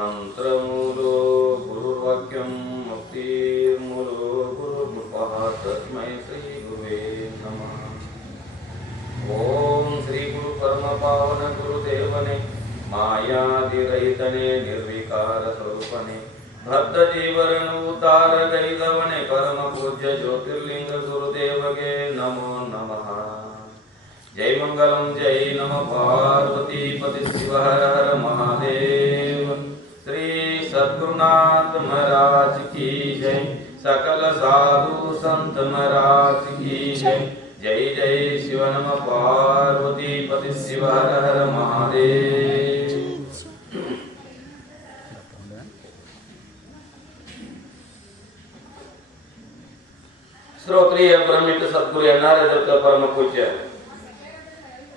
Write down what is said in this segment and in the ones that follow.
ಮಂತ್ರಮೂಲೋ ಗುರುರ್ವಾಕ್ಯಂ ಮುಕ್ತಿರ್ಮೂಲೋ ಗುರುರ್ನೃಪಃ ತಸ್ಮೈ ಶ್ರೀ ಗುರುವೇ ನಮಃ. ಓಂ ಶ್ರೀ ಗುರು ಪರಮ ಪಾವನ ಗುರುದೇವನೇ ಮಾಯಾದಿರಹಿತನೇ ನಿರ್ವಿಕಾರ ಸ್ವರೂಪನೇ ಬದ್ಧ ಜೀವರನು ಉದ್ಧಾರಗೈದವನೇ ಪರಮ ಪೂಜ್ಯ ಜ್ಯೋತಿರ್ಲಿಂಗ ಗುರುದೇವಗೆ ನಮೋ ನಮಃ. जय मंगलम जय नम पार्वती पति शिव हर हर महादेव. श्री सद्गुरुनाथ महाराज की जय. सकल साधु संत महाराज की जय. जय जय शिव नम पार्वती पति शिव हर हर महादेव. श्रोत्रिय ब्रह्मित सद्गुरु एन्नारदत्त परम पूज्य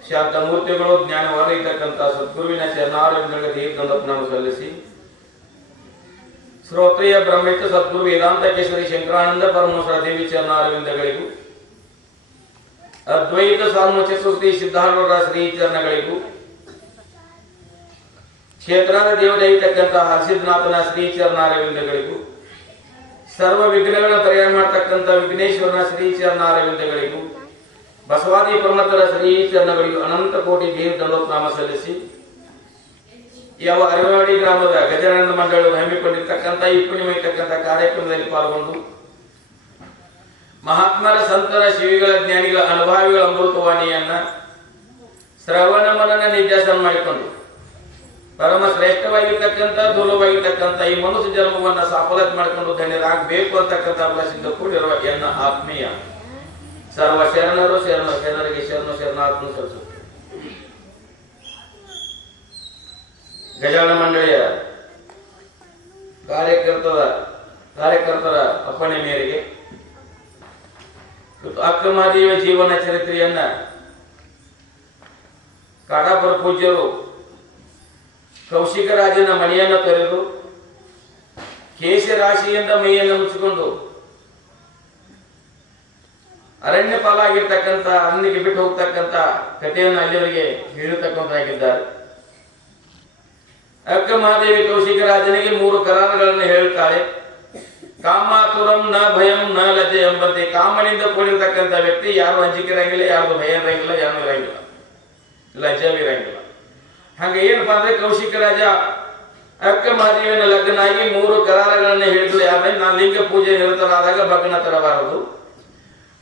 ಶಾಂತ ಮೂರ್ತಿಗಳು ಜ್ಞಾನವಾದ ಇರತಕ್ಕಂಥ ಸದ್ಗುರುವಿನ ಚರಣಾರವಿಂದಗಳಿಗೆ ದೀರ್ಘ ಸಲ್ಲಿಸಿ ಶ್ರೋತ್ರಿಯ ಬ್ರಹ್ಮಿತ ಸದ್ಗುರು ವೇದಾಂತ ಕೇಸರಿ ಶಂಕರಾನಂದ ಪರಮಹಂಸರ ದೇವಿ ಚರಣಾರವಿಂದಗಳಿಗೂ ಅದ್ವೈತ ಸಾರ್ವ ಚತುರ್ಥಿ ಸಿದ್ಧಾರೂಢರ ಶ್ರೀ ಚರಣಗಳಿಗೂ ಕ್ಷೇತ್ರದ ದೇವದೈತಕ್ಕಂಥ ಹರ್ಷಿದ್ನಾಥನ ಶ್ರೀ ಚರಣಾರವಿಂದಗಳಿಗೂ ಸರ್ವ ವಿಘ್ನಗಳನ್ನು ಪರಿಹಾರ ಮಾಡತಕ್ಕಂಥ ವಿಘ್ನೇಶ್ವರನ ಶ್ರೀ ಚರಣಾರವಿಂದಗಳಿಗೂ ಬಸವಾದಿ ಪರಮತರ ಶ್ರೀ ಚರಣಗಳಿಗೂ ಅನಂತ ಕೋಟಿ ದೇವ ದಂಡೋತ್ನಾಮ ಸಲ್ಲಿಸಿ ಯಾವ ಅರಿವಾಡಿ ಗ್ರಾಮದ ಗಜಾನಂದ ಮಂಡಳಿಗಳು ಹಮ್ಮಿಕೊಂಡಿರ್ತಕ್ಕಂಥ ಈ ಪುಣ್ಯಮಯತಕ್ಕಂಥ ಕಾರ್ಯಕ್ರಮದಲ್ಲಿ ಪಾಲ್ಗೊಂಡು ಮಹಾತ್ಮರ ಸಂತರ ಶಿವಿಗಳ ಜ್ಞಾನಿಗಳ ಅನುಭಾವಿಗಳ ಅಮೃತವಾಣಿಯನ್ನ ಶ್ರವಣ ಮನನ ನಿಧ್ಯಾಸನ ಮಾಡಿಕೊಂಡು ಪರಮ ಶ್ರೇಷ್ಠವಾಗಿರ್ತಕ್ಕಂಥ ದುರ್ಲಭವಾಗಿರ್ತಕ್ಕಂಥ ಈ ಮನುಷ್ಯ ಜನ್ಮವನ್ನ ಸಫಲತೆ ಮಾಡಿಕೊಂಡು ಧನ್ಯರಾಗಬೇಕು ಅಂತಕ್ಕಂಥ ಅಭಿಲಾಷೆಯಿಂದ ಕೂಡಿರುವ ಎನ್ನ ಆತ್ಮೀಯ ಸರ್ವ ಶರಣರು ಶರಣರಿಗೆ ಶರಣಾತ್ಮ ಸಲ್ಲಿಸುತ್ತೆ. ಗಜಾನನ ಮಂಡಳಿಯ ಕಾರ್ಯಕರ್ತರ ಅಪ್ಪಣೆ ಮೇರೆಗೆ ಅಕ್ಕಮಹಾದೇವಿಯ ಜೀವನ ಚರಿತ್ರೆಯನ್ನ ಕಾಡಾಪುರ ಪೂಜ್ಯರು ಕೌಶಿಕರಾಜನ ಮನೆಯನ್ನು ತೊರೆದು ಕೇಶ ರಾಶಿಯಿಂದ ಮೈಯನ್ನು ಮುಚ್ಚಿಕೊಂಡು ಅರಣ್ಯ ಪಾಲಾಗಿರ್ತಕ್ಕಂಥ ಅನ್ನಿಗೆ ಬಿಟ್ಟು ಹೋಗ್ತಕ್ಕಂಥ ಕಥೆಯನ್ನು ಅಲ್ಲಿಯವರಿಗೆ ಹೇಳಿರ್ತಕ್ಕಂಥಾಗಿದ್ದಾರೆ. ಅಕ್ಕ ಮಹಾದೇವಿ ಕೌಶಿಕರಾಜನಿಗೆ 3 ಕರಾರಗಳನ್ನು ಹೇಳುತ್ತಾಳೆ. ಕಾಮಾತುರಂ ನ ಭಯಂ ನ ಲಜ್ಜೆ ಎಂಬಂತೆ ಕಾಮನಿಂದ ಕೂಡಿರ್ತಕ್ಕಂಥ ವ್ಯಕ್ತಿ ಯಾರು ಅಂಜಿಕೆ ಇರಂಗಿಲ್ಲ, ಯಾರು ಭಯ ಇರಂಗಿಲ್ಲ, ಯಾರು ಇರಂಗಿಲ್ಲ, ಲಜ್ಜೆ ಇರಂಗಿಲ್ಲ. ಹಾಗೆ ಏನಪ್ಪಾ ಅಂದ್ರೆ ಕೌಶಿಕರಾಜ ಅಕ್ಕ ಮಹಾದೇವಿನ ಲಗ್ನಾಗಿ 3 ಕರಾರಗಳನ್ನು ಹೇಳಿದ್ರು. ಯಾರು ನಾನು ಲಿಂಗ ಪೂಜೆ ನಿರತರಾದಾಗ ಭಗ್ನ ತರಬಾರದು,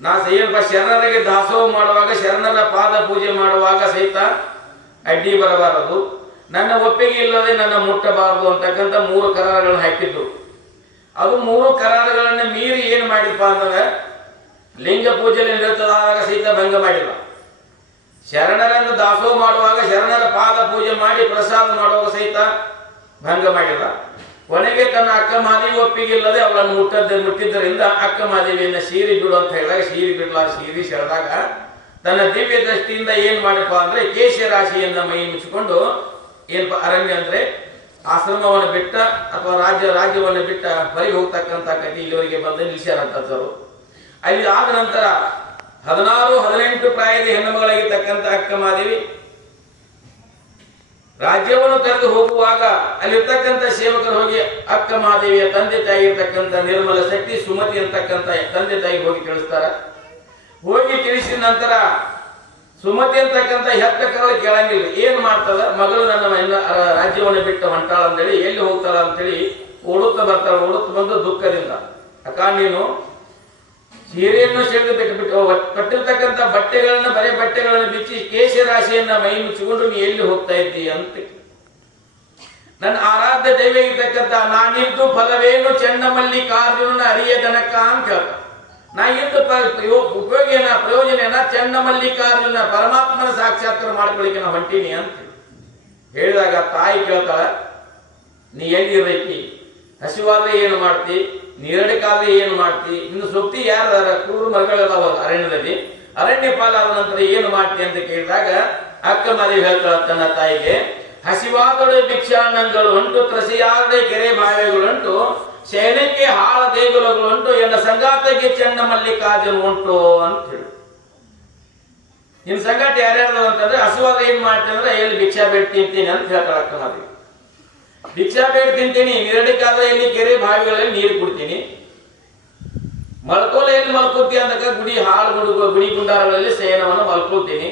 ನಾ ಏನಪ್ಪ ಶರಣರಿಗೆ ದಾಸೋಹ ಮಾಡುವಾಗ ಶರಣರ ಪಾದ ಪೂಜೆ ಮಾಡುವಾಗ ಸಹಿತ ಅಡ್ಡಿ ಬರಬಾರದು, ನನ್ನ ಒಪ್ಪಿಗೆ ಇಲ್ಲದೆ ನನ್ನ ಮುಟ್ಟಬಾರದು ಅಂತಕ್ಕಂಥ 3 ಕರಾರಗಳನ್ನು ಹಾಕಿದ್ರು. ಅದು 3 ಕರಾರಗಳನ್ನು ಮೀರಿ ಏನು ಮಾಡಿದಪ್ಪ ಅಂತಂದ್ರೆ ಲಿಂಗ ಪೂಜೆಯಲ್ಲಿ ನಿರತರಾದಾಗ ಸಹಿತ ಭಂಗ ಮಾಡಿಲ್ಲ. ಶರಣರನ್ನು ದಾಸೋಹ ಮಾಡುವಾಗ ಶರಣರ ಪಾದ ಪೂಜೆ ಮಾಡಿ ಪ್ರಸಾದ ಮಾಡುವಾಗ ಸಹಿತ ಭಂಗ ಮಾಡಿಲ್ಲ. ಕೊನೆಗೆ ತನ್ನ ಅಕ್ಕ ಮಹಾದೇವಿ ಒಪ್ಪಿಗೆ ಇಲ್ಲದೆ ಅವಳನ್ನು ಮುಟ್ಟಿದ್ದರಿಂದ ಅಕ್ಕ ಮಹಾದೇವಿಯನ್ನ ಸೀರಿ ಬಿಡು ಅಂತ ಹೇಳಿದಾಗ ಸೀರಿ ಬಿಡಲಾರ ಸೀರಿ ಸೆಳೆದಾಗ ತನ್ನ ದಿವ್ಯ ದೃಷ್ಟಿಯಿಂದ ಏನ್ ಮಾಡಪ್ಪ ಅಂದ್ರೆ ಕೇಶ ರಾಶಿಯಿಂದ ಮೈ ಮುಚ್ಚಿಕೊಂಡು ಏನಪ್ಪ ಅರಣ್ಯ ಅಂದ್ರೆ ಆಶ್ರಮವನ್ನು ಬಿಟ್ಟ ಅಥವಾ ರಾಜ್ಯವನ್ನು ಬಿಟ್ಟ ಬರಿ ಹೋಗ್ತಕ್ಕಂಥ ಕಥೆ ಇಲ್ಲಿವರೆಗೆ ಬಂದು ನಿಲ್ಲಿಸ್ಯಾರಂತರು. ಅಲ್ಲಿ ಆದ ನಂತರ 16-18 ಪ್ರಾಯದ ಹೆಣ್ಣು ಮಗಳಾಗಿರ್ತಕ್ಕಂಥ ಅಕ್ಕ ಮಹಾದೇವಿ ರಾಜ್ಯವನ್ನು ಕರೆದು ಹೋಗುವಾಗ ಅಲ್ಲಿರ್ತಕ್ಕಂಥ ಸೇವಕರು ಹೋಗಿ ಅಕ್ಕ ಮಹಾದೇವಿಯ ತಂದೆ ತಾಯಿ ಇರ್ತಕ್ಕಂಥ ನಿರ್ಮಲ ಶೆಟ್ಟಿ ಸುಮತಿ ಅಂತಕ್ಕಂಥ ತಂದೆ ತಾಯಿ ಹೋಗಿ ತಿಳಿಸ್ತಾರ. ಹೋಗಿ ತಿಳಿಸಿದ ನಂತರ ಸುಮತಿ ಅಂತಕ್ಕಂಥ ಹೆತ್ತ ಕರಳು ಕೇಳಂಗಿಲ್ಲ, ಏನ್ ಮಾಡ್ತದ ಮಗಳು ನನ್ನ ರಾಜ್ಯವನ್ನು ಬಿಟ್ಟು ಹೊಂಟಾಳ ಅಂತೇಳಿ ಎಲ್ಲಿ ಹೋಗ್ತಾಳ ಅಂತೇಳಿ ಓಡುತ್ತಾ ಬರ್ತಾಳ. ಓಡುತ್ತಾ ಬಂದು ದುಃಖದಿಂದ ಅಕ್ಕ ನೀನು ಸೀರೆಯನ್ನು ಸೆಳೆದು ಬಿಟ್ಟು ಕಟ್ಟಿರ್ತಕ್ಕಂಥ ಬಟ್ಟೆಗಳನ್ನ ಬರೀ ಬಟ್ಟೆಗಳನ್ನು ಬಿಚ್ಚಿ ಕೇಶ ರಾಶಿಯನ್ನ ಮೈ ಮುಚ್ಚಿಕೊಂಡು ನೀ ಎಲ್ಲಿ ಹೋಗ್ತಾ ಇದ್ದೀಯ ಅಂತ. ನನ್ನ ಆರಾಧ್ಯ ದೈವ ಇರ್ತಕ್ಕಂಥ ನಾನಿದ್ದು ಫಲವೇನು ಚನ್ನಮಲ್ಲಿಕಾರ್ಜುನನ ಅರಿಯದನಕ ಅಂತ ಹೇಳ್ತ. ನಾ ಇದ್ದು ಉಪಯೋಗ ಏನ ಪ್ರಯೋಜನ ಏನ ಚನ್ನಮಲ್ಲಿಕಾರ್ಜುನ ಪರಮಾತ್ಮನ ಸಾಕ್ಷಾತ್ಕಾರ ಮಾಡ್ಕೊಳ್ಳಿಕ್ಕೆ ನಾ ಹೊಂಟೀನಿ ಅಂತ ಹೇಳಿದಾಗ ತಾಯಿ ಕೇಳ್ತಾಳ, ನೀ ಎಲ್ಲಿರೈತಿ, ಹಸಿವಾದ್ರೆ ಏನು ಮಾಡ್ತಿ, ನೀರಡಿಕಾದ್ರೆ ಏನು ಮಾಡ್ತಿ, ಇನ್ನು ಸುತ್ತಿ ಯಾರ ಕ್ರೂರು ಮರಗಳೆಲ್ಲ ಅರಣ್ಯದಲ್ಲಿ ಅರಣ್ಯ ಪಾಲಾದ ನಂತರ ಏನು ಮಾಡ್ತಿ ಅಂತ ಕೇಳಿದಾಗ ಅಕ್ಕ ಮಹಾದೇವಿ ಹೇಳ್ತಾಳ ತನ್ನ ತಾಯಿಗೆ, ಹಸಿವಾದೊಡೆ ಭಿಕ್ಷಾನ್ನಗಳು ಉಂಟು, ತ್ರಸಿಯಾರಡೆ ಕೆರೆ ಬಾವಿಗಳುಂಟು, ಶಯನಕ್ಕೆ ಹಾಳ ದೇಗುಲಗಳುಂಟು, ಎನ್ನ ಸಂಗಾತಕ್ಕೆ ಚಂಡ ಮಲ್ಲಿಕಾರ್ಜುನ ಉಂಟು ಅಂತ ಹೇಳಿ. ನಿನ್ ಸಂಗಾಟ ಯಾರ್ಯಾರ್ದು ಅಂತಂದ್ರೆ ಹಸಿವಾದ ಏನ್ ಮಾಡ್ತೀನಿ ಅಂದ್ರೆ ಎಲ್ಲಿ ಭಿಕ್ಷಾ ಬೇಡ್ ತಿಂತೀನಿ ಅಂತ ಹೇಳ್ತಾಳ ಅಕ್ಕ ಮಹಾದೇವಿ. ಭಿಕ್ಷಾ ಬೇಡ ತಿಂತೀನಿ, ನಿರಡಿಕಾದ್ರೆ ಎಲ್ಲಿ ಕೆರೆ ಬಾವಿಗಳಲ್ಲಿ ನೀರು ಕುಡ್ತೀನಿ, ಮಲ್ಕೋಲ ಎಲ್ಲಿ ಮಲ್ಕೋತಿ ಅಂದಾಗ ಗುಡಿ ಗುಂಡಾರಗಳಲ್ಲಿ ಶಯನವನ್ನು ಮಲ್ಕೊಳ್ತೀನಿ,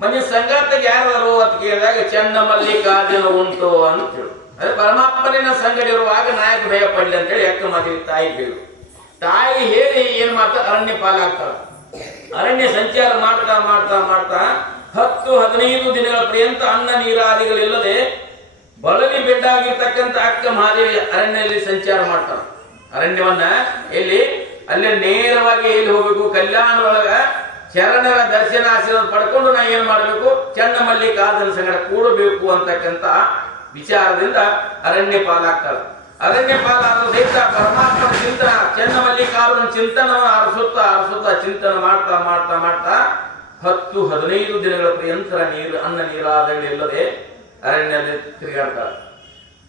ಮನೆ ಸಂಗಾತಿಗೆ ಯಾರು ಅಂತ ಕೇಳಿದಾಗ ಚನ್ನ ಮಲ್ಲಿಕಾರ್ಜುನ ಉಂಟು ಅಂತ ಹೇಳು. ಅದೇ ಪರಮಾತ್ಮನಿನ ಸಂಗಡಿರುವಾಗ ನಾಯಕ ಭಯ ಪಡ್ಲಿ ಅಂತೇಳಿ ಅಕ್ಕ ಮಾದೇವಿ ತಾಯಿ ಹೇಳು. ತಾಯಿ ಹೇಳಿ ಏನ್ ಮಾಡ್ತಾ ಅರಣ್ಯ ಪಾಲಾಗ್ತಾಳ. ಅರಣ್ಯ ಸಂಚಾರ ಮಾಡ್ತಾ ಮಾಡ್ತಾ ಮಾಡ್ತಾ 10-15 ದಿನಗಳ ಪರ್ಯಂತ ಅನ್ನ ನೀರಾದಿಗಳಿಲ್ಲದೆ ಬಳಲಿ ಬೆಡ್ಡಾಗಿರ್ತಕ್ಕಂಥ ಅಕ್ಕ ಮಹಾದೇವಿ ಅರಣ್ಯದಲ್ಲಿ ಸಂಚಾರ ಮಾಡ್ತಾಳ. ಅರಣ್ಯವನ್ನ ಅಲ್ಲೇ ನೇರವಾಗಿ ಎಲ್ಲಿ ಹೋಗ್ಬೇಕು, ಕಲ್ಯಾಣದೊಳಗ ಶರಣರ ದರ್ಶನ ಆಶೀರ್ವಾದ ಪಡ್ಕೊಂಡು ನಾ ಏನ್ ಮಾಡ್ಬೇಕು, ಚನ್ನ ಮಲ್ಲಿಕಾರ್ಜುನ ಸಂಗಡ ಕೂಡಬೇಕು ಅಂತಕ್ಕಂಥ ವಿಚಾರದಿಂದ ಅರಣ್ಯ ಪಾಲಾಗ್ತಾಳೆ. ಅರಣ್ಯ ಪಾಲಾದ ಸಹಿತ ಪರಮಾತ್ಮನ ಚಿಂತನ, ಚನ್ನ ಮಲ್ಲಿಕಾರ್ಜುನ ಚಿಂತನ ಅರಸುತ್ತಾ ಚಿಂತನ ಮಾಡ್ತಾ ಮಾಡ್ತಾ ಮಾಡ್ತಾ 10-15 ದಿನಗಳ ಪರ್ಯಂತ ಅನ್ನ ನೀರಾದಗಳಿಲ್ಲದೆ ಅರಣ್ಯದಲ್ಲಿ ತಿರುಗಾಡ್ತಾಳೆ.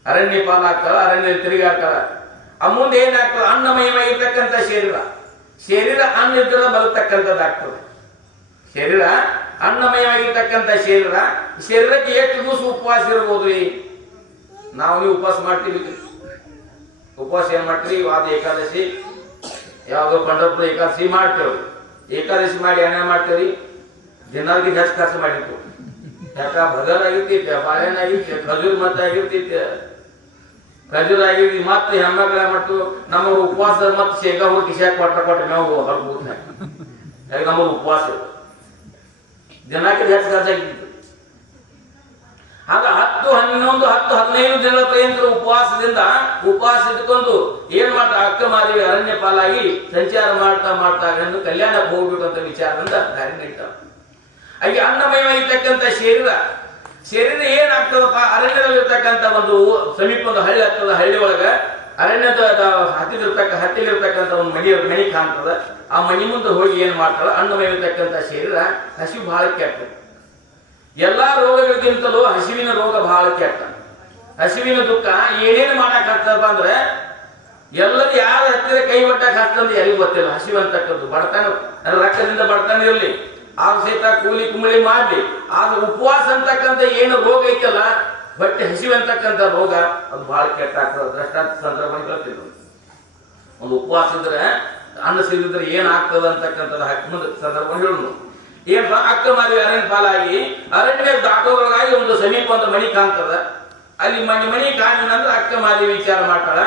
ಅರಣ್ಯ ಪಾಲಾಗ್ತಾಳ, ಅರಣ್ಯದಲ್ಲಿ ತಿರುಗಾಡ್ತಾಳ. ಆ ಮುಂದೆ ಏನಾಗ್ತದೆ, ಅನ್ನಮಯವಾಗಿರ್ತಕ್ಕಂಥ ಶರೀರ ಅನ್ನ ಇದ್ದರೆ ಬರತಕ್ಕಂಥದ್ದಾಗ್ತದೆ. ಶರೀರ ಅನ್ನಮಯವಾಗಿರ್ತಕ್ಕಂಥ ಶರೀರಕ್ಕೆ ಎಷ್ಟು ದಿವಸ ಉಪವಾಸ ಇರ್ಬೋದು? ನಾವು ನೀವು ಉಪವಾಸ ಮಾಡ್ತೀವಿ. ಉಪವಾಸ ಏನ್ ಮಾಡ್ತೀವಿ? ವಾದ ಏಕಾದಶಿ, ಯಾವ್ದೋ ಪಂಡರಪುರ ಏಕಾದಶಿ ಮಾಡ್ತೇವೆ. ಏಕಾದಶಿ ಮಾಡಿ ಏನೇನ್ ಮಾಡ್ತೇವಿ? ದಿನಾಲ್ಗೆ ಹೆಚ್ಚು ಖರ್ಚು ಮಾಡಿತ್ತು. ಯಾಕ ಭಗರ್ ಆಗಿರ್ತೈತೆ, ಬಾಳೆಹಣ್ಣು ಆಗಿರ್ತೈತೆ, ಖಜೂರ್ ಮತ್ತ ಆಗಿರ್ತೈತೆ, ಖಜೂರ್ ಆಗಿರ್ತಿ. ಮತ್ತೆ ಹೆಣ್ಮಕ್ಳ ಮಟ್ಟು ನಮ್ಮ ಉಪವಾಸ ಮತ್ತೆ ಶೇಂಗಾ ಹುಡುಕಿ ಶಾಕ್ ಕೊಟ್ಟ ನಾವು ಹೊರಬೋದು. ಯಾಕೆ ನಮ್ಮ ಉಪವಾಸ ದಿನಕ್ಕೆ ಹೆಚ್ಚು ಖರ್ಚಾಗಿತ್ತು. ಆಗ 10-15 ದಿನಗಳ ಪರ್ಯಂತ ಉಪವಾಸ ಇಟ್ಕೊಂಡು ಏನ್ ಮಾಡ್ತಾ ಅಕ್ಕ ಮಾದೇವಿ ಅರಣ್ಯ ಪಾಲಾಗಿ ಸಂಚಾರ ಮಾಡ್ತಾ ಮಾಡ್ತಾ ಕಲ್ಯಾಣಕ್ಕೆ ಹೋಗ್ಬೇಕು ಅಂತ ವಿಚಾರದಿಂದ ದಾರಿ ನಡೀತಾವ. ಹಾಗೆ ಅನ್ನಮಯವಾಗಿರ್ತಕ್ಕಂಥ ಶರೀರ ಏನಾಗ್ತದಪ್ಪ, ಅರಣ್ಯದಲ್ಲಿರ್ತಕ್ಕಂಥ ಒಂದು ಸಮೀಪ ಒಂದು ಹಳ್ಳಿ ಆಗ್ತದ. ಹಳ್ಳಿ ಒಳಗ ಅರಣ್ಯದ ಹತ್ತಿಲಿರ್ತಕ್ಕಂಥ ಒಂದು ಮನಿ ಕಾಣ್ತದ. ಆ ಮನಿ ಮುಂದೆ ಹೋಗಿ ಏನ್ ಮಾಡ್ತಾಳ, ಅನ್ನಮಯವಾಗಿರ್ತಕ್ಕಂಥ ಶರೀರ ಹಸಿವು ಬಹಳ ಕೆಟ್ಟ. ಎಲ್ಲಾ ರೋಗಗಳಿಗಿಂತಲೂ ಹಸಿವಿನ ರೋಗ ಬಹಳ ಕೆಟ್ಟ. ಹಸಿವಿನ ದುಃಖ ಏನೇನು ಮಾಡಕ್ ಆಗ್ತದಪ್ಪ ಅಂದ್ರೆ ಎಲ್ಲರೂ ಯಾರ ಹತ್ತಿರ ಕೈ ಒಟ್ಟಕ್ಕೆ ಹಾಕ್ತಂದು ಯಾರಿಗೂ ಗೊತ್ತಿಲ್ಲ. ಹಸಿವು ಅಂತಕ್ಕದ್ದು ಬಡತನ, ರಕ್ತದಿಂದ ಬಡತನ ಇರಲಿ, ಆಗ ಸಹಿತ ಕೂಲಿ ಕುಂಬಳಿ ಮಾಡ್ಲಿ, ಆದ್ರೆ ಉಪವಾಸ ಅಂತಕ್ಕಂಥ ಏನು ರೋಗ ಐತಲ್ಲ, ಹೊಟ್ಟೆ ಹಸಿವು ಅಂತಕ್ಕಂಥ ರೋಗ ಅದು ಬಹಳ ಕೆಟ್ಟ ಆಗ್ತದೆ. ದೃಷ್ಟಾಂತ ಸಂದರ್ಭ ಹೇಳ್ತಿದ್ರು. ಒಂದು ಉಪವಾಸ ಇದ್ರೆ ಅನ್ನ ಸಿಗಿದ್ರೆ ಏನಾಗ್ತದ ಅಂತಕ್ಕಂಥದ್ದು ಮುಂದೆ ಸಂದರ್ಭ ಹೇಳುದು. ಏನ್ ಅಕ್ಕ ಮಾದೇವಿ ಅರಣ್ಯ ಪಾಲಾಗಿ ಅರಣ್ಯ ದಾಟೋದ್ರೊಳಗಾಗಿ ಒಂದು ಸಮೀಪ ಒಂದು ಮನಿ ಕಾಣ್ತದ. ಅಲ್ಲಿ ಮನಿ ಕಾಣಿನಂದ್ರೆ ಅಕ್ಕ ಮಾದೇವಿ ವಿಚಾರ ಮಾಡ್ತಾಳ,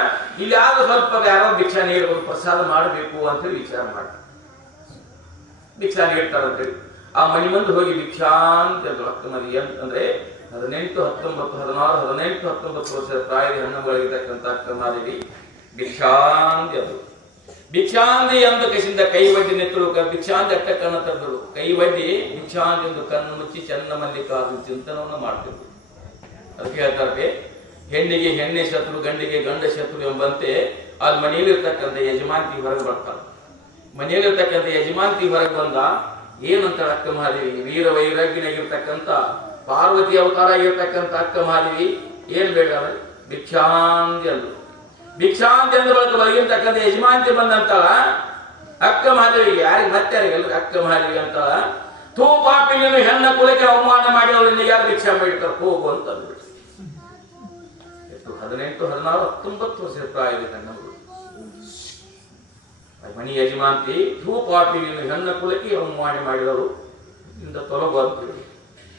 ಇಲ್ಲಿ ಯಾರು ಸ್ವಲ್ಪ ಯಾರೋ ಭಿಕ್ಷಾ ನೀಡಬಹುದು, ಪ್ರಸಾದ ಮಾಡಬೇಕು ಅಂತ ವಿಚಾರ ಮಾಡ್ತಾಳ. ಭಿಕ್ಷಾ ನೀಡ್ತಾರ ಅಂತೇಳಿ ಆ ಮನಿ ಮುಂದೆ ಹೋಗಿ ಭಿಕ್ಷಾ ಅಂತ ಅಕ್ಕ ಮಾದೇವಿ ಅಂತಂದ್ರೆ 18, 19, 16, 18, 19 ವರ್ಷದ ಪ್ರಾಯದ ಹೆಣ್ಣುಗಳಿರ್ತಕ್ಕಂಥ ಅಕ್ಕ ಮಾದೇವಿ ಭಿಕ್ಷಾಂತಿ ಅದು. ಭಿಕ್ಷಾಂತಿ ಎಂದ ಕಸಿಂದ ಕೈ ಒಡ್ಡಿ ನೆತ್ತಳು ಭಿಕ್ಷಾಂತಿ ಅಕ್ಕ ಕಣ್ಣ ತಗ್ಗಳು ಕೈ ಒಡ್ಡಿ ಭಿಕ್ಷಾಂತಿ ಎಂದು ಕಣ್ಣು ಮುಚ್ಚಿ ಚನ್ನ ಮಲ್ಲಿಕಾರ್ಜುನ ಚಿಂತನವನ್ನು ಮಾಡ್ತಿದ್ರು. ಅದಕ್ಕೆ ಹೇಳ್ತಾರೆ, ಹೆಣ್ಣಿಗೆ ಹೆಣ್ಣೆ ಶತ್ರು, ಗಂಡಿಗೆ ಗಂಡ ಶತ್ರು ಎಂಬಂತೆ ಅದು ಮನೆಯಲ್ಲಿರ್ತಕ್ಕಂಥ ಯಜಮಾಂತಿ ಹೊರಗೆ ಬರ್ತಾಳೆ. ಮನೆಯಲ್ಲಿರ್ತಕ್ಕಂಥ ಯಜಮಾಂತಿ ಹೊರಗೆ ಬಂದ ಏನಂತ ಅಕ್ಕ ಮಹಾದೇವಿ ವೀರ ವೈರಾಗ್ಯನಾಗಿರ್ತಕ್ಕಂಥ ಪಾರ್ವತಿ ಅವತಾರ ಆಗಿರ್ತಕ್ಕಂಥ ಅಕ್ಕ ಮಹಾದೇವಿ ಏನ್ ಬೇಡ ಭಿಕ್ಷಾಂತಿ ಅಂದ್ರು. ಭಿಕ್ಷಾಂತಿ ಅಂದ ಬಳಿಕ ಬಲಗಿರ್ತಕ್ಕಂಥ ಯಜಮಾಂತಿ ಬಂದಂತಾಳ ಅಕ್ಕ ಮಹಾದೇವಿ. ಯಾರಿಗೆ ಮತ್ತೆ ಯಾರಿಗೆಲ್ಲ ಅಕ್ಕ ಮಹಾದೇವಿ ಅಂತಾಳ, ಥೂ ಪಾಪಿ ನೀನು ಹೆಣ್ಣ ಕುಲಕ್ಕೆ ಅವಮಾನ ಮಾಡಿ ಅವಳಿಂದ ಯಾರು ಭಿಕ್ಷಾ ಬೇಡ್ತಾರೆ ಹೋಗು ಅಂತ ಅಂದ್ಬಿಟ್ಟು. 18, 16, 19 ವರ್ಷದ ಪ್ರಾಯದ ಹೆಣ್ಣು ಮನಿ ಯಜಮಾಂತಿ, ಥೂ ಪಾಪಿ ನೀನು ಹೆಣ್ಣ ಕುಲಕ್ಕೆ ಅವಮಾನ ಮಾಡಿದವರು ಇಂದ ತೊಲಗು ಅಂತ ಹೇಳಿ.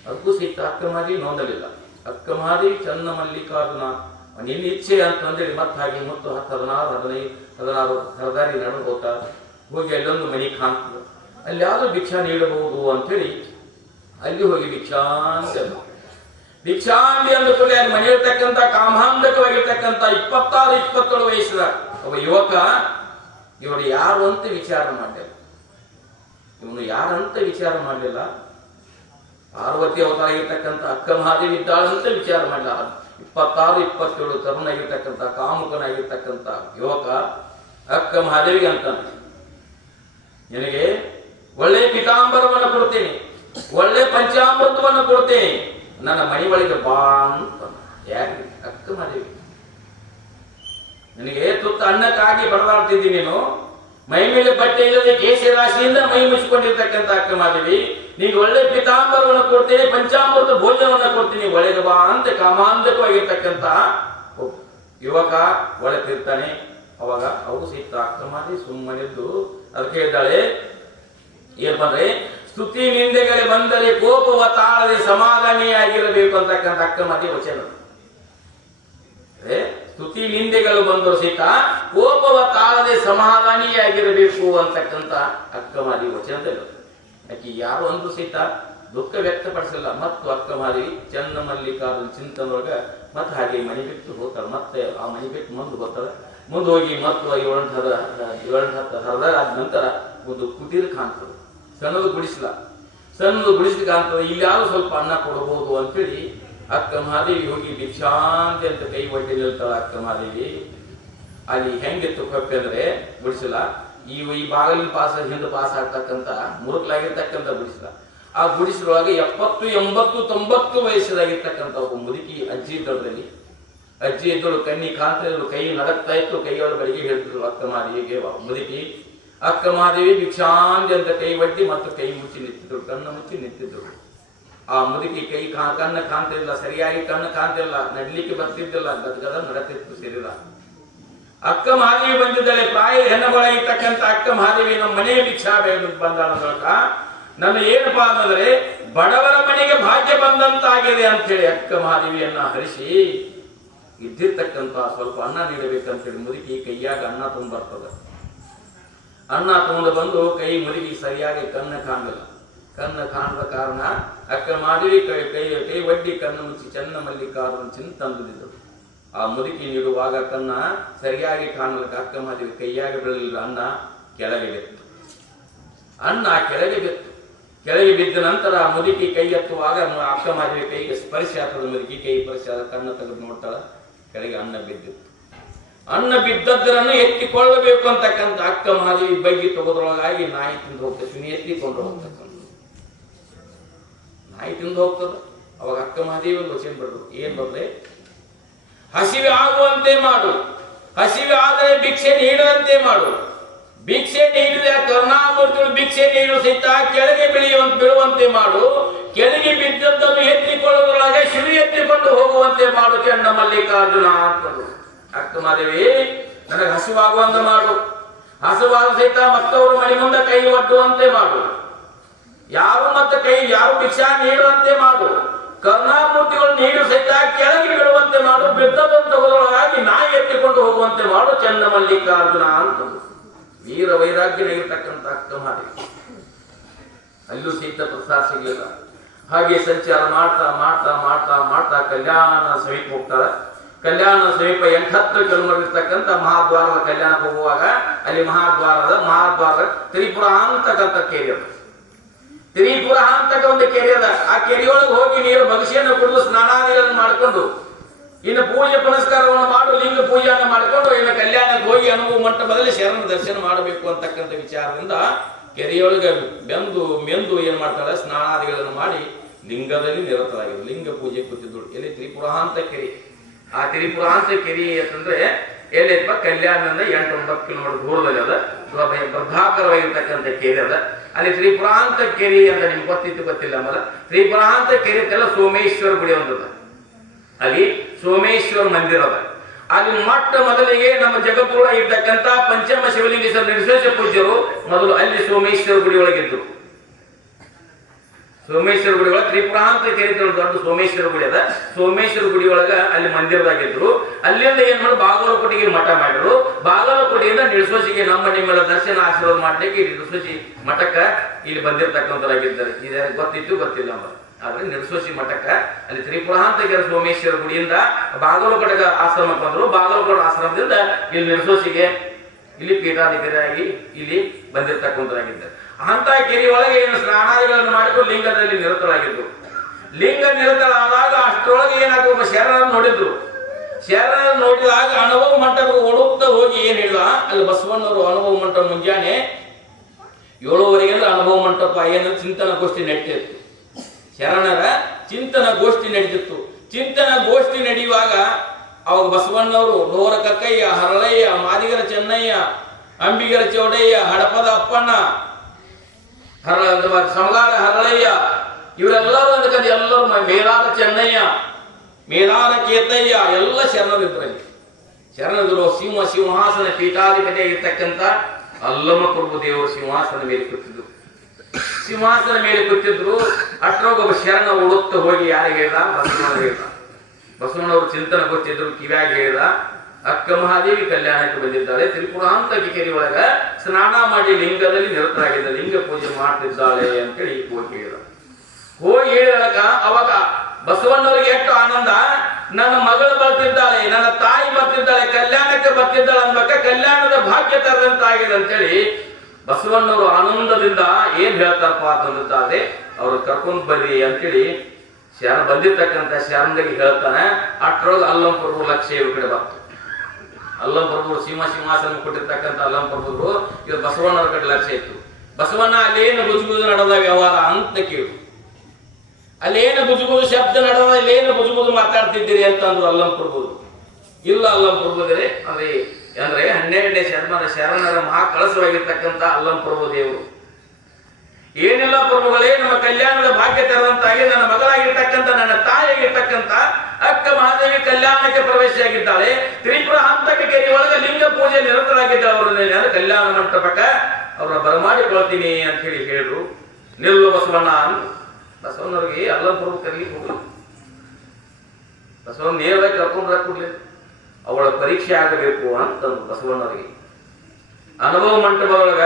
ಅದಕ್ಕೂ ಸಿಕ್ಕ ಅಕ್ಕ ಮಹಾದೇವಿ ನೋಂದಲಿಲ್ಲ. ಅಕ್ಕ ಮಹಾದೇವಿ ಚನ್ನ ಮಲ್ಲಿಕಾರ್ಜುನ ನಿನ್ನ ಇಚ್ಛೆ ಅಂತಂದೇಳಿ ಮತ್ತೆ ಹಾಗೆ 10, 16, 15, 16 ಹರದಾರಿ ನಡೆದು ಹೋಗಿ ಅಲ್ಲೊಂದು ಮನಿ ಕಾಣ್ತದೆ. ಅಲ್ಲಿ ಯಾರು ಭಿಕ್ಷಾ ನೀಡಬಹುದು ಅಂತೇಳಿ ಅಲ್ಲಿ ಹೋಗಿ ಭಿಕ್ಷಾಂತಿ ಅಂದ ಕೂಡಲೇ ಅಲ್ಲಿ ಮನೆಯಿರ್ತಕ್ಕಂಥ ಕಾಮಾಂಧಕವಾಗಿರ್ತಕ್ಕಂಥ 26, 27 ವಯಸ್ಸಿನ ಒಬ್ಬ ಯುವಕ ಇವರು ಯಾರು ಅಂತ ವಿಚಾರ ಮಾಡಲಿಲ್ಲ. ಇವನು ಯಾರಂತ ವಿಚಾರ ಮಾಡಲಿಲ್ಲ. ಪಾರ್ವತಿ ಅವತಾರ ಆಗಿರ್ತಕ್ಕಂಥ ಅಕ್ಕ ಮಹಾದೇವಿ ಇದ್ದಾಳಂತ ವಿಚಾರ ಮಾಡಲಿಲ್ಲ. 26, 27 ತರುಣಾಗಿರ್ತಕ್ಕಂಥ ಕಾಮುಕನಾಗಿರ್ತಕ್ಕಂಥ ಯುವಕ ಅಕ್ಕ ಮಹಾದೇವಿಗೆ ಅಂತಾನೆ, ನಿನಗೆ ಒಳ್ಳೆ ಪಿತಾಂಬರವನ್ನು ಕೊಡ್ತೇನೆ, ಒಳ್ಳೆ ಪಂಚಾಮೃತವನ್ನು ಕೊಡ್ತೇನೆ, ನನ್ನ ಮನೆ ಒಳಗೆ ಬಾ ಅಂತ. ಯಾಕೆ ಅಕ್ಕ ಮಹಾದೇವಿ ನಿನಗೆ ತುತ್ತ ಅನ್ನಕ್ಕಾಗಿ ಬಡದಾಡ್ತಿದ್ದೀನಿ. ನೀನು ಮೈ ಮೇಲೆ ಬಟ್ಟೆ ಇಲ್ಲದೆ ಕೇಶ ರಾಶಿಯಿಂದ ಮೈ ಮುಚ್ಚಿಕೊಂಡಿರ್ತಕ್ಕಂಥ ಅಕ್ಕ ಮಹಾದೇವಿ ನೀನು ಒಳ್ಳೆ ಪಿತಾಂಬರವನ್ನು ಕೊಡ್ತೀನಿ, ಪಂಚಾಮೃತ ಭೋಜನವನ್ನು ಕೊಡ್ತೀನಿ, ಒಳಗೆ ಬಾ ಅಂತ ಕಾಮಾಂಧಕವಾಗಿರ್ತಕ್ಕಂಥ ಯುವಕ ಒಳಗಿರ್ತಾನೆ. ಅವಾಗ ಅವು ಸಿಕ್ತ ಅಕ್ಕಮಾದಿ ಸುಮ್ಮನಿದ್ದು ಅದಕ್ಕೆ ಹೇಳ್ತಾಳೆ ಏನಂದ್ರೆ ಸ್ತುತಿ ನಿಂದೆಗಳೇ ಬಂದರೆ ಕೋಪವ ತಾಳದೆ ಸಮಾಧಾನಿಯಾಗಿರಬೇಕು ಅಂತಕ್ಕಂಥ ಅಕ್ಕಮಾದಿ ವಚನ. ಸ್ತುತಿ ನಿಂದೆಗಳು ಬಂದರೂ ಸಹಿತ ಕೋಪವ ತಾಳದೆ ಸಮಾಧಾನಿಯಾಗಿರಬೇಕು ಅಂತಕ್ಕಂಥ ಅಕ್ಕಮಾದಿ ವಚನದಲ್ಲಿ ಆಕೆ ಯಾರು ಅಂದ್ರೂ ಸಹಿತ ದುಃಖ ವ್ಯಕ್ತಪಡಿಸಲ್ಲ. ಮತ್ತು ಅಕ್ಕಮಾದಿ ಚನ್ನಮಲ್ಲಿಕಾರ್ಜುನ ಚಿಂತನೊಳಗ ಮತ್ತೆ ಹಾಗೆ ಮನೆ ಬಿಟ್ಟು ಹೋಗ್ತಾಳೆ. ಮತ್ತೆ ಆ ಮನೆ ಬಿಟ್ಟು ಮುಂದೆ ಹೋಗ್ತಾಳೆ. ಮುಂದೆ ಹೋಗಿ ಮತ್ತು 7-10 ಹರಿದಾರ ಆದ ನಂತರ ಒಂದು ಕುಟೀರ ಕಾಣ್ತದೆ, ಸಣ್ಣದು ಗುಡಿಸ್ಲಿಕ್ಕೆ ಕಾಣ್ತದೆ. ಇಲ್ಲಿ ಯಾರು ಸ್ವಲ್ಪ ಅನ್ನ ಕೊಡಬಹುದು ಅಂತೇಳಿ ಅಕ್ಕ ಮಹಾದೇವಿ ಹೋಗಿ ಭಿಕ್ಷಾಂತಿ ಅಂತ ಕೈ ಒಡ್ಡಿ ನಿಲ್ತಾಳ. ಅಕ್ಕ ಮಹಾದೇವಿ ಅಲ್ಲಿ ಹೆಂಗಿತ್ತು ಕಪ್ಪೆ ಅಂದ್ರೆ ಗುಡಿಸಲ ಈ ಬಾಗಿಲಿನ ಪಾಸ ಹಿಂದೆ ಪಾಸ್ ಆಗ್ತಕ್ಕಂಥ ಮುರುಕಲಾಗಿರ್ತಕ್ಕಂಥ ಗುಡಿಸಲ. ಆ ಗುಡಿಸಲೊಳಗೆ 70, 80, 90 ವಯಸ್ಸದಾಗಿರ್ತಕ್ಕಂಥ ಒಬ್ಬ ಮುದುಕಿ ಅಜ್ಜಿ ಇದ್ದಳಲ್ಲಿ. ಅಜ್ಜಿ ಇದ್ದಳು, ಕಣ್ಣಿ ಕಾಣ್ತಾ ಇದ್ದಳು, ಕೈ ನಡಕ್ತಾ ಇತ್ತು, ಕೈಯೊಳ ಬಳಿಗೆ ಹೇಳ್ತಿದ್ರು ಅಕ್ಕ ಮಹಾದೇವಿಗೆ ಮುದುಕಿ. ಅಕ್ಕ ಮಹಾದೇವಿ ಭಿಕ್ಷಾಂತಿ ಅಂತ ಕೈ ಒಡ್ಡಿ ಮತ್ತು ಕೈ ಮುಚ್ಚಿ ನಿಂತಿದ್ರು, ಕಣ್ಣು ಮುಚ್ಚಿ ನಿಂತಿದ್ರು. ಆ ಮುದುಕಿ ಕೈ ಕಣ್ಣು ಕಾಣ್ತಿಲ್ಲ, ಸರಿಯಾಗಿ ಕಣ್ಣು ಕಾಣ್ತಿಲ್ಲ, ನಡ್ಲಿಕ್ಕೆ ಬರ್ತಿದ್ದಿಲ್ಲ, ಗದಗದ ನಡತಿತ್ತು ಶರೀರ. ಅಕ್ಕ ಮಹಾದೇವಿ ಬಂದಿದ್ದಾಳೆ. ಪ್ರಾಯ ಹೆಣ್ಣುಗಳಾಗಿರ್ತಕ್ಕಂಥ ಅಕ್ಕ ಮಹಾದೇವಿ ನಮ್ಮ ಮನೆ ಭಿಕ್ಷಾ ಬಂದಾಳ. ನನ್ನ ಏನಪ್ಪಾ ಅಂತಂದ್ರೆ ಬಡವರ ಮನೆಗೆ ಭಾಗ್ಯ ಬಂದಂತಾಗಿದೆ ಅಂತೇಳಿ ಅಕ್ಕ ಮಹಾದೇವಿಯನ್ನ ಹರಿಸಿ ಇದ್ದಿರ್ತಕ್ಕಂಥ ಸ್ವಲ್ಪ ಅನ್ನ ನೀಡಬೇಕಂತೇಳಿ ಮುದುಕಿ ಕೈಯಾಗ ಅನ್ನ ಬರ್ತದ. ಅನ್ನ ತಗೊಂಡು ಬಂದು ಕೈ ಮುದುಕಿ ಸರಿಯಾಗಿ ಕಣ್ಣು ಕಾಣಲಿಲ್ಲ. ಕಣ್ಣು ಕಾಣದ ಕಾರಣ ಅಕ್ಕ ಮಹಾದೇವಿ ಕೈ ಒಡ್ಡಿ ಕಣ್ಣು ಮುಚ್ಚಿ ಚನ್ನಮಲ್ಲಿಕಾರ್ಜುನ ಚಿಂತಂದಿದ್ರು. ಆ ಮುದುಕಿ ನೀಡುವಾಗ ಕಣ್ಣ ಸರಿಯಾಗಿ ಕಾಣಲಿಕ್ಕೆ ಅಕ್ಕ ಮಹಾದೇವಿ ಕೈಯಾಗ ಬೀಳಲಿಲ್ಲ. ಅನ್ನ ಕೆಳಗೆ ಬಿತ್ತು. ಕೆಳಗೆ ಬಿದ್ದ ನಂತರ ಮುದುಕಿ ಕೈ ಎತ್ತುವಾಗ ಅಕ್ಕ ಮಹಾದೇವಿ ಕೈಗೆ ಸ್ಪರ್ಶ ಆಗ್ತದೆ. ಮುದುಕಿ ಕೈ ಸ್ಪರ್ಶ ಆದ ಕಣ್ಣು ತೆಗೆದು ನೋಡ್ತಾಳ, ಕೆಳಗೆ ಅನ್ನ ಬಿದ್ದಿತ್ತು. ಅನ್ನ ಬಿದ್ದದ್ದರನ್ನು ಎತ್ತಿಕೊಳ್ಳಬೇಕು ಅಂತಕ್ಕಂಥ ಅಕ್ಕ ಮಹಾದೇವಿ ಬಗ್ಗಿ ತಗೋದ್ರೊಳಗಾಗಿ ನಾಯಿ ತಿಂದು ಹೋಗ್ತದೆ. ಎತ್ತಿಕೊಂಡು ಹೋಗ್ತಕ್ಕಂಥ ನಾಯಿ ತಿಂದು ಹೋಗ್ತದ. ಅವಾಗ ಅಕ್ಕ ಮಹಾದೇವಿ ಒಂದು ವಚನ ಬರೋದು ಏನ್ ಬಂದ್ರೆ, ಹಸಿವೆ ಆಗುವಂತೆ ಮಾಡು, ಹಸಿವೆ ಆದರೆ ಭಿಕ್ಷೆ ನೀಡದಂತೆ ಮಾಡು. ಭಿಕ್ಷೆ ನೀಡಿದ ಕರುಣಾಮೂರ್ತಿಗಳು ಭಿಕ್ಷೆ ನೀಡು ಸಹಿತ ಕೆಳಗೆ ಬೀಳುವಂತೆ ಮಾಡು. ಕೆಳಗೆ ಬಿದ್ದದ್ದನ್ನು ಎತ್ತಿಕೊಳ್ಳುವುದರೊಳಗೆ ಶಿಲು ಎತ್ತಿಕೊಂಡು ಹೋಗುವಂತೆ ಮಾಡು ಚನ್ನಮಲ್ಲಿಕಾರ್ಜುನ ಅಂತಂದ್ರು. ಅಕ್ಕ ಮಹಾದೇವಿ ನನಗೆ ಹಸಿವಾಗುವಂತೆ ಮಾಡು, ಹಸಿವಾದ ಸಹಿತ ಮತ್ತವರು ಮನೆ ಮುಂದೆ ಕೈ ಒಡ್ಡುವಂತೆ ಮಾಡು, ಯಾರು ಭಿಕ್ಷಾ ನೀಡುವಂತೆ ಮಾಡು, ಕರುಣಾಮೂರ್ತಿಗಳು ನೀಡು ಸಹಿತ ಕೆಳಗೆ ಬೀಳುವಂತೆ ಮಾಡು, ಬಿದ್ದದಂತ ಹೋದೊಳಗಾಗಿ ನಾಯಿ ಎತ್ತಿಕೊಂಡು ಹೋಗುವಂತೆ ಮಾಡು ಚನ್ನಮಲ್ಲಿಕಾರ್ಜುನ ಅಂತಂದ್ರು. ವೀರ ವೈರಾಗ್ಯನಾಗಿರ್ತಕ್ಕಂಥ ಅಕ್ಕ ಮಹಾದೇವಿ ಅಲ್ಲೂ ಸಹಿತ ಪ್ರಸಾದ ಸಿಗಲಿಲ್ಲ. ಹಾಗೆ ಸಂಚಾರ ಮಾಡ್ತಾ ಮಾಡ್ತಾ ಮಾಡ್ತಾ ಮಾಡ್ತಾ ಕಲ್ಯಾಣ ಸಮೀಪ ಹೋಗ್ತಾಳೆ. ಕಲ್ಯಾಣ ಸಮೀಪ 8-10 ಕಿಲೋಮೀಟರ್ ಇರ್ತಕ್ಕಂಥ ಮಹಾದ್ವಾರದ ಕಲ್ಯಾಣಕ್ಕೆ ಹೋಗುವಾಗ ಅಲ್ಲಿ ಮಹಾದ್ವಾರ ತ್ರಿಪುರ ಅಂತಕ್ಕಂಥ ಕೇರಿ ಅದ. ತ್ರಿಪುರ ಅಂತಕ್ಕ ಒಂದು ಕೆರೆ ಅದ. ಆ ಕೆರೆಯೊಳಗೆ ಹೋಗಿ ನೀರು ಭವಿಷ್ಯನ ಕುಡಿದು ಸ್ನಾನಾದಿಗಳನ್ನು ಮಾಡಿಕೊಂಡು ಇನ್ನು ಪೂಜೆ ಪುನಸ್ಕಾರವನ್ನು ಮಾಡು, ಲಿಂಗ ಪೂಜೆಯನ್ನು ಮಾಡಿಕೊಂಡು ಇನ್ನು ಕಲ್ಯಾಣಕ್ಕೆ ಹೋಗಿ ಅನುಭವ ಮಂಟಪದಲ್ಲಿ ಶರಣ ದರ್ಶನ ಮಾಡಬೇಕು ಅಂತಕ್ಕಂಥ ವಿಚಾರದಿಂದ ಕೆರೆಯೊಳಗೆ ಮೆಂದು ಏನ್ ಮಾಡ್ತಾಳೆ, ಸ್ನಾನಾದಿಗಳನ್ನು ಮಾಡಿ ಲಿಂಗದಲ್ಲಿ ನಿರತರಾಗಿದ್ರು. ಲಿಂಗ ಪೂಜೆ ಕೂತಿದ್ದಳು. ಎಲ್ಲಿ ತ್ರಿಪುರಾಂತ ಕೆರೆ. ಆ ತ್ರಿಪುರಾಂತ ಕೆರೆ ಅಂತಂದ್ರೆ ಎಲ್ಲಿಪ್ಪ ಕಲ್ಯಾಣದಿಂದ 8-9 ಕಿಲೋಮೀಟರ್ ದೂರದಲ್ಲಿ ಅದ. ಬೃಹದಾಕರವಾಗಿರ್ತಕ್ಕಂಥ ಕೆರೆ ಅದ. ಅಲ್ಲಿ ತ್ರಿಪುರಾಂತ ಕೆರೆ ಅಂತ ನಿಮ್ಗೆ ಗೊತ್ತಿಲ್ಲ ಆಮೇಲೆ ತ್ರಿಪುರಾಂತ ಕೆರೆ ಎಲ್ಲ ಸೋಮೇಶ್ವರ ಗುಡಿ ಒಂದದ. ಅಲ್ಲಿ ಸೋಮೇಶ್ವರ ಮಂದಿರ ಅದ. ಅಲ್ಲಿ ಮೊಟ್ಟ ಮೊದಲಿಗೆ ನಮ್ಮ ಜಗತ್ತೊಳ ಇರ್ತಕ್ಕಂಥ ಪಂಚಮ ಶಿವಲಿಂಗೇಶ್ವರ ನಿರ್ದೇಶ ಪೂಜ್ಯರು ಮೊದಲು ಅಲ್ಲಿ ಸೋಮೇಶ್ವರ ಗುಡಿ ಒಳಗಿದ್ರು. ಸೋಮೇಶ್ವರ ಗುಡಿ ಒಳಗೆ ತ್ರಿಪುರಾಂತ ಕೆರೆ ದೊಡ್ಡ ಸೋಮೇಶ್ವರ ಗುಡಿ ಅದ. ಸೋಮೇಶ್ವರ ಗುಡಿ ಒಳಗ ಅಲ್ಲಿ ಮಂದಿರದಾಗಿದ್ರು. ಅಲ್ಲಿಂದ ಏನ್ ಮಾಡಿ ಬಾಗಲಕೋಟೆಗೆ ಮಠ ಮಾಡಿದ್ರು. ಬಾಗಲಕೋಟೆಯಿಂದ ನಿಳಸೋಸಿಗೆ ನಮ್ಮ ನಿಮ್ಮೆಲ್ಲ ದರ್ಶನ ಆಶೀರ್ವಾದ ಮಾಡ್ಲಿಕ್ಕೆ ನಿಳಸೋಸಿ ಮಠಕ್ಕ ಇಲ್ಲಿ ಬಂದಿರತಕ್ಕಂಥರಾಗಿದ್ದಾರೆ. ಇದು ಗೊತ್ತಿಲ್ಲ ಆದ್ರೆ ನಿಳಸೋಸಿ ಮಠಕ್ಕ ಅಲ್ಲಿ ತ್ರಿಪುರಾಂತ ಕೆರೆ ಸೋಮೇಶ್ವರ ಗುಡಿಯಿಂದ ಬಾಗಲಕೋಟೆಗೆ ಆಶ್ರಮಕ್ಕೆ ಬಂದ್ರು. ಬಾಗಲಕೋಟೆ ಆಶ್ರಮದಿಂದ ಇಲ್ಲಿ ನಿಳಸೋಸಿಗೆ ಇಲ್ಲಿ ಪೀಠಾಧಿಕಾರಿಯಾಗಿ ಇಲ್ಲಿ ಬಂದಿರತಕ್ಕಂಥರಾಗಿದ್ದಾರೆ. ಅಂತ ಕೆರೆ ಒಳಗೆ ಏನು ಸ್ನಾನಾದಿಗಳನ್ನು ಮಾಡಿಕೊಂಡು ಲಿಂಗದಲ್ಲಿ ನಿರತರಾಗಿದ್ರು. ಲಿಂಗ ನಿರತರಾದಾಗ ಅಷ್ಟರೊಳಗೆ ಏನಾಗ ಒಬ್ಬ ಶರಣರನ್ನು ನೋಡಿದ್ರು. ಶರಣರನ್ನು ನೋಡಿದಾಗ ಅನುಭವ ಮಂಟಪಕ್ಕೆ ಓಡುತ್ತಾ ಹೋಗಿ ಏನ್ ಹೇಳಿದ, ಅಲ್ಲಿ ಬಸವಣ್ಣವರು ಅನುಭವ ಮಂಟಪ ಮುಂಜಾನೆ 7:30 ಅನುಭವ ಮಂಟಪ ಏನಂದ್ರೆ ಚಿಂತನ ಗೋಷ್ಠಿ ನಡೀತಿತ್ತು. ಶರಣರ ಚಿಂತನ ಗೋಷ್ಠಿ ನಡೀತಿತ್ತು. ಚಿಂತನ ಗೋಷ್ಠಿ ನಡೆಯುವಾಗ ಅವಾಗ ಬಸವಣ್ಣವರು ಡೋರ ಕಕ್ಕಯ್ಯ, ಹರಳಯ್ಯ, ಮಾದಿಗರ ಚೆನ್ನಯ್ಯ, ಅಂಬಿಗರ ಚೌಡಯ್ಯ, ಹಡಪದ ಅಪ್ಪಣ್ಣ ಸಮಗಾರ ಹರಳಯ್ಯ ಇವರೆಲ್ಲರೂ ಅಂದ್ಕೊಂಡು ಎಲ್ಲರೂ ಮೇಲಾರ ಚೆನ್ನಯ್ಯ, ಮೇಲಾರ ಕೇತಯ್ಯ ಎಲ್ಲ ಶರಣರಿದ್ರಲ್ಲಿ. ಶರಣರು ಸಿಂಹಾಸನ ಪೀಠಾಧಿಪತಿ ಇರ್ತಕ್ಕಂಥ ಅಲ್ಲಮ ಪ್ರಭು ದೇವರು ಸಿಂಹಾಸನ ಮೇಲೆ ಕೂತಿದ್ರು. ಸಿಂಹಾಸನ ಮೇಲೆ ಕೂತಿದ್ರು. ಅಟ್ರಾಗ ಒಬ್ಬ ಶರಣ ಉಡುತ್ತ ಹೋಗಿ ಯಾರಿಗೆ ಹೇಳ್ದ? ಬಸವಣ್ಣ ಹೇಳ್ದ. ಬಸವಣ್ಣವರು ಚಿಂತನೆ ಗೊತ್ತಿದ್ರು. ಕಿವ್ಯಾಗ ಹೇಳ್ದ, ಅಕ್ಕ ಮಹಾದೇವಿ ಕಲ್ಯಾಣಕ್ಕೆ ಬಂದಿದ್ದಾಳೆ, ತ್ರಿಪುರಾಂತ ಕೆರೆ ಒಳಗ ಸ್ನಾನ ಮಾಡಿ ಲಿಂಗದಲ್ಲಿ ನಿರತರಾಗಿದ್ದ, ಲಿಂಗ ಪೂಜೆ ಮಾಡ್ತಿದ್ದಾಳೆ ಅಂತೇಳಿ ಹೋಗಿ ಹೇಳಿದ. ಹೋಗಿ ಹೇಳಿದಾಗ ಅವಾಗ ಬಸವಣ್ಣವ್ರಿಗೆ ಎಷ್ಟು ಆನಂದ, ನನ್ನ ಮಗಳು ಬರ್ತಿದ್ದಾಳೆ, ನನ್ನ ತಾಯಿ ಬರ್ತಿದ್ದಾಳೆ, ಕಲ್ಯಾಣಕ್ಕೆ ಬರ್ತಿದ್ದಾಳೆ ಅನ್ಬೇಕ, ಕಲ್ಯಾಣದ ಭಾಗ್ಯ ತರದಂತಾಗಿದೆ ಅಂತೇಳಿ ಬಸವಣ್ಣವರು ಆನಂದದಿಂದ ಏನ್ ಹೇಳ್ತಾರಪ್ಪ ಅಂತಂದಿದ್ದಾರೆ, ಅವ್ರು ಕರ್ಕೊಂಡ್ ಬರ್ರಿ ಅಂತೇಳಿ ಬಂದಿರ್ತಕ್ಕಂಥ ಶರಣರಿಗೆ ಹೇಳ್ತಾನೆ. ಅಟ್ರೊಳಗೆ ಅಲ್ಲಂ ಪ್ರಭು ಲಕ್ಷ್ಯ ಇವ್ರ ಕಡೆ ಬರ್ತಾರೆ. ಅಲ್ಲಂ ಪ್ರಭು ಸಿಂಹಾಸನ ಕೊಟ್ಟಿರ್ತಕ್ಕಂಥ ಅಲ್ಲಂ ಪ್ರಭುಗಳು ಇವ್ರು ಬಸವಣ್ಣವ್ರ ಕಡೆ ಲಕ್ಷ್ಯ ಇತ್ತು. ಬಸವಣ್ಣ ಅಲ್ಲೇನು ಗುಜುಗುಜು ನಡೆದ ವ್ಯವಹಾರ ಅಂತ ಕೇಳು, ಅಲ್ಲೇನು ಗುಜುಗುಜು ಶಬ್ದ ನಡೆದ, ಇಲ್ಲೇನು ಗುಜುಗುಜು ಮಾತಾಡ್ತಿದ್ದೀರಿ ಅಂತಂದ್ರು ಅಲ್ಲಂ ಪ್ರಭು. ಇಲ್ಲ ಅಲ್ಲಂ ಪ್ರಭುದರೆ ಅಂದ್ರೆ 12ನೇ ಶರಣರ ಮಹಾ ಕಳಸವಾಗಿರ್ತಕ್ಕಂಥ ಅಲ್ಲಂ ಪ್ರಭು ದೇವರು, ಏನೆಲ್ಲ ಪ್ರಭುಗಳೇ, ನಮ್ಮ ಕಲ್ಯಾಣದ ಭಾಗ್ಯ ತೆರೆದಂತಾಗಿ ನನ್ನ ಮಗಳಾಗಿರ್ತಕ್ಕಂಥ ನನ್ನ ತಾಯಿಯಾಗಿರ್ತಕ್ಕಂಥ ಅಕ್ಕ ಮಹಾದೇವಿ ಕಲ್ಯಾಣಕ್ಕೆ ಪ್ರವೇಶಿಯಾಗಿದ್ದಾಳೆ, ತ್ರಿಪುರ ಹಂತಕ ಕೆರೆ ಒಳಗೆ ಲಿಂಗ ಪೂಜೆ ನಿರತರಾಗಿದ್ದಾಳೆ, ಅವರನ್ನ ಕಲ್ಯಾಣ ಮಂಟಪಕ್ಕೆ ಅವರ ಬರಮಾಡಿಕೊಳ್ತೀನಿ ಅಂತ ಹೇಳಿ ಹೇಳಿದ್ರು. ನಿಲ್ಲು ಬಸವಣ್ಣ ಅಂದ್ರು. ಬಸವಣ್ಣವ್ರಿಗೆ ಅಲ್ಲಂ ಪ್ರಭು ಕರೀಲಿಕ್ಕೆ ಹೋಗಲಿ, ಬಸವಣ್ಣ ನೇರವಾಗಿ ಕರ್ಕೊಂಡ್ರ ಕೂಡ್ಲಿ ಅವಳ ಪರೀಕ್ಷೆ ಆಗಬೇಕು ಅಂತಂದು ಬಸವಣ್ಣವರಿಗೆ. ಅನುಭವ ಮಂಟಪದೊಳಗ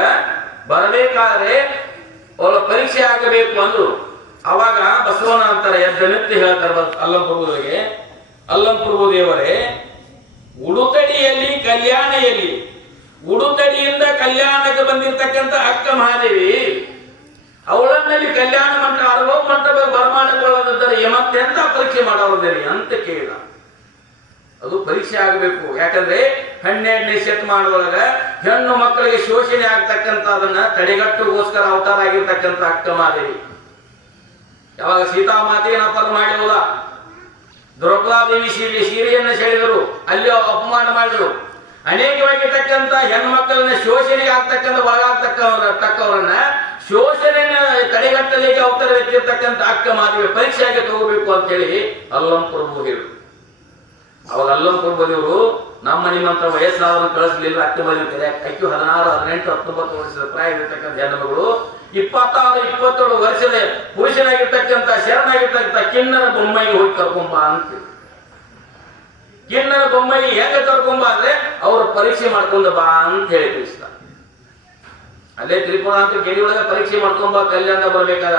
ಬರಬೇಕಾದ್ರೆ ಅವಳ ಪರೀಕ್ಷೆ ಆಗಬೇಕು ಅಂದ್ರು. ಅವಾಗ ಬಸವಣ್ಣ ಅಂತಾರೆ, ಎದ್ದು ನಿತ್ಯ ಹೇಳ್ತಾರೆ ಅಲ್ಲಂ ಪ್ರಭುಗಳಿಗೆ, ಅಲ್ಲಂ ಪ್ರಭು ದೇವರೇ, ಉಡುತಡಿಯಲ್ಲಿ ಕಲ್ಯಾಣ ಎಲ್ಲಿ? ಉಡುತಡಿಯಿಂದ ಕಲ್ಯಾಣಕ್ಕೆ ಬಂದಿರತಕ್ಕಂಥ ಅಕ್ಕ ಮಹಾದೇವಿ ಅವಳನ್ನಲ್ಲಿ ಕಲ್ಯಾಣ ಮಂಟಪ ಅನುಭವ ಮಂಟಪ ಬರಮಾಡಿಕೊಳ್ಳೋದಿದ್ದರೆ ಮತ್ತೆಂತ ಪರೀಕ್ಷೆ ಮಾಡೋದಿರಿ ಅಂತ ಕೇಳಿದ. ಅದು ಪರೀಕ್ಷೆ ಆಗಬೇಕು. ಯಾಕಂದ್ರೆ 12ನೇ ಶತಮಾನದೊಳಗ ಹೆಣ್ಣು ಮಕ್ಕಳಿಗೆ ಶೋಷಣೆ ಆಗ್ತಕ್ಕಂಥ ಅದನ್ನ ತಡೆಗಟ್ಟುಗೋಸ್ಕರ ಅವತಾರ ಆಗಿರ್ತಕ್ಕಂಥ ಅಕ್ಕ ಮಹಾದೇವಿ. ಯಾವಾಗ ಸೀತಾಮಾತೆಯನ್ನು ಅಪರ ಮಾಡಿರಲ್ಲ, ದ್ರೌಪದಾದೇವಿ ಸೀರೆಯನ್ನು ಸೆಳೆದರು, ಅಲ್ಲಿ ಅಪಮಾನ ಮಾಡಿದರು. ಅನೇಕವಾಗಿರ್ತಕ್ಕಂಥ ಹೆಣ್ಣು ಮಕ್ಕಳನ್ನ ಶೋಷಣೆಗೆ ಆಗ್ತಕ್ಕಂಥ ಒಳಗಾಗ್ತಕ್ಕವರನ್ನ ಶೋಷಣೆಯನ್ನ ತಡೆಗಟ್ಟಲಿಕ್ಕೆ ಅವತಾರ ಎತ್ತಿರ್ತಕ್ಕಂಥ ಅಕ್ಕ ಮಹಾದೇವಿ ಪರೀಕ್ಷೆಯಾಗಿ ತಗೋಬೇಕು ಅಂತ ಹೇಳಿ ಅಲ್ಲಂ ಪ್ರಭು ಹೇಳಿದ್ರು. ಅವಾಗ ಅಲ್ಲಂ ಪ್ರಭುದೇವರು ನಮ್ಮ ನಿಮ್ಮಂತ ವಯಸ್ಸಾದನ್ನು ಕಳಿಸಲಿಲ್ಲ. ಅಕ್ಕ ಮದುವೆ ಕರೆಯಾಕ 16, 18, 19 ವರ್ಷದ ಪ್ರಾಯ ಇರತಕ್ಕಂಥ ಹೆಣ್ಣು ಮಗಳು 26, 27 ವರ್ಷದ ಪುರುಷನಾಗಿರ್ತಕ್ಕಂಥ ಶರಣಾಗಿರ್ತಕ್ಕಂಥ ಕಿನ್ನರ ಬೊಮ್ಮಾಯಿಗೆ ಹೋಗಿ ಕರ್ಕೊಂಬ ಅಂತ. ಕಿನ್ನರ ಬೊಮ್ಮಾಯಿ ಹೆಂಗ ಕರ್ಕೊಂಬ ಅಂದ್ರೆ ಅವ್ರ ಪರೀಕ್ಷೆ ಮಾಡ್ಕೊಂಡ ಬಾ ಅಂತ ಹೇಳಿ ತಿಳಿಸ್ತ. ಅಲ್ಲೇ ತ್ರಿಪುರ ಅಂತ ಕೆರೆ ಒಳಗೆ ಪರೀಕ್ಷೆ ಮಾಡ್ಕೊಂಬ, ಕಲ್ಯಾಣ ಬರ್ಬೇಕಾದ,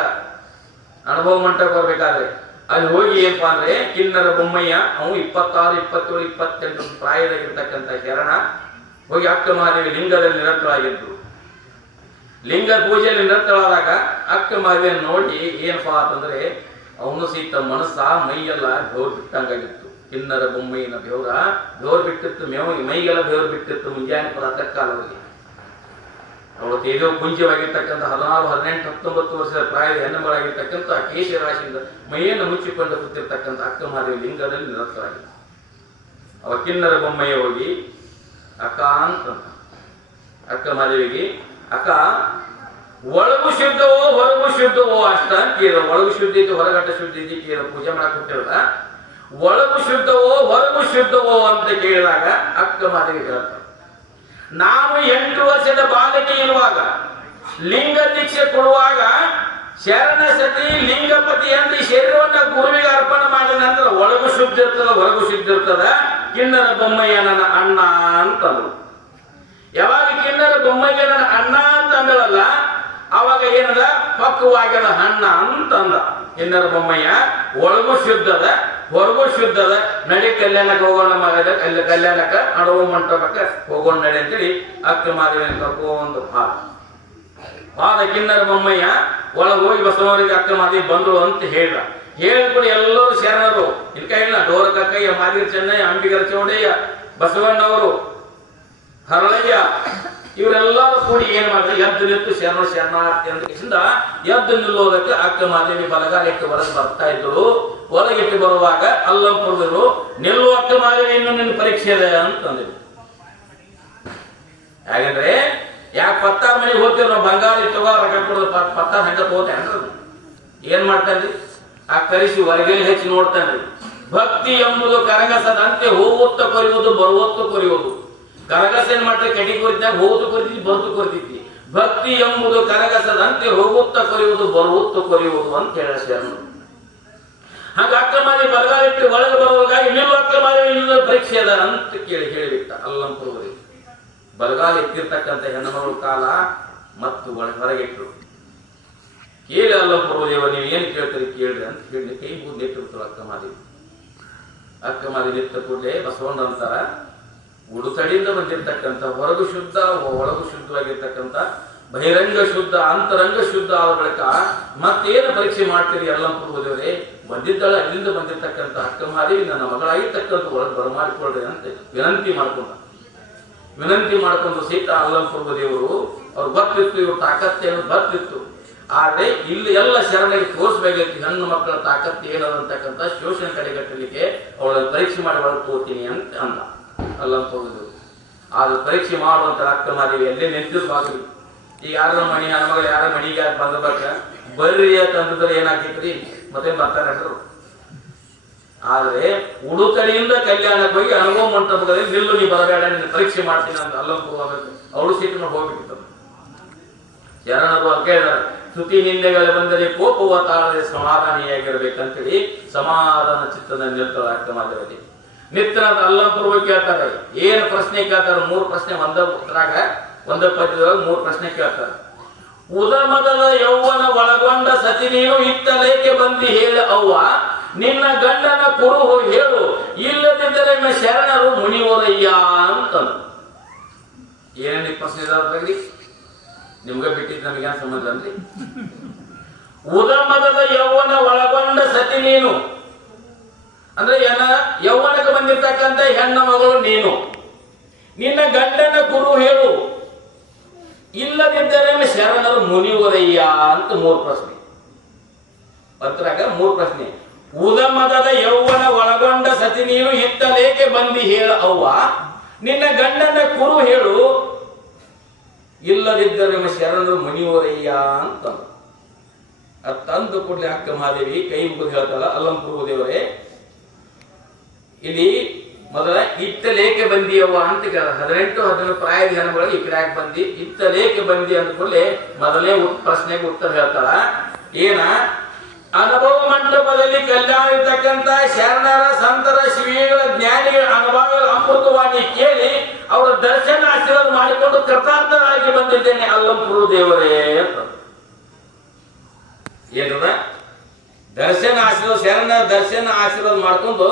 ಅನುಭವ ಮಂಟಪ ಬರ್ಬೇಕಾದ್ರೆ ಅಲ್ಲಿ ಹೋಗಿ ಏನಪ್ಪಾ ಅಂದ್ರೆ ಕಿನ್ನರ ಬೊಮ್ಮಯ್ಯ ಅವನು 26, 27, 28 ಪ್ರಾಯದಾಗಿರ್ತಕ್ಕಂಥ ಶರಣ ಹೋಗಿ ಅಕ್ಕ ಮಹಾದೇವಿ ಲಿಂಗದಲ್ಲಿ ನಿರತರಾಗಿದ್ರು. ಲಿಂಗ ಪೂಜೆಯಲ್ಲಿ ನಿರತರಾದಾಗ ಅಕ್ಕ ಮಹಾದೇವಿಯನ್ನು ನೋಡಿ ಏನಪ್ಪಾ ಅಂತಂದ್ರೆ ಅವನು ಸಹಿತ ಮನಸ್ಸ ಮೈಯೆಲ್ಲ ಬೆವರು ಬಿಟ್ಟಂಗಾಗಿತ್ತು. ಕಿನ್ನರ ಬೊಮ್ಮಯ್ಯನ ಬೆವರು ಬಿಟ್ಟಿತ್ತು, ಮೈಗೆಲ್ಲ ಬೆವರು ಬಿಟ್ಟಿತ್ತು. ಮುಂಜಾನೆ ಪ್ರಾತಃ ಕಾಲದಲ್ಲಿ ಅವಳು ತೇಜೋ ಪುಂಜವಾಗಿರ್ತಕ್ಕಂಥ 16, 18, 19 ವರ್ಷದ ಪ್ರಾಯದ ಹೆಣ್ಣುಗಳಾಗಿರ್ತಕ್ಕಂಥ ಕೇಶ ರಾಶಿಯಿಂದ ಮೈಯನ್ನು ಮುಚ್ಚಿಕೊಂಡು ಕೂತಿರ್ತಕ್ಕಂಥ ಅಕ್ಕ ಮಹಾದೇವಿ ಲಿಂಗದಲ್ಲಿ ನಿರತರಾಗಿತ್ತು. ಅವ ಕಿನ್ನರ ಬೊಮ್ಮಯ್ಯ ಹೋಗಿ ಅಕ್ಕ ಅಂತ ಅಕ್ಕ ಮಹಾದೇವಿಗೆ, ಅಕ್ಕ ಒಳಗು ಶುದ್ಧವೋ ಹೊರಗು ಶುದ್ಧವೋ ಅಷ್ಟ ಕೇಳ. ಒಳಗು ಶುದ್ಧ ಇದ್ದು ಹೊರಗಟ್ಟ ಶುದ್ಧ ಇದ್ದು ಕೇಳ, ಪೂಜೆ ಮಾಡಕ್ ಕೊಟ್ಟಿರದ. ಒಳಗು ಶುದ್ಧವೋ ಹೊರಗು ಶುದ್ಧವೋ ಅಂತ ಕೇಳಿದಾಗ ಅಕ್ಕ ಮಹಾದೇವಿ ಹೇಳ್ತಾರೆ, ನಾನು 8 ವರ್ಷದ ಬಾಲಕಿ ಇರುವಾಗ ಲಿಂಗ ದೀಕ್ಷೆ ಕೊಡುವಾಗ ಶರಣ ಸತಿ ಲಿಂಗಪತಿ ಅಂತ ಶರೀರವನ್ನ ಗುರುವಿಗೆ ಅರ್ಪಣೆ ಮಾಡಿದ ನಂತರ ಒಳಗು ಶುದ್ಧ ಇರ್ತದ ಹೊರಗು ಶುದ್ಧ ಇರ್ತದ. ಕಿನ್ನರ ಬೊಮ್ಮಯ್ಯ ನನ್ನ ಅಣ್ಣ ಅಂತಂದ್ರು. ಯಾವಾಗ ಕಿನ್ನರ ಬೊಮ್ಮಯ್ಯ ನನ್ನ ಅಣ್ಣ ಅಂತ ಅಂದಳಲ್ಲ, ಅವಾಗ ಏನದ ಪಕ್ವವಾಗ್ಯದ ಹಣ್ಣ ಅಂತಂದ. ಕಿನ್ನರ ಬೊಮ್ಮಯ್ಯ ಒಳಗು ಶುದ್ಧದ ಹೊರಗು ಶುದ್ಧದ, ನಡಿ ಕಲ್ಯಾಣಕ್ಕೆ ಹೋಗೋಣ ಮಾಡಿದ, ಕಲ್ಯಾಣಕ್ಕೆ ಅಡವು ಮಂಟಪಕ್ಕೆ ಹೋಗೋಣ ನಡಿ ಅಂತೇಳಿ ಅಕ್ಕ ಮಾದೇವಿಯನ್ನು ಕರ್ಕೊಂಡು ಪಾದ ಕಿನ್ನರ ಬೊಮ್ಮಯ್ಯ ಒಳಗೆ ಹೋಗಿ ಬಸವನವರಿಗೆ ಅಕ್ಕ ಮಾದೇವಿ ಬಂದ್ರು ಅಂತ ಹೇಳ್ದ. ಹೇಳ್ಕೊಂಡು ಎಲ್ಲರೂ ಶರಣರು ಇನ್ಕ ಇಲ್ಲ, ಡೋರ ಕಕ್ಕಯ್ಯ, ಮಾದಿರ ಚೆನ್ನಯ್ಯ, ಅಂಬಿಗರ ಚೌಡಯ್ಯ, ಬಸವಣ್ಣವರು, ಹರಳಯ್ಯ ಇವರೆಲ್ಲರೂ ಕೂಡಿ ಏನ್ ಮಾಡಿದ್ರೆ ಎದ್ದು ನಿಂತು ಶರಣಾರ್ಥಿ ಅಂತ ಎದ್ದು ನಿಲ್ಲೋದಕ್ಕೆ ಅಕ್ಕ ಮಾದೇವಿ ಬಲಗಾಲಿಟ್ಟು ಹೊರಗೆ ಬರ್ತಾ ಇದ್ರು. ಒಳಗಿಟ್ಟು ಬರುವಾಗ ಅಲ್ಲಂ ಪ್ರಭುಗಳು, ನಿಲ್ಲು ಅಕ್ಕ ಮಾದೇವಿ, ಇನ್ನು ನಿನ್ನ ಪರೀಕ್ಷೆ ಇದೆ ಅಂತಂದ್ರು. ಹಾಗಂದ್ರೆ ಯಾಕೆ ಪತ್ತಾರ ಮನೆಗೆ ಹೋಗ್ತೀವಿ ನಾವು, ಬಂಗಾರ ಇಟ್ಟವ ರೊಕ್ಕ ಕೊಡೋದು ಪತ್ತಾರ ಹಂಗ ತಗೋತೇನ್ರಿ? ಏನ್ ಮಾಡ್ತಾನ್ರಿ? ಆ ಕಲಿಸಿ ಹೊರಗೆ ಹೆಚ್ಚಿ ನೋಡ್ತಾನ್ರಿ. ಭಕ್ತಿ ಎಂಬುದು ಕರಗಸದಂತೆ ಹೋಗುತ್ತ ಕೊರಿಯುವುದು ಬರುವತ್ತು ಕೊರಿಯುವುದು. ಕರಗಸ ಏನ್ ಮಾಡ್ತಾರೆ? ಕಡಿ ಕೊರಿತಾಗ ಹೋಗುತ್ತು ಕೊರಿತೈತಿ, ಬರುತ್ತು ಕೊರಿತೈತಿ. ಭಕ್ತಿ ಎಂಬುದು ಕರಗಸದಂತೆ ಹೋಗುತ್ತ ಕೊರಿಯುವುದು ಬರುವತ್ತು ಕೊರಿಯುವುದು ಅಂತ ಹೇಳ. ಹಂಗ ಅಕ್ರಮಾದಿ ಬರಗಾಲ ಇಟ್ಟು ಒಳಗೆ ಬರುವಾಗ ಇನ್ನೂ ಅಕ್ರಮಾದಿ ಇನ್ನೂ ಪರೀಕ್ಷೆ ಅದ ಅಂತ ಹೇಳಿಬಿಟ್ಟ ಅಲ್ಲಂಪುರವರಿಗೆ. ಬರಗಾಲ ಇಟ್ಟಿರ್ತಕ್ಕಂಥ ಹೆಣ್ಣುಮಗಳ ಕಾಲ ಮತ್ತು ಹೊರಗಿಟ್ರು. ಕೇಳಿ ಅಲ್ಲಂಪುರದೇವ, ನೀವು ಏನ್ ಕೇಳ್ತೀರಿ ಕೇಳ್ರಿ ಅಂತ ಹೇಳಿ ಕೈ ಮುಗಿದು ನಿಟ್ಟಿರ್ತಾರೆ ಅಕ್ಕಮಾದಿ. ಅಕ್ಕಮಾದಿ ನಿಂತ ಕೂಡಲೇ ಬಸವಣ್ಣ ಅಂತಾರ, ಉಡುತಡಿಯಿಂದ ಬಂದಿರ್ತಕ್ಕಂಥ ಹೊರಗು ಶುದ್ಧ ಒಳಗು ಶುದ್ಧವಾಗಿರ್ತಕ್ಕಂಥ ಬಹಿರಂಗ ಶುದ್ಧ ಅಂತರಂಗ ಶುದ್ಧ ಆದ ಬಳಿಕ ಮತ್ತೇನು ಪರೀಕ್ಷೆ ಮಾಡ್ತೀರಿ ಅಲ್ಲಂಪುರದೇವರೇ? ಬಂದಿದ್ದಾಳೆ ಅಲ್ಲಿಂದ ಬಂದಿರ್ತಕ್ಕಂಥ ಅಕ್ಕಮಾದಿ ನನ್ನ ಮಗಳಾಗಿರ್ತಕ್ಕಂಥ ಒಳಗೆ ಬರಮಾಡಿಕೊಳ್ರಿ ಅಂತ ವಿನಂತಿ ಮಾಡ್ಕೊಂಡು ಸಹಿತ ಅಲ್ಲಂಪುರ ದೇವರು ಅವ್ರು ಗೊತ್ತಿತ್ತು, ಇವ್ರ ತಾಕತ್ತೇನು ಗೊತ್ತಿತ್ತು. ಆದ್ರೆ ಇಲ್ಲಿ ಎಲ್ಲ ಶರಣರಿಗೆ ತೋರಿಸ್ಬೇಕಾಗಿತ್ತು ಹೆಣ್ಣು ಮಕ್ಕಳ ತಾಕತ್ತು ಏನದಂತಕ್ಕಂಥ ಶೋಷಣೆ ಕಡೆಗಟ್ಟಲಿಕ್ಕೆ ಅವಳ ಪರೀಕ್ಷೆ ಮಾಡಿ ಒಳಗೆ ತೋರ್ತೀನಿ ಅಂತ ಅಂದ ಅಲ್ಲಂಪುರ ದೇವರು. ಆದ್ರೆ ಪರೀಕ್ಷೆ ಮಾಡುವಂತ ಅಕ್ಕಮಾದೇವಿ ಎಲ್ಲೇ ನಿಂತಿರ್ಬಾರ್ದು. ಈಗ ಯಾರ ಮಣಿ ಹೆಣ್ಮಗಳು ಯಾರ ಮಣಿಗೆ ಬಂದಬೇಕ ಬರ್ರಿ ಅಂತಂದ್ರೆ ಏನಾಗ್ತೈತ್ರಿ? ಮತ್ತೆ ಬರ್ತಾರರು. ಆದ್ರೆ ಉಡುತಡಿಯಿಂದ ಕಲ್ಯಾಣಕ್ಕೆ ಹೋಗಿ ಅನುಭವ ಮಂಟಪದಲ್ಲಿ ನಿಲ್ಲು, ನೀ ಬರಬೇಡ, ನಿನ್ನ ಪರೀಕ್ಷೆ ಮಾಡ್ತೀನಿ ಅಂತ ಅಲ್ಲಂಪುರ ಅವಳು ಸೀಟನ್ನು ಹೋಗ್ಬಿಟ್ಟಿರ್ತಾರೆ. ಶರಣರು ಕೇಳಿದಾರೆ, ಸ್ತುತಿ ನಿಂದೆಗಳು ಬಂದರೆ ಕೋಪವ ತಾಳದೆ ಸಮಾಧಾನಿಯಾಗಿರ್ಬೇಕಂತೇಳಿ ಸಮಾಧಾನ ಚಿತ್ತದ ನಿಲ್ತಾಳ ಅಕ್ಕಮಾದೇವಿ. ನಿತ್ಯನಾದ ಅಲ್ಲಂಪುರ ಕೇಳ್ತಾರೆ. ಏನ್ ಪ್ರಶ್ನೆ ಕೇಳ್ತಾರೆ? 3 ಪ್ರಶ್ನೆ ಒಂದ ಪದ್ಯದೊಳಗೆ 3 ಪ್ರಶ್ನೆ ಕೇಳ್ತಾರೆ. ಉದಮದದ ಯೌವನ ಒಳಗೊಂಡ ಸತಿ ನೀನು ಇತ್ತಲೇಕೆ ಬಂದಿ ಹೇಳ ಅವ್ವ, ನಿನ್ನ ಗಂಡನ ಕುರು ಹೇಳು, ಇಲ್ಲದಿದ್ದರೆ ಶರಣರು ಮುನಿವರಯ್ಯ ಅಂತಂದು. ಏನೇನು ಪ್ರಶ್ನೆ ಇದಾವ್ರಿ? ನಿಮ್ಗೆ ಬಿಟ್ಟಿದ್ದು ನಮಗೇನು ಸಂಬಂಧ ಅನ್ರಿ? ಉದಮದದ ಯೌವನ ಒಳಗೊಂಡ ಸತಿ ನೀನು ಅಂದ್ರೆ ಯೌವನಕ್ಕೆ ಬಂದಿರ್ತಕ್ಕಂಥ ಹೆಣ್ಣ ಮಗಳು ನೀನು, ನಿನ್ನ ಗಂಡನ ಕುರು ಹೇಳು, ಇಲ್ಲದಿದ್ದರೆ ಶರಣರು ಮುನಿವರಯ್ಯ ಅಂತ 3 ಪ್ರಶ್ನೆ. ಪತ್ರಾಗ 3 ಪ್ರಶ್ನೆ. ಉದಮದದ ಯೌವನ ಒಳಗೊಂಡ ಸತಿ ನೀನು ಇತ್ತಲೇಕೆ ಬಂದಿ ಹೇಳ ಅವ್ವ, ನಿನ್ನ ಗಂಡನ ಕುರು ಹೇಳು, ಇಲ್ಲದಿದ್ದರೆ ಶರಣರು ಮುನಿವರಯ್ಯ ಅಂತ ತಂದು ಕೂಡಲೇ ಅಕ್ಕಮಾದೇವಿ ಕೈ ಮುಗಿದು ಹೇಳ್ತಾಳ, ಅಲ್ಲಂಪುರ ದೇವರೇ ಇಲ್ಲಿ ಮೊದಲ ಇತ್ತಲೇಕೆ ಬಂದಿಯವ್ವ ಅಂತ ಕೇಳ. 18-19 ಪ್ರಾಯದ ಹೆಣ್ಣುಗಳು ಈ ಕಡೆ ಬಂದಿ, ಇತ್ತಲೇಕೆ ಬಂದಿ ಅಂದ್ಕೊಳ್ಳಿ ಮೊದಲೇ ಪ್ರಶ್ನೆಗೆ ಉತ್ತರ ಹೇಳ್ತಾಳ. ಏನ? ಅನುಭವ ಮಂಟಪದಲ್ಲಿ ಕಲ್ಯಾಣ ಇರ್ತಕ್ಕಂಥ ಶರಣರ ಸಂತರ ಶ್ರೀಗಳ ಜ್ಞಾನಿಗಳ ಅನುಭವ ಅಮೃತವಾಣಿ ಕೇಳಿ ಅವರ ದರ್ಶನ ಆಶೀರ್ವಾದ ಮಾಡಿಕೊಂಡು ಕೃತಾರ್ಥರಾಗಿ ಬಂದಿದ್ದೇನೆ ಅಲ್ಲಂಪುರ ದೇವರೇ ಅಂತ. ಏನದ? ದರ್ಶನ ಆಶೀರ್ವಾದ, ಶರಣರ ದರ್ಶನ ಆಶೀರ್ವಾದ ಮಾಡ್ಕೊಂಡು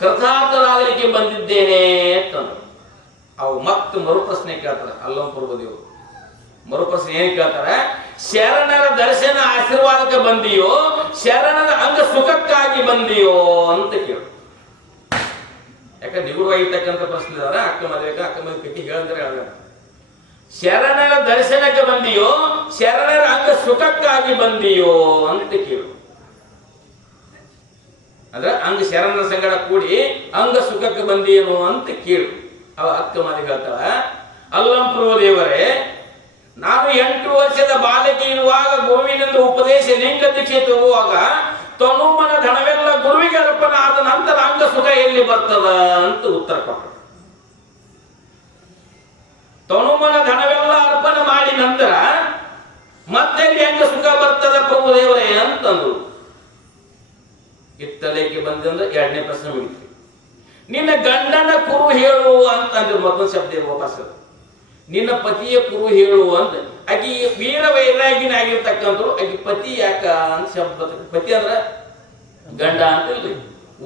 ಕೃತಾರ್ಥರಾಗಲಿಕ್ಕೆ ಬಂದಿದ್ದೇನೆ ಅಂತಂದ್ರು. ಅವು ಮತ್ತೆ ಮರುಪ್ರಶ್ನೆ ಕೇಳ್ತಾರೆ ಅಲ್ಲಂಪುರ ದೇವರು. ಮರುಪ್ರಶ್ನೆ ಏನ್ ಕೇಳ್ತಾರೆ? ಶರಣರ ದರ್ಶನ ಆಶೀರ್ವಾದಕ್ಕೆ ಬಂದಿಯೋ, ಶರಣರ ಅಂಗ ಸುಖಕ್ಕಾಗಿ ಬಂದಿಯೋ ಅಂತ ಕೇಳು. ಯಾಕಂದ್ರೆ ನಿಗುಡವಾಗಿರ್ತಕ್ಕಂಥ ಪ್ರಶ್ನೆ ಇದಾರೆ. ಅಕ್ಕಮದಿ ಕಟ್ಟಿ ಹೇಳಿದ್ರೆ ಹೇಳ, ಶರಣರ ದರ್ಶನಕ್ಕೆ ಬಂದಿಯೋ, ಶರಣರ ಅಂಗ ಸುಖಕ್ಕಾಗಿ ಬಂದಿಯೋ ಅಂತ ಕೇಳು. ಅಂದ್ರೆ ಅಂಗ ಶರಣರ ಸಂಗಡ ಕೂಡಿ ಅಂಗ ಸುಖಕ್ಕೆ ಬಂದಿಯೇನು ಅಂತ ಕೇಳು. ಅವ ಅಕ್ಕಮದಿ ಹೇಳ್ತಾಳ, ಅಲ್ಲಂಪುರ ದೇವರೇ ನಾನು 8 ವರ್ಷದ ಬಾಲಕಿ ಇರುವಾಗ ಗುರುವಿನಿಂದ ಉಪದೇಶ ಲಿಂಗ ದೀಕ್ಷೆ ತಗುವಾಗ ತನುಮನ ಧನವೆಲ್ಲ ಗುರುವಿಗೆ ಅರ್ಪಣ ಆದ ನಂತರ ಅಂಗ ಸುಖ ಎಲ್ಲಿ ಬರ್ತದ ಅಂತ ಉತ್ತರ ಕೊಟ್ಟರು. ತನುಮನ ಧನವೆಲ್ಲ ಅರ್ಪಣ ಮಾಡಿ ನಂತರ ಮತ್ತೆ ಅಂಗ ಸುಖ ಬರ್ತದ ಪ್ರಭು ದೇವರೇ ಅಂತಂದ್ರು. ಇತ್ತಲೇಕೆ ಬಂದಂದ್ರೆ 2ನೇ ಪ್ರಶ್ನೆ ಮುಗಿತು. ನಿನ್ನ ಗಂಡನ ಕುರು ಹೇಳು ಅಂತಂದ್ರೆ ಮತ್ತೊಂದು ಶಬ್ದ ವಾಪಸ್, ನಿನ್ನ ಪತಿಯ ಕುರು ಹೇಳು ಅಂತ. ಆಕಿ ವೀರ ವೈರಾಗಿನಾಗಿರ್ತಕ್ಕಂಥವ್ರು, ಆಕಿ ಪತಿ ಯಾಕ ಅಂತ ಶಬ್ದ. ಪತಿ ಅಂದ್ರ ಗಂಡ ಅಂತ ಇಲ್ರಿ.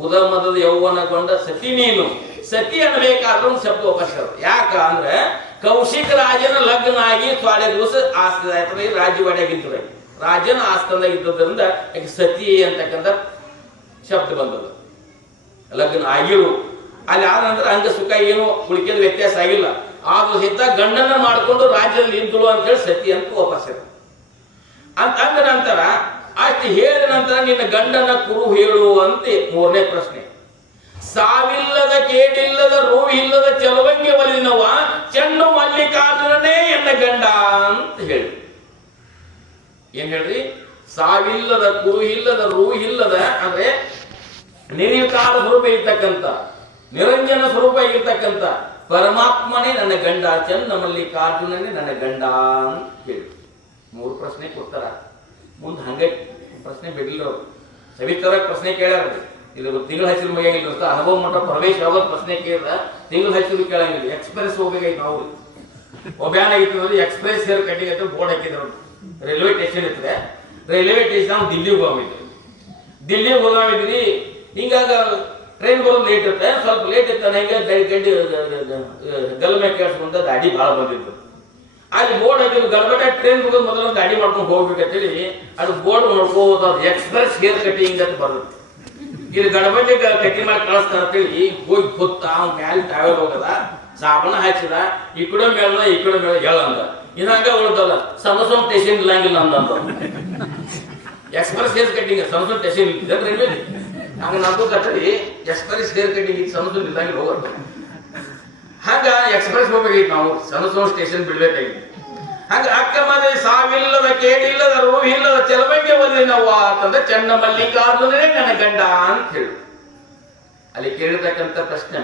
ಉದಮದದ ಯೌವನಗೊಂಡ ಸತಿ ನೀನು, ಸತಿ ಅನ್ಬೇಕಾದ್ರೂ ಒಂದು ಶಬ್ದ ವಾಪಸ್. ಯಾಕ ಅಂದ್ರೆ ಕೌಶಿಕ ರಾಜನ ಲಗ್ನ ಆಗಿ ಥೋಡೆ ದಿವಸ ಆಸ್ತಿ ರಾಜ್ಯವಾಡಿಯಾಗಿದ್ರು. ರಾಜನ ಆಸ್ಥಾನದಾಗ ಇದ್ದದ್ರಿಂದ ಆಕಿ ಸತಿ ಅಂತಕ್ಕಂಥ ಶಬ್ದ ಬಂದದ. ಲಗ್ನ ಆಗಿರು ಅಲ್ಲಿ ಆದ ನಂತರ ಅಂಗ ಸುಖ ಏನು ಉಳಿಕೆದ ವ್ಯತ್ಯಾಸ ಆಗಿಲ್ಲ. ಆದ್ರೂ ಸಹಿತ ಗಂಡನ ಮಾಡಿಕೊಂಡು ರಾಜ್ಯದಲ್ಲಿ ನಿಂತಳು ಅಂತ ಹೇಳಿ ಸತಿ ಅಂತ ವಾಪಸ್ ಅಂತ ಅಂದ ನಂತರ ಅಷ್ಟು ಹೇಳಿದ ನಂತರ ನಿನ್ನ ಗಂಡನ ಕುರು ಹೇಳು ಅಂತ 3ನೇ ಪ್ರಶ್ನೆ. ಸಾವಿಲ್ಲದ ಕೇಡಿಲ್ಲದ ರೂಹಿಲ್ಲದ ಚೆಲುವಂಗೆ ಒಲಿನವ ಚೆನ್ನು ಮಲ್ಲಿಕಾರ್ಜುನನೇ ಎನ್ನ ಗಂಡ ಅಂತ ಹೇಳಿ. ಏನ್ ಹೇಳ್ರಿ? ಸಾವಿಲ್ಲದ, ಕುರುಹಿಲ್ಲದ, ರೂಹಿಲ್ಲದ ಅಂದ್ರೆ ನಿರಾಕಾರ ಸ್ವರೂಪ ಇರ್ತಕ್ಕಂಥ, ನಿರಂಜನ ಸ್ವರೂಪ ಇರ್ತಕ್ಕಂಥ ಪರಮಾತ್ಮನೇ ನನ್ನ ಗಂಡ, ಚಂದ ಮಲ್ಲಿಕಾರ್ಜುನನೇ ನನ್ನ ಗಂಡ ಅಂತ ಹೇಳಿ 3 ಪ್ರಶ್ನೆ ಕೊಡ್ತಾರ. ಮುಂದೆ ಹಂಗೆ ಪ್ರಶ್ನೆ ಬಿಡ್ಲಿಲ್ಲ, ಸವಿತರ ಪ್ರಶ್ನೆ ಕೇಳ್ಯಾರ. ಇದು ತಿಂಗಳ ಹಸಿರು ಮುಗಿಯಂಗಿಲ್ಲ, ಅನುಭವ ಮಟ್ಟ ಪ್ರವೇಶ ಆಗೋದು ಪ್ರಶ್ನೆ ಕೇಳಿದ ತಿಂಗಳ ಹಸಿರು ಕೇಳಂಗಿಲ್ಲ. ಎಕ್ಸ್ಪ್ರೆಸ್ ಹೋಗ್ಬೇಕಾಯ್ತು. ನಾವು ಒಬ್ಯಾನ ಆಗಿತ್ತು ಎಕ್ಸ್ಪ್ರೆಸ್ ಹೇರ್ ಕಟ್ಟಿಂಗ್ ಅಂತ ಬೋರ್ಡ್ ಹಾಕಿದ್ರು. ರೈಲ್ವೆ ಸ್ಟೇಷನ್ ಇರ್ತದೆ, ರೈಲ್ವೆ ಸ್ಟೇಷನ್ ನಾವು ದಿಲ್ಲಿಗೆ ಹೋಗಿದ್ವಿ. ಹಿಂಗಾಗ ಟ್ರೈನ್ ಬರೋದು ಲೇಟ್ ಇರುತ್ತೆ, ಸ್ವಲ್ಪ ಲೇಟ್ ಇರ್ತಾನೆ. ಹಿಂಗೆ ಗಡ್ಡಿ ಗಲ್ಮೆ ಕೇಳಿಸ್ಕೊಂಡ ದಾಡಿ ಭಾಳ ಬಂದಿತ್ತು. ಅಲ್ಲಿ ಬೋರ್ಡ್ ಹಾಕಿದ್ರು, ಗಲ್ಬಟ ಟ್ರೈನ್ ಹೋಗೋದು ಮೊದಲು ಗಾಡಿ ಮಾಡ್ಕೊಂಡು ಹೋಗ್ಬೇಕಂತೇಳಿ ಅದು ಬೋರ್ಡ್ ನೋಡ್ಕೋದು ಎಕ್ಸ್ಪ್ರೆಸ್ ಹೇರ್ ಕಟ್ಟಿಂಗ್ ಅಂತ ಬರುತ್ತೆ. ಇದು ಗಣಪತಿ ಕಟ್ಟಿ ಮಾಡಿ ಕಳಿಸ್ತಾರ ಅಂತೇಳಿ ಹೋಗಿ ಗೊತ್ತ ಅವ್ನ ಮ್ಯಾಲೆ ಟಾವೆಲ್ ಹೋಗದ, ಸಾಬಣ ಹಚ್ಚಿದ, ಈ ಕಡೆ ಮೇಳ ಈ ಕಡೆ ಮೇಳ ಹೇಳಂದ. ಇದಂಗ ಉಳ್ದಲ್ಲ, ಸಮಸೋಮ ಸ್ಟೇಷನ್ ಇಲ್ಲಂಗಿಲ್ಲ ಅಂದ. ಎಕ್ಸ್ಪ್ರೆಸ್ ಹೇರ್ ಕಟ್ಟಿಂಗ್ ಸಮಸೋಮ ಸ್ಟೇಷನ್ ಇಲ್ಲ ರೈಲ್ವೆ ಹಂಗ ನಮಗೂ ಕಟ್ಟಡಿ ಎಕ್ಸ್ಪ್ರೆಸ್ ಹೇರ್ ಕಟ್ಟಿಂಗ್ ಸಮಸೋಮ ಇಲ್ಲಂಗಿಲ್ಲ ಹೋಗೋದು. ಹಂಗ ಎಕ್ಸ್ಪ್ರೆಸ್ ಹೋಗ್ಬೇಕಾಗಿತ್ತು, ನಾವು ಸಮಸೋಮ ಸ್ಟೇಷನ್ ಬಿಡ್ಬೇಕಾಗಿತ್ತು. ಹಂಗ ಅಕ್ಕ ಮನೆ ಸಾವಿಲ್ಲದ, ಕೇಳಿಲ್ಲದ, ರೂಹಿಲ್ಲದ ಚಲವಂಗೆ ಒಲಿನವ್ವ ಅಂತಂದ್ರೆ ಚನ್ನ ಮಲ್ಲಿಕಾರ್ಜುನನೇ ನನ್ನ ಗಂಡ ಅಂತ ಹೇಳು. ಅಲ್ಲಿ ಕೇಳಿರ್ತಕ್ಕಂಥ ಪ್ರಶ್ನೆ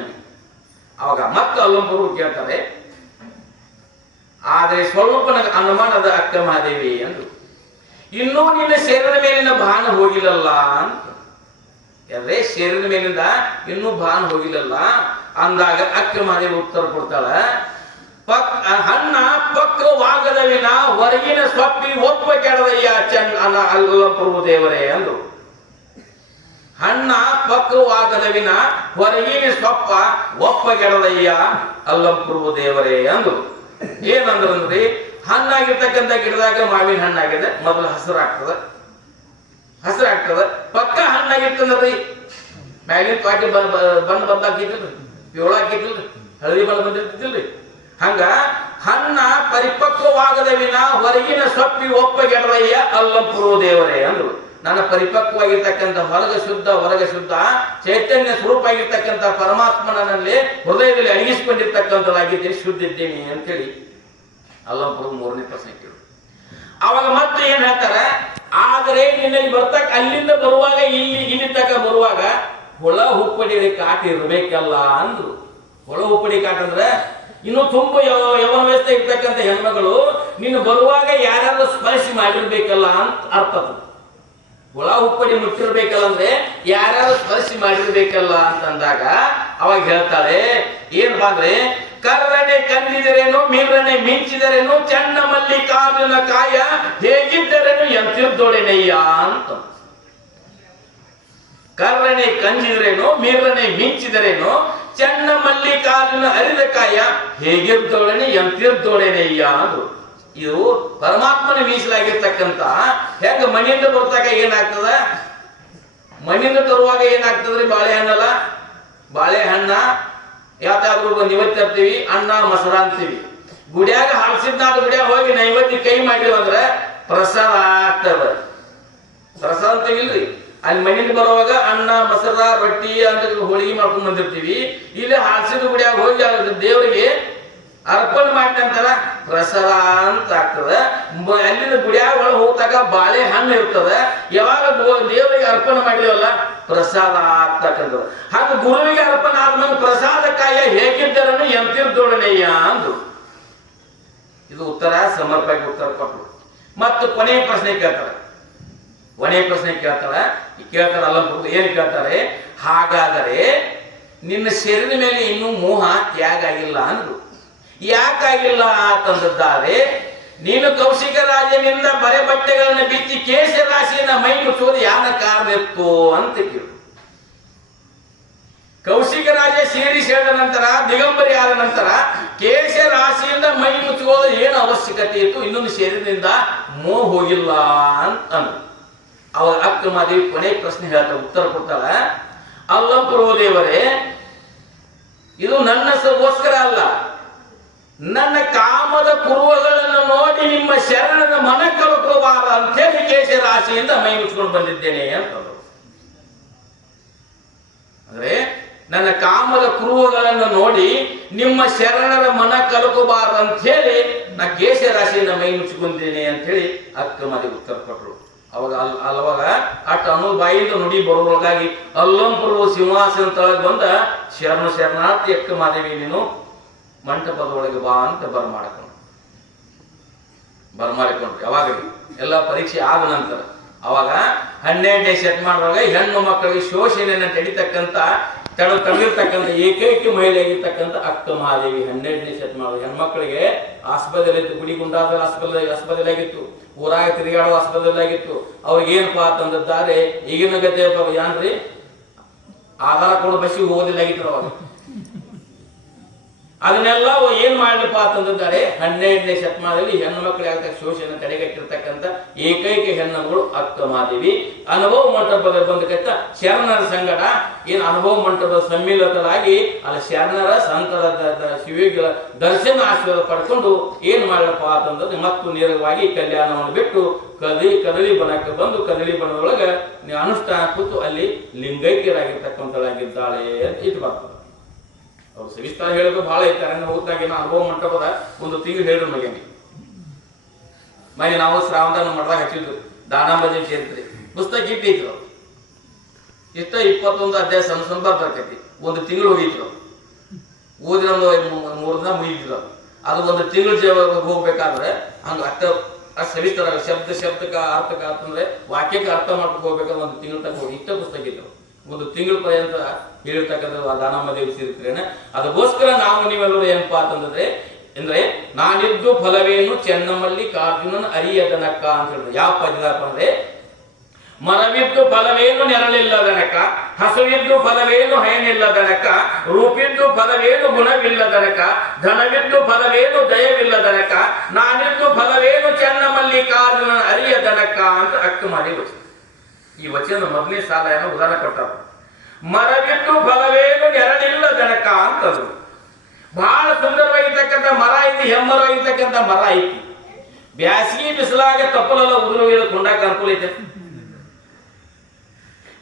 ಅವಾಗ ಮತ್ತೆ ಅಲ್ಲಂಬರು ಕೇಳ್ತಾರೆ, ಆದ್ರೆ ಸ್ವಲ್ಪ ನನಗೆ ಅನುಮಾನದ ಅಕ್ಕ ಮಹಾದೇವಿ ಅಂದ್ರು. ಇನ್ನೂ ನಿನ್ನ ಶರೀರದ ಮೇಲಿನ ಭಾನ ಹೋಗಿಲ್ಲಲ್ಲ ಅಂತ. ಯಾದ್ರೆ ಶರೀರದ ಮೇಲಿಂದ ಇನ್ನೂ ಭಾನ ಹೋಗಿಲ್ಲಲ್ಲ ಅಂದಾಗ ಅಕ್ಕ ಮಹಾದೇವಿ ಉತ್ತರ ಕೊಡ್ತಾಳ, ಹಣ್ಣ ಪಕ್ವವಾಗದ ವಿನ ಹೊರಗಿನ ಸ್ವಪ್ಪಿ ಒಪ್ಪ ಕೆಡದಯ್ಯ ಅಲ್ಲ ಪ್ರಭು ದೇವರೇ ಅಂದ್ರು. ಹಣ್ಣ ಪಕ್ವವಾಗದ ವಿನ ಹೊರಗಿನ ಸ್ವಪ್ಪ ಒಪ್ಪ ಕೆಡದಯ್ಯ ಅಲ್ಲ ಪ್ರಭು ದೇವರೇ ಅಂದ್ರು. ಏನಂದ್ರಂದ್ರಿ, ಹಣ್ಣಾಗಿರ್ತಕ್ಕಂಥ ಗಿಡದಾಗ ಮಾವಿನ ಹಣ್ಣಾಗಿದೆ, ಮೊದಲು ಹಸಿರಾಗ್ತದ, ಪಕ್ಕ ಹಣ್ಣಾಗಿರ್ತದ್ರಿ, ಮ್ಯಾಗಿನ ಪಾಟಿ ಬಣ್ಣ ಬಂದಾಕಿದ್ರಿ, ಏಳು ಹಾಕಿದ್ರಿ, ಹಳದಿ ಬಣ್ಣ ಬಂದಿರ್ತಿದ್ರಿ. ಹಂಗ ಹಣ್ಣ ಪರಿಪಕ್ವವಾಗದ ವಿನ ಹೊರಗಿನ ಸೊಪ್ಪಿ ಒಪ್ಪಗೆಡವಯ್ಯ ಅಲ್ಲಂಪುರು ದೇವರೇ ಅಂದ್ರು. ನನ್ನ ಪರಿಪಕ್ವವಾಗಿರ್ತಕ್ಕಂಥ ಹೊರಗ ಶುದ್ಧ ಚೈತನ್ಯ ಸ್ವರೂಪ ಆಗಿರ್ತಕ್ಕಂಥ ಪರಮಾತ್ಮನಲ್ಲಿ ಹೃದಯದಲ್ಲಿ ಅಡಗಿಸಿಕೊಂಡಿರ್ತಕ್ಕಂಥದ್ದಾಗಿದ್ದೇನೆ, ಶುದ್ಧ ಇದ್ದೇನೆ ಅಂತೇಳಿ ಅಲ್ಲಂಪುರು 3ನೇ ಪ್ರಶ್ನೆ ಕೇಳು. ಅವಾಗ ಮತ್ತೆ ಏನ್ ಹೇಳ್ತಾರೆ, ಆದರೆ ನಿನ್ನಲ್ಲಿ ಬರ್ತಕ್ಕ ಅಲ್ಲಿಂದ ಬರುವಾಗ ಇಲ್ಲಿ ತಕ ಬರುವಾಗ ಹೊಳ ಹುಪ್ಪಡಿ ಕಾಟ ಇರ್ಬೇಕಲ್ಲ ಅಂದ್ರು. ಹೊಳ ಹುಪ್ಪಡಿ ಕಾಟ ಅಂದ್ರೆ ಇನ್ನು ತುಂಬಾ ಯವನ ವ್ಯವಸ್ಥೆ ಇರ್ತಕ್ಕಂಥ ಹೆಣ್ಮಗಳು ನೀನು ಬರುವಾಗ ಯಾರಾದ್ರೂ ಸ್ಪರ್ಶ ಮಾಡಿರ್ಬೇಕಲ್ಲ ಅಂತ ಅರ್ಥ. ಹುಳ ಹುಪ್ಪಡಿ ಮುಟ್ಟಿರ್ಬೇಕಲ್ಲ ಅಂದ್ರೆ ಯಾರಾದ್ರೂ ಸ್ಪರ್ಶ ಮಾಡಿರ್ಬೇಕಲ್ಲ ಅಂತಂದಾಗ ಅವಾಗ ಹೇಳ್ತಾಳೆ ಏನಪ್ಪಾ ಅಂದ್ರೆ, ಕರ್ರನೆ ಕಂದಿದರೇನು, ಮೀರನೆ ಮಿಂಚಿದರೇನು, ಚನ್ನ ಮಲ್ಲಿಕಾರ್ಜುನ ಕಾಯ ಹೇಗಿದ್ದರೇನು ಎಂತಿರ್ದೊಡೆನಯ್ಯ ಅಂತ. ಕರ್ರನೆ ಕಂದಿದ್ರೇನು, ಮೀರನೆ ಮಿಂಚಿದರೇನು, ಚನ್ನ ಮಲ್ಲಿಕಾರ್ಜುನ ಅರಿದ ಕಾಯ ಹೇಗಿರ್ದೋಳನೆ ಎಂತಿರ್ದೋಳನೆಯ್ಯ ಅಂದ್ರು. ಇದು ಪರಮಾತ್ಮನ ಮೀಸಲಾಗಿರ್ತಕ್ಕಂಥ. ಹೆಂಗ ಮನೆಯಿಂದ ಬರ್ತಾಗ ಏನಾಗ್ತದ, ಮನೆಯಿಂದ ತರುವಾಗ ಏನಾಗ್ತದ್ರಿ, ಬಾಳೆಹಣ್ಣಲ್ಲ, ಬಾಳೆಹಣ್ಣ ಯಾವ್ದಾದ್ರು ನಿವತ್ತಿರ್ತೀವಿ, ಅನ್ನ ಮೊಸರ ಅಂತೀವಿ. ಗುಡಿಯಾಗ ಹಾಕ್ಸಿದ್ನಾದ ಗುಡಿಯಾಗ ಹೋಗಿ ನೈವೇದ್ಯ ಕೈ ಮಾಡಿವಂದ್ರೆ ಪ್ರಸಾದ ಆಗ್ತದ. ಪ್ರಸಾದ ಅಂತೀವಿಲ್ರಿ, ಅಲ್ಲಿ ಮನೆಯಿಂದ ಬರುವಾಗ ಅನ್ನ ಮೊಸರ ರೊಟ್ಟಿ ಅಂತ ಹೋಳಿಗೆ ಮಾಡ್ಕೊಂಡ್ ಬಂದಿರ್ತೀವಿ. ಇಲ್ಲಿ ಹಾಸಿದ ಗುಡಿಯಾಗ ಹೋಗಿ ದೇವರಿಗೆ ಅರ್ಪಣೆ ಮಾಡಿದ ನಂತರ ಪ್ರಸಾದ ಅಂತ ಆಗ್ತದ. ಅಲ್ಲಿಂದ ಗುಡಿಯಾಗ ಒಳಗೆ ಹೋಗ್ತಾಗ ಬಾಳೆ ಹಣ್ಣು ಇರ್ತದ. ಯಾವಾಗ ದೇವರಿಗೆ ಅರ್ಪಣೆ ಮಾಡಿದವಲ್ಲ ಪ್ರಸಾದ ಆಗ್ತಕ್ಕಂಥದ್ದು. ಹಾಗೆ ಗುರುವಿಗೆ ಅರ್ಪಣೆ ಆದ್ಮೇಲೆ ಪ್ರಸಾದಕ್ಕಾಯ ಹೇಗಿದ್ದರನ್ನು ಎಂತಿರ್ದೊಡನೆಯ್ಯ ಅಂದ್ರು. ಇದು ಉತ್ತರ ಸಮರ್ಪಕ ಉತ್ತರ ಕೊಟ್ಟರು. ಮತ್ತು ಕೊನೆಯ ಪ್ರಶ್ನೆ ಕೇಳ್ತಾರೆ, ಅಲ್ಲ ಏನ್ ಕೇಳ್ತಾರೆ, ಹಾಗಾದರೆ ನಿನ್ನ ಶರೀರದ ಮೇಲೆ ಇನ್ನೂ ಮೋಹ ತ್ಯಾಗ ಆಗಿಲ್ಲ ಅಂದ್ರು. ಯಾಕಾಗಿಲ್ಲ ಅಂತಂದಿದ್ದಾರೆ, ನೀನು ಕೌಶಿಕ ರಾಜನಿಂದ ಬರೆ ಬಟ್ಟೆಗಳನ್ನು ಬಿಚ್ಚಿ ಕೇಶ ರಾಶಿಯನ್ನ ಮೈ ಮುಚ್ಚುವುದು ಯಾನ ಕಾರಣ ಇತ್ತು ಅಂತ ಕೇಳು. ಕೌಶಿಕ ರಾಜ ಸೀರಿ ಸೇರಿದ ನಂತರ ದಿಗಂಬರಿ ಆದ ನಂತರ ಕೇಶ ರಾಶಿಯಿಂದ ಮೈ ಮುಚ್ಚುವುದು ಏನು ಅವಶ್ಯಕತೆ ಇತ್ತು, ಇನ್ನೊಂದು ಶರೀರದಿಂದ ಮೋಹ ಹೋಗಿಲ್ಲ ಅಂತ ಅಂದ್ರು. ಅವಾಗ ಅಕ್ಕ ಮಾದೇವಿ ಕೊನೆ ಪ್ರಶ್ನೆ ಹೇಳ್ತಾರೆ, ಉತ್ತರ ಕೊಡ್ತಾಳ, ಅಲ್ಲಂಪುರ ದೇವರೇ, ಇದು ನನ್ನ ಸಗೋಸ್ಕರ ಅಲ್ಲ, ನನ್ನ ಕಾಮದ ಪೂರ್ವಗಳನ್ನು ನೋಡಿ ನಿಮ್ಮ ಶರಣನ ಮನ ಕಳ್ಕೋಬಾರ ಅಂತೇಳಿ ಕೇಶ ರಾಶಿಯಿಂದ ಮೈ ಮುಚ್ಕೊಂಡು ಬಂದಿದ್ದೇನೆ ಅಂತಂದ್ರು. ಅಂದ್ರೆ ನನ್ನ ಕಾಮದ ಕುರುಹುಗಳನ್ನು ನೋಡಿ ನಿಮ್ಮ ಶರಣರ ಮನ ಕಲಕಬಾರದಂತ ಹೇಳಿ ನಾ ಕೇಶ ರಾಶಿಯನ್ನ ಮೈ ಮುಚ್ಚಿಕೊಂಡಿದ್ದೇನೆ ಅಂತ ಹೇಳಿ ಅಕ್ಕ ಮಾದಿಗೆ ಉತ್ತರ ಕೊಟ್ಟರು. ಅವಾಗ ಅವಾಗ ಅಟ್ಟ ಅನ್ನೋ ಬಾಯಿಂದ ನುಡಿ ಬರೋದ್ರೊಳಗಾಗಿ ಅಲ್ಲಂಪುರು ಸಿಂಹಾಸನ ತಳಗೆ ಬಂದ ಶರಣಾರ್ಥಿ ಅಕ್ಕ ಮಾದೇವಿ ನೀನು ಮಂಟಪದೊಳಗೆ ಬಾ ಅಂತ ಬರಮಾಡಿಕೊಂಡ್ರು. ಯಾವಾಗ ಎಲ್ಲ ಪರೀಕ್ಷೆ ಆದ ನಂತರ ಅವಾಗ 12ನೇ ಶತಮಾನದೊಳಗೆ ಹೆಣ್ಣು ಮಕ್ಕಳಿಗೆ ಶೋಷಣೆಯನ್ನು ತಡೆದಿರ್ತಕ್ಕಂಥ ಏಕೈಕ ಮಹಿಳೆ ಆಗಿರ್ತಕ್ಕಂಥ ಅಕ್ಕ ಮಹಾದೇವಿ 12ನೇ ಶತಮಾನದ ಹೆಣ್ಮಕ್ಳಿಗೆ ಆಸ್ಪತ್ರೆ ಇತ್ತು, ಗುಡಿಗುಂಡಾದ ಆಸ್ಪತ್ರೆ ಆಗಿತ್ತು, ಊರಾಗ ತಿರುಗಾಡೋ ಆಸ್ಪತ್ರೆ ಆಗಿತ್ತು. ಅವ್ರಿಗೆ ಏನಪ್ಪಾ ಅಂತಂದಿದ್ದಾರೆ ಈಗಿನ ಗತೆ ಏನ್ರಿ ಆಧಾರ ಕೊಡು ಬಸ್ಸಿಗೆ ಹೋಗೋದಿಲ್ಲ ಆಗಿತ್ತು. ಅವಾಗ ಅದನ್ನೆಲ್ಲ ಏನ್ ಮಾಡ್ಲಪ್ಪ ಅಂತಂದಿದ್ದಾರೆ 12ನೇ ಶತಮಾನದಲ್ಲಿ ಹೆಣ್ಣು ಮಕ್ಕಳಿಗೆ ಶೋಷಣೆ ತಡೆಗಟ್ಟಿರ್ತಕ್ಕಂಥ ಏಕೈಕ ಹೆಣ್ಣುಗಳು ಅಕ್ಕ ಮಹಾದೇವಿ. ಅನುಭವ ಮಂಟಪದಲ್ಲಿ ಬಂದಕತ್ತ ಶರಣರ ಸಂಗಡ ಏನ್ ಅನುಭವ ಮಂಟಪದ ಸಮ್ಮಿಲಿತರಾಗಿ ಅಲ್ಲಿ ಶರಣರ ಸಂತರ ಶಿವಿಗಳ ದರ್ಶನ ಆಶೀರ್ವಾದ ಪಡ್ಕೊಂಡು ಏನ್ ಮಾಡ್ಲಪ್ಪ ಅಂತಂದ್ರೆ ಮತ್ತು ನೇರವಾಗಿ ಕಲ್ಯಾಣವನ್ನು ಬಿಟ್ಟು ಕದಳಿ ಬನಕ್ಕೆ ಬಂದು ಕದಳಿ ಬನದೊಳಗೆ ಅನುಷ್ಠಾನ ಕೂತು ಅಲ್ಲಿ ಲಿಂಗೈಕ್ಯರಾಗಿರ್ತಕ್ಕಂಥಳಾಗಿದ್ದಾಳೆ ಅಂತ ಇಟ್ಟು ಬರ್ತದೆ. ಅವ್ರು ಸವಿಸ್ತಾರ ಹೇಳೋದು ಬಹಳ ಇರ್ತಾರೆ. ಹೋದಾಗೆ ಅನುಭವ ಮಂಟಪದ ಒಂದು ತಿಂಗಳು ಹೇಳಿದ್ರು ಮಗನಿಗೆ. ಮನೆ ನಾವು ಶ್ರಾವಣದಾನ ಮಠದಾಗ ಹಚ್ಚಿದ್ರು, ದಾನಾಂಬಜಿ ಚರಿತ್ರೆ ಪುಸ್ತಕ ಇಟ್ಟಿದ್ರು. ಇಷ್ಟ 21 ಅಧ್ಯಾಯ ಸಣ್ಣ ಬರ್ದಕ್ಕೈತಿ. ಒಂದು ತಿಂಗಳು ಹೋಗಿದ್ರು, ಓದಿನ ಒಂದು 3 ದಿನ ಮುಗಿದ್ರು. ಅದು ಒಂದು ತಿಂಗಳು ಹೋಗ್ಬೇಕಾದ್ರೆ ಹಂಗ ಅಷ್ಟ ಸವಿಸ್ತಾರ ಶಬ್ದಕ್ಕ ಅರ್ಥಕ್ಕ ಅಂತಂದ್ರೆ ವಾಕ್ಯಕ್ಕೆ ಅರ್ಥ ಮಾಡ್ಕೊಂಡು ಹೋಗ್ಬೇಕಾದ್ರೆ ಒಂದು ತಿಂಗಳು ತಕ್ಕ ಹೋಗಿ ಇಷ್ಟ ಪುಸ್ತಕ ಇದ್ರು. ಒಂದು ತಿಂಗಳ ಪರ್ಯಂತ ಹೇಳಿರ್ತಕ್ಕಂಥ ದಾನಮದೇವಿ ಸೇರಿದ್ರೇನೆ. ಅದಕ್ಕೋಸ್ಕರ ನಾವು ನೀವೆಲ್ಲರೂ ಏನಪ್ಪಾ ಅಂತಂದ್ರೆ ನಾನಿದ್ದು ಫಲವೇನು ಚೆನ್ನಮಲ್ಲಿಕಾರ್ಜುನನ ಅರಿಯದನಕ್ಕ ಅಂತ ಹೇಳಿದ್ರು. ಯಾವ ಪದ್ಯದಪ್ಪ ಅಂದ್ರೆ ಮರವಿದ್ದು ಫಲವೇನು ನೆರಳಿಲ್ಲದನಕ, ಹಸುವಿದ್ದು ಫಲವೇನು ಹಯನಿಲ್ಲದನಕ, ರೂಪಿದ್ದು ಫಲವೇನು ಗುಣವಿಲ್ಲದನಕ, ಧನವಿದ್ದು ಫಲವೇನು ದಯವಿಲ್ಲದನಕ, ನಾನಿದ್ದು ಫಲವೇನು ಚೆನ್ನಮಲ್ಲಿಕಾರ್ಜುನನ ಅರಿಯದನಕ ಅಂತ ಅಕ್ಕ ಮಾಡಿ ವಚನ. ಈ ವಚನ ಮೊದಲನೇ ಸಾಲ ಏನೋ ಉದಾಹರಣೆ ಕೊಟ್ಟಾರ. ಮರವಿದ್ದು ಫಲವೇನು ನೆರಳಿಲ್ಲದನಕ ಅಂತಂದ್ರು. ಬಹಳ ಸುಂದರವಾಗಿರ್ತಕ್ಕಂಥ ಮರ ಐತಿ, ಹೆಮ್ಮರವಾಗಿರ್ತಕ್ಕಂಥ ಮರ ಐತಿ. ಬ್ಯಾಸಗಿ ಬಿಸಿಲಾಗ ತಪ್ಪಲೆಲ್ಲ ಉದುರು ಕೊಂಡಾಕ ಅನುಕೂಲ ಐತೆ.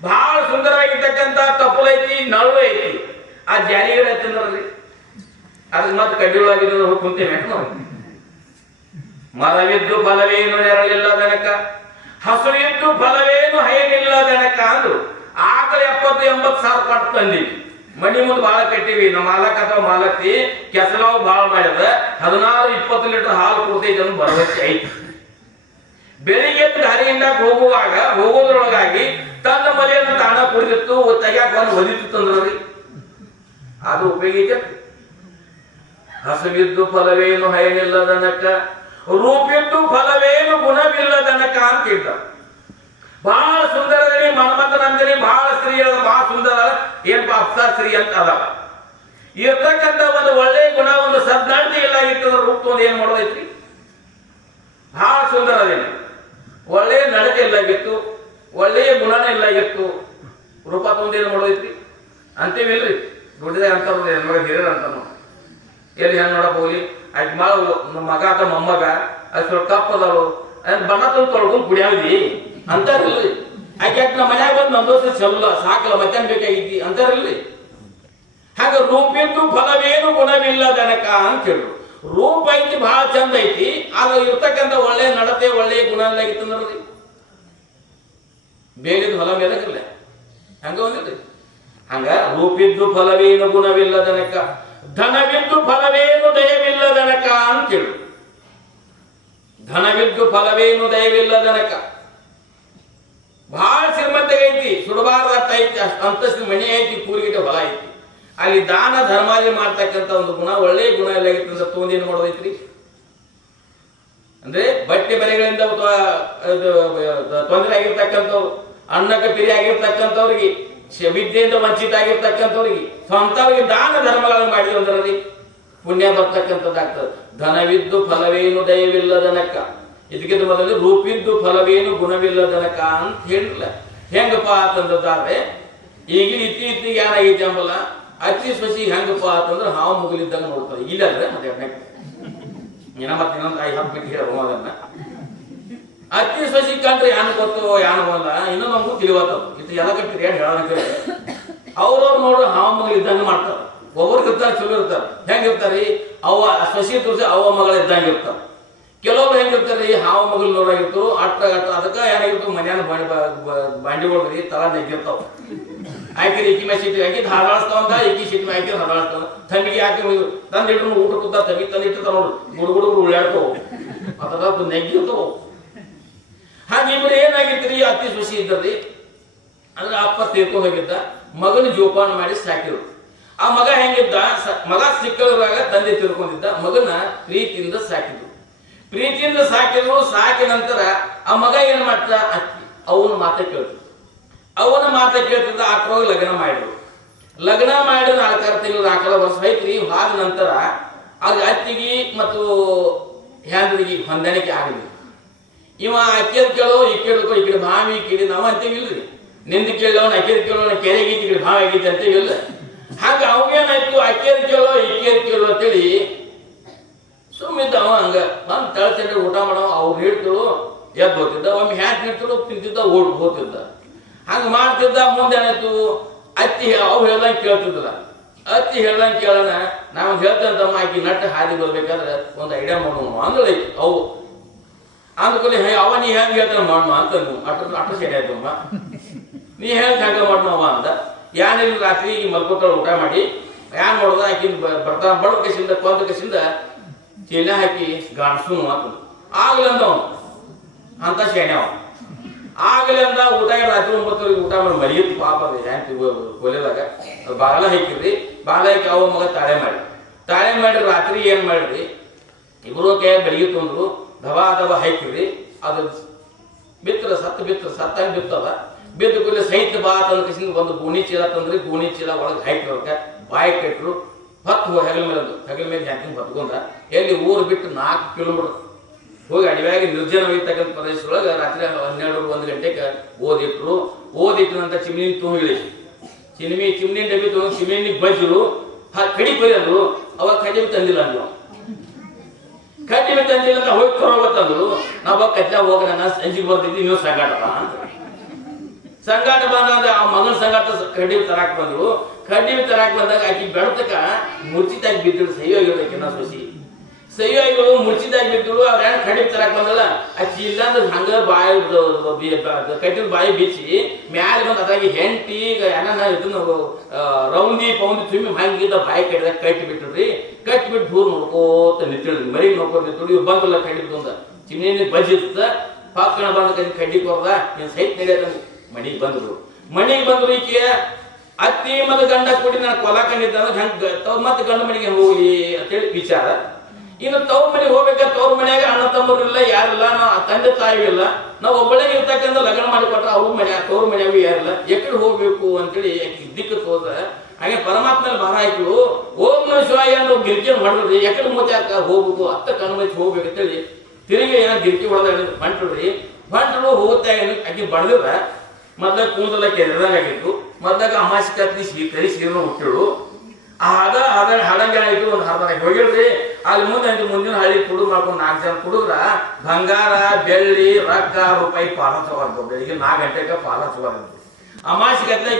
ಬಹಳ ಸುಂದರವಾಗಿರ್ತಕ್ಕಂಥ ತಪ್ಪಲು ಐತಿ, ನಳು ಐತಿ. ಆ ಜಾಲಿಗಡೆ ಐತಂದ್ರಲ್ಲಿ ಅದಕ್ಕೆ ಮತ್ತೆ ಕಡ್ಡಿಯೊಳಗಿದ್ರು ಕುಂತೇವೆ ನಾವು. ಮರವಿದ್ದು ಫಲವೇನು ನೆರಳಿಲ್ಲದನಕ, ಹಸುವಿದ್ದು ಫಲವೇನು ಹಯನಿಲ್ಲದನಕ ಅಂದ್ರು. ಆಕಳ 70-80 ಸಾವಿರ ಕೊಟ್ಟು ತಂದಿವಿ, ಮನಿ ಮುಂದೆ ಬಾಳ ಕಟ್ಟಿವಿ. ನಮ್ಮ ಮಾಲಕ್ ಅಥವಾ ಮಾಲಕ್ತಿ ಕೆಸರಾವ್ ಬಾಳ ಮಾಡಿದ 16-20 ಲೀಟರ್ ಹಾಲು ಕೊಡ್ತೈತೆ ಅನ್ನೋ ಭರವಸೆ ಐತಿ. ಬೆಳಿಗ್ಗೆ ದಾರಿಯಿಂದ ಹೋಗೋದ್ರೊಳಗಾಗಿ ತನ್ನ ಮನೆಯನ್ನು ತಾಣ ಕುಡಿದಿತ್ತು, ತೆಗ್ಯಾಕ ಒಂದು ಒದಿತ್ತು ತಂದ್ರಿ. ಅದು ಉಪಯೋಗ ಐತೆ. ಹಸುವಿದ್ದು ಫಲವೇನು ಹಯನಿಲ್ಲದನಕ, ರೂಪಿದ್ದು ಫಲವೇನು ಗುಣವಿಲ್ಲದನಕ ಅಂತ ಇದ್ದ. ಬಹಳ ಸುಂದರದಲ್ಲಿ ಮನ್ಮಥನಂದಿನಿ ಬಹಳ ಸ್ತ್ರೀ ಅದ, ಬಹಳ ಸುಂದರ ಏನಪ್ಪ ಅಪ್ಸಾ ಸ್ತ್ರೀ ಅಂತ ಅದಾವ. ಇರ್ತಕ್ಕಂಥ ಒಂದು ಒಳ್ಳೆ ಗುಣ, ಒಂದು ಸದ್ನಡತೆ ಇಲ್ಲ ಇರ್ತದ ರೂಪ ಒಂದು ಏನ್ ಮಾಡೋದೈತ್ರಿ, ಬಹಳ ಸುಂದರ ಅದೇನು, ಒಳ್ಳೆಯ ನಡತೆ ಇಲ್ಲಾಗಿತ್ತು, ಒಳ್ಳೆಯ ಗುಣನೇ ಇಲ್ಲಾಗಿತ್ತು. ರೂಪ ತೊಂದು ಏನ್ ಮಾಡೋದೈತ್ರಿ ಅಂತೀವಿಲ್ರಿ. ದುಡ್ಡಿದಾಗ ಅಂತ ಹೆಣ್ಮಗ ಹಿರಿಯರ್ ಅಂತ ಎಲ್ಲಿ ಹೆಣ್ಣು ನೋಡಕ್ ಹೋಗ್ಲಿ ಆಯ್ತು ಮಗ ಅಥವಾ ಮೊಮ್ಮಗ ಅದು ಕಪ್ಪದಳು ಬಣ್ಣ ತಂದು ತೊಳ್ಕೊಂಡು ಕುಡಿಯಾವ್ದಿ ಅಂತಾರಿಲ್ರಿ. ಆಕೆ ನಮ್ಮ ಮನ್ಯಾಗ ಬಂದು ನಂದೋಸ ಚಲ್ಲ ಸಾಕಲ್ಲ ಮತ್ತೇನ್ ಬೇಕಾಗಿದ್ದಿ ಅಂತಾರಿಲ್ರಿ. ಹಾಗ ರೂಪಿದ್ದು ಫಲವೇನು ಗುಣವಿಲ್ಲದನಕ ಅಂತ ಹೇಳಿದ್ರು. ರೂಪ ಐತಿ, ಬಹಳ ಚಂದ ಐತಿ, ಅದು ಇರ್ತಕ್ಕಂಥ ಒಳ್ಳೆಯ ನಡತೆ ಒಳ್ಳೆಯ ಗುಣ ಎಲ್ಲ ಆಗಿತ್ತಂದ್ರಿ ಬೇಲಿದ ಹೊಲ ಮೇಲಕ್ಕಿಲ್ಲ ಹಂಗ ಒಂದಿಲ್ರಿ. ಹಂಗ ರೂಪಿದ್ದು ಫಲವೇನು ಗುಣವಿಲ್ಲದನಕ, ಧನವಿದ್ದು ಫಲವೇನು ದಯವಿಲ್ಲದನಕ ಅಂತ ಹೇಳು. ಧನವಿದ್ದು ಫಲವೇನು ದಯವಿಲ್ಲದನಕ, ಬಹಳ ಶ್ರೀಮಂತಗೈತಿ, ಸುಡಬಾರ್ದಟ್ಟ ಐತಿ, ಅಷ್ಟು ಅಂತಸ್ತಿನ ಮನೆ ಐತಿ, ಕೂರಿಗಿಟ್ಟ ಹೊಲ ಐತಿ. ಅಲ್ಲಿ ದಾನ ಧರ್ಮಾದಿ ಮಾಡ್ತಕ್ಕಂಥ ಒಂದು ಗುಣ, ಒಳ್ಳೆಯ ಗುಣ ಎಲ್ಲ ಆಗಿತ್ತು ಅಂತ ತೊಂದೇನು ಮಾಡೋದೈತ್ರಿ ಅಂದ್ರೆ ಬಟ್ಟೆ ಬರೆಗಳಿಂದ ತೊಂದರೆ ಆಗಿರ್ತಕ್ಕಂಥವ್ರು, ಅನ್ನಕ್ಕೆ ಪಿರಿ ಆಗಿರ್ತಕ್ಕಂಥವ್ರಿಗೆ, ವಿದ್ಯೆಯಿಂದ ವಂಚಿತ ಆಗಿರ್ತಕ್ಕಂಥವ್ರಿಗೆ ಸ್ವಂತವ್ರಿಗೆ ದಾನ ಧರ್ಮಗಳನ್ನು ಮಾಡಿದ್ರು ಅಂದ್ರಿ ಪುಣ್ಯ ಬರ್ತಕ್ಕಂಥದ್ದಾಗ್ತದೆ. ಧನವಿದ್ದು ಫಲವೇನು ದಯವಿಲ್ಲದನಕ, ಇದಕ್ಕಿಂತ ಮೊದಲು ರೂಪಿದ್ದು ಫಲವೇನು ಗುಣವಿಲ್ಲದನಕ ಅಂತ ಹೇಳಿಲ್ಲ. ಹೆಂಗಪ್ಪ ಅಂತಂದಾದ್ರೆ ಈಗಿನ ಇತ್ತೀಚೆಗೆ ಏನಾಗೈತಿ ಅಂಬಲ್ಲ, ಅತಿ ಸೊಸಿ ಹೆಂಗಪ್ಪ ಅಂತಂದ್ರೆ ಹಾವು ಮುಗಿಲಿದ್ದಾಗ ನೋಡ್ತಾರೆ. ಇಲ್ಲಂದ್ರೆ ಮತ್ತೆ ಮತ್ತೆ ಇನ್ನೊಂದು 5-10 ಮಿನಿಟ್ ಹೇಳುವ ಅದನ್ನ. ಅತಿ ಸೊಸಿ ಕಂಡ್ರೆ ಯಾನು ಗೊತ್ತು ಯಾನು ಅಲ್ಲ, ಇನ್ನೂ ನಮಗೂ ತಿಳಿವತ್ತದು. ಇದು ಎಲ್ಲ ಕಟ್ಟಿರಿ ಹೇಳೋಣ ಅವ್ರವ್ರು ನೋಡ್ರಿ ಹಾವ ಮಗಳು ಇದ್ದಂಗೆ ಮಾಡ್ತಾರ. ಒಬ್ಬರಿಗೆ ಇರ್ತಾರೆ ಚಲೋ ಇರ್ತಾರೆ. ಹೆಂಗಿರ್ತಾರ್ರಿ ಅವ್ವ ಸೊಸಿ ತೋರಿಸಿ ಅವ್ವ ಮಗಳ ಇದ್ದಂಗೆ ಇರ್ತಾರೆ. ಕೆಲವೊಬ್ರು ಹೆಂಗಿರ್ತಾರ್ರಿ ಹಾವ ಮಗಳು ನೋಡಾಗಿರ್ತರು ಅಟ್ಟ ಅದಕ್ಕೆ ಏನಾಗಿರ್ತಾವ ಮನ್ಯಾನ ಬಾಂಡಿ ಹೊಡ್ರಿ ತಲ ನೆಗ್ಗಿರ್ತಾವ. ಆಯ್ಕೆರಿ ಇಕ್ಕಿ ಮೇಲೆ ಸೀಟಿಗೆ ಹಾಕಿ ಹಾಡಾಡ್ತಾವಂತ ಇಕ್ಕಿ ಸೀಟಿ ಹಾಕಿ ಹಾಡಾಡ್ತಾವ. ತಂಬಿಗೆ ಹಾಕಿ ತಂದು ಇಟ್ಟು ಊಟ ಕೂತ ತಂಗಿ ತಂದು ಇಟ್ಟಿರ್ತಾವ ನೋಡ್ರಿ ಗುಡುಗುಡುಗ್ರು ಉಳ್ಳಾಡ್ತಾವ ಅಥವಾ ನೆಗ್ಗಿರ್ತಾವ. ಹಾಗೆ ಇಬ್ರು ಏನಾಗಿರ್ತೀರಿ ಅತ್ತಿ ಸೊಸಿ ಇದ್ದರಿ ಅಂದ್ರೆ ಅಪ್ಪ ತೀರ್ಕೊಂಡು ಹೋಗಿದ್ದ, ಮಗನ ಜೋಪಾನ ಮಾಡಿ ಸಾಕಿರು. ಆ ಮಗ ಹೆಂಗಿದ್ದ, ಮಗ ಸಿಕ್ಕದ್ರಾಗ ತಂದೆ ತಿಳ್ಕೊಂಡಿದ್ದ, ಮಗನ ಪ್ರೀತಿಯಿಂದ ಸಾಕಿದ್ರು. ಪ್ರೀತಿಯಿಂದ ಸಾಕಿದ್ರು. ಸಾಕಿದ ನಂತರ ಆ ಮಗ ಏನ್ ಮಾಡ್ತ ಅತ್ತಿ ಅವನ ಮಾತ ಕೇಳ್ತಿದ್ದ. ಅವನ ಮಾತ ಕೇಳ್ತಿದ್ದ. ಆಕ್ರೋಗಿ ಲಗ್ನ ಮಾಡಿದ್ರು. ಲಗ್ನ ಮಾಡಿ 4 ತಿಂಗಳು 4 ವರ್ಷ ಐತ್ರಿ. ಆದ ನಂತರ ಆಗ ಅತ್ತಿಗೆ ಮತ್ತು ಹ್ಯಾಂದ್ರಿಗೆ ಹೊಂದಾಣಿಕೆ ಆಗಲಿ. ಇವ ಅಕ್ಕಿಯದ್ ಕೇಳೋ ಈ ಕೇಳ್ಕೊ ಈ ಕಡೆ ಭಾವಿ ಈ ಕಡೆ ನಾವು ಅಂತೀವಿ ಇಲ್ರಿ. ನಿಂದು ಕೇಳೋಣ ಅಕ್ಕಿಯದ್ ಕೇಳೋಣ ಕೆರೆಗೀತಿ ಈ ಕಡೆ ಭಾವ ಆಗೈತಿ ಅಂತೀವಿ ಇಲ್ಲ. ಹಂಗ ಅವಾಗೇನಾಯ್ತು ಅಕ್ಕಿಯದ್ ಕೇಳೋ ಇಕ್ಕಿಯದ್ ಕೇಳೋ ಅಂತೇಳಿ ಸುಮ್ಮಿದ್ದ. ಅವ ಹಂಗ ಬಂದು ತಳ್ಸಂಡ್ರೆ ಊಟ ಮಾಡವ ಅವ್ರು ನೀಡ್ತಳು ಎದ್ದು ಹೋಗ್ತಿದ್ದ. ಒಮ್ಮೆ ಹ್ಯಾಂಕ್ ನೀಡ್ತಳು ತಿಂತಿದ್ದ ಓಡ್ ಹೋಗ್ತಿದ್ದ. ಹಂಗ ಮಾಡ್ತಿದ್ದ. ಮುಂದೆ ಏನಾಯ್ತು ಅತ್ತಿ ಅವು ಹೇಳ್ದಂಗೆ ಕೇಳ್ತಿದ್ದಲ್ಲ. ಅತ್ತಿ ಹೇಳ್ದಂಗೆ ಕೇಳೋಣ ನಾವು ಹೇಳ್ತಂತಮ್ಮ ಆಕಿ ನಟ್ಟ ಹಾದಿ ಬರ್ಬೇಕಾದ್ರೆ ಒಂದು ಐಡಿಯಾ ಮಾಡೋಣ ಅಂದ್ರೆ ಅವು ಅಂದ್ಕೊಳ್ಳಿ ಅವ ನೀ ಹೆಂಗೆ ಹೇಳ್ತಾನೆ ಮಾಡೋಣ ಅಂತ ಅಟ್ಟ ಸೆಡೆ ಆಯ್ತಮ್ಮ ನೀ ಹೆಂಗೆ ಹಂಗ ಮಾಡೋಣವ ಅಂದ. ಯಾನಿಲ್ಲ ರಾತ್ರಿ ಈಗ ಮಲ್ಕೋತಾಳ ಊಟ ಮಾಡಿ ಯಾನ್ ನೋಡ್ದ ಆಕಿನ ಬರ್ತಾನ ಬಡ ಕಸಿಂದ ಕೊಂದ ಕಸಿಂದ ಚೀಲ ಹಾಕಿ ಗಾಣಸು ಮಾತು ಆಗ್ಲಂದ ಅವನು ಅಂತ ಶೇಣೆ ಅವ ಆಗಲಿ ಅಂದ. ಊಟ ರಾತ್ರಿ 9 ಊಟ ಮಾಡಿ ಮರಿಯಿತ್ತು ಪಾಪ ಹ್ಯಾಂತಿ ಕೊಲೆದಾಗ ಬಾಗಲ ಹಾಕಿದ್ರಿ. ಬಾಗಲ ಹಾಕಿ ಅವ ಮಗ ತಾಳೆ ಮಾಡಿ ರಾತ್ರಿ ಏನ್ ಮಾಡಿದ್ರಿ ಇಬ್ರು ಕೈ ಬೆಳಗ್ಗೆ ತಂದ್ರು ದಬಾ ಹಾಕಿದ್ರಿ. ಅದು ಬಿತ್ತರ ಸತ್ತಾಗಿ ಬಿತ್ತದ. ಬಿದ್ದು ಕೂಡಲೇ ಸಹಿತ ಬಾ ತಂದ ಕಸಿಂದ ಒಂದು ಗೋಣಿ ಚೀಲ ತಂದ್ರಿ. ಗೋಣಿ ಚೀಲ ಒಳಗೆ ಹಾಕಿರೋಕ ಬಾಯಿ ಕಟ್ಟರು. ಹೊತ್ತು ಹೆಗಲ ಮೇಲೆ ಜಾತಿ ಹೊತ್ಕೊಂಡ ಎಲ್ಲಿ ಊರು ಬಿಟ್ಟು 4 ಕಿಲೋಮೀಟರ್ ಹೋಗಿ ಅಡವ್ಯಾಗಿ ನಿರ್ಜನವಿರ್ತಕ್ಕಂಥ ಪ್ರದೇಶದೊಳಗೆ ರಾತ್ರಿ 12-1 ಗಂಟೆಗೆ ಓದಿಟ್ಟು ನಂತರ ಚಿಮ್ನಿ ತೊಗೊಂಡು ಚಿಮ್ನಿ ಡಬ್ಬಿ ತೊಗೊಂಡು ಚಿಮ್ನಿ ಬಜ್ಜರು ಕಡಿ ಬೈದ್ರು. ಅವಾಗ ಕಡಿಮೆ ತಂದಿಲ್ಲ ಅಂದ್ರು. ಕಡಿಮೆ ತಂದಿಲ್ಲ ಅಂತ ಹೋಗಿ ತರೋಗತ್ತಂದ್ರು. ನಾವು ಕಚ್ಚಾ ಹೋಗ ನನ್ನ ಸಂಜಿಗೆ ಬರ್ತಿದ್ವಿ ನೀವು ಸಂಗಾಟ ಬಾ ಅಂತ. ಸಂಗಾಟ ಬಂದ ಆ ಮಗನ ಸಂಗಾಟ ಕಡಿಮೆ ತರಾಕ್ ಬಂದ್ರು. ಕಡಿಮೆ ತರಾಕ್ ಬಂದಾಗ ಆಕಿ ಬೆಳತಕ್ಕ ಮುರ್ಚಿತಾಗಿ ಬಿದ್ದರು. ಸಹಿಯಾಗಿರೋದಕ್ಕಿನ್ನ ಸೊಸಿ ಸಹಿಯಾಗಿರೋ ಮುರ್ಚಿತಾಗಿ ಬಿದ್ದರು. ಅವ್ರ ಹೆಣ್ಣು ಕಡಿಮೆ ತರಾಕ್ ಬಂದಲ್ಲ ಆಕಿ ಇಲ್ಲಾಂದ್ರೆ ಹಂಗ ಬಾಯಿ ಕಟ್ಟಿದ ಬಾಯಿ ಬಿಚ್ಚಿ ಮ್ಯಾಲೆ ಬಂದು ಅದಾಗಿ ಹೆಂಟಿ ಏನ ಇದನ್ನ ರೌಂದಿ ಪೌಂದಿ ತುಂಬಿ ಹಂಗಿದ್ದ ಬಾಯಿ ಕಟ್ಟಿದಾಗ ಕಟ್ಟಿ ಬಿಟ್ರಿ. ಕಟ್ಟಿಬಿಟ್ಟು ದೂರ ನೋಡ್ಕೋತ ನಿಂತಿಳ್ರಿ. ಮರಿಗೆ ನೋಡ್ಕೊಂಡು ನಿಂತು ಇವ್ರು ಬಂದಲ್ಲ ಕಡ್ಡಿ ಬಂದ ಚಿಮ್ನಿ ಬಜ್ಜಿತ್ತ ಪಾಕಣ ಬಂದ ಕಡ್ಡಿ ಕೊರ್ದ ನೀನ್ ಸಹಿತ ನಡೆಯದ ಮಣಿಗೆ ಬಂದ್ರು. ಈಕೆ ಅತ್ತಿ ಮತ್ತು ಗಂಡ ಕೂಡಿ ನಾನು ಕೊಲಾಕಂಡಿದ್ದ ಹೆಂಗ ಮತ್ತೆ ಗಂಡ ಮನೆಗೆ ಹೋಗ್ಲಿ ಅಂತೇಳಿ ವಿಚಾರ. ಇನ್ನು ತವ್ರ ಮನೆಗೆ ಹೋಗ್ಬೇಕಾದ್ರೆ ತವ್ರ ಮನೆಯಾಗ ಅಣ್ಣ ತಮ್ಮರಿಲ್ಲ ಯಾರಿಲ್ಲ. ನಾವು ತಂದೆ ತಾಯಿ ಇಲ್ಲ. ನಾವು ಒಬ್ಬಳೇ ಇರ್ತಕ್ಕಂಥ ಲಗ್ನ ಮಾಡಿಕೊಟ್ರೆ ಅವ್ರ ಮನೆ ತವ್ರ ಮನೆಯಾಗೂ ಯಾರಿಲ್ಲ. ಎಕಡೆ ಹೋಗ್ಬೇಕು ಅಂತೇಳಿ ದಿಕ್ಕ ಹೋದ. ಹಾಗೆ ಪರಮಾತ್ಮ ಭಾರ ಹಾಕಿಳು. ಓಂ ನಮಃ ಶಿವಾಯ ಅನ್ನೋ ಗಿರ್ಕಿಯನ್ನು ಮಾಡಿದ್ರಿ. ಎಕಡೆ ಮೂತಿ ಹಾಕ ಹೋಗ್ಬೇಕು ಅತ್ತ ಕಣ್ಣು ಮುಚ್ಚಿ ಹೋಗ್ಬೇಕಂತೇಳಿ ತಿರುಗಿ ಏನೋ ಗಿರ್ಕಿ ಹೊಡೆದ ಹೊಂಟ್ರಿ. ಹೋಗುತ್ತಾ ಆಕಿ ಬಡ್ದಿರ ಮೊದ್ಲಾಗ ಕೂದಲ ಕೆರೆದಂಗಾಗಿತ್ತು. ಮೊದ್ಲಾಗ ಅಮಾಸಿ ಕತ್ತಿ ಕರಿ ಸೀರೆ ಹುಟ್ಟಿಳು. ಹಾಡಂಗೆ ಆಯ್ತು. ಒಂದು ಹರ್ದ ಹೋಗಿಳ್ರಿ. ಅಲ್ಲಿ ಮುಂದಿನ ಹಳ್ಳಿ ಕುಡು ಮಾಡ್ಕೊಂಡು 4 ಜನ ಕುಡುದ್ರ ಬಂಗಾರ ಬೆಳ್ಳಿ ರೊಕ್ಕ ರೂಪಾಯಿ ಪಾಲ ತಗೋದು. ಬೆಳಿಗ್ಗೆ 4 ಗಂಟೆಗೆ ಪಾಲ ತಗೋದು. ಅಮಾಸಿ ಕತ್ಲಾಗ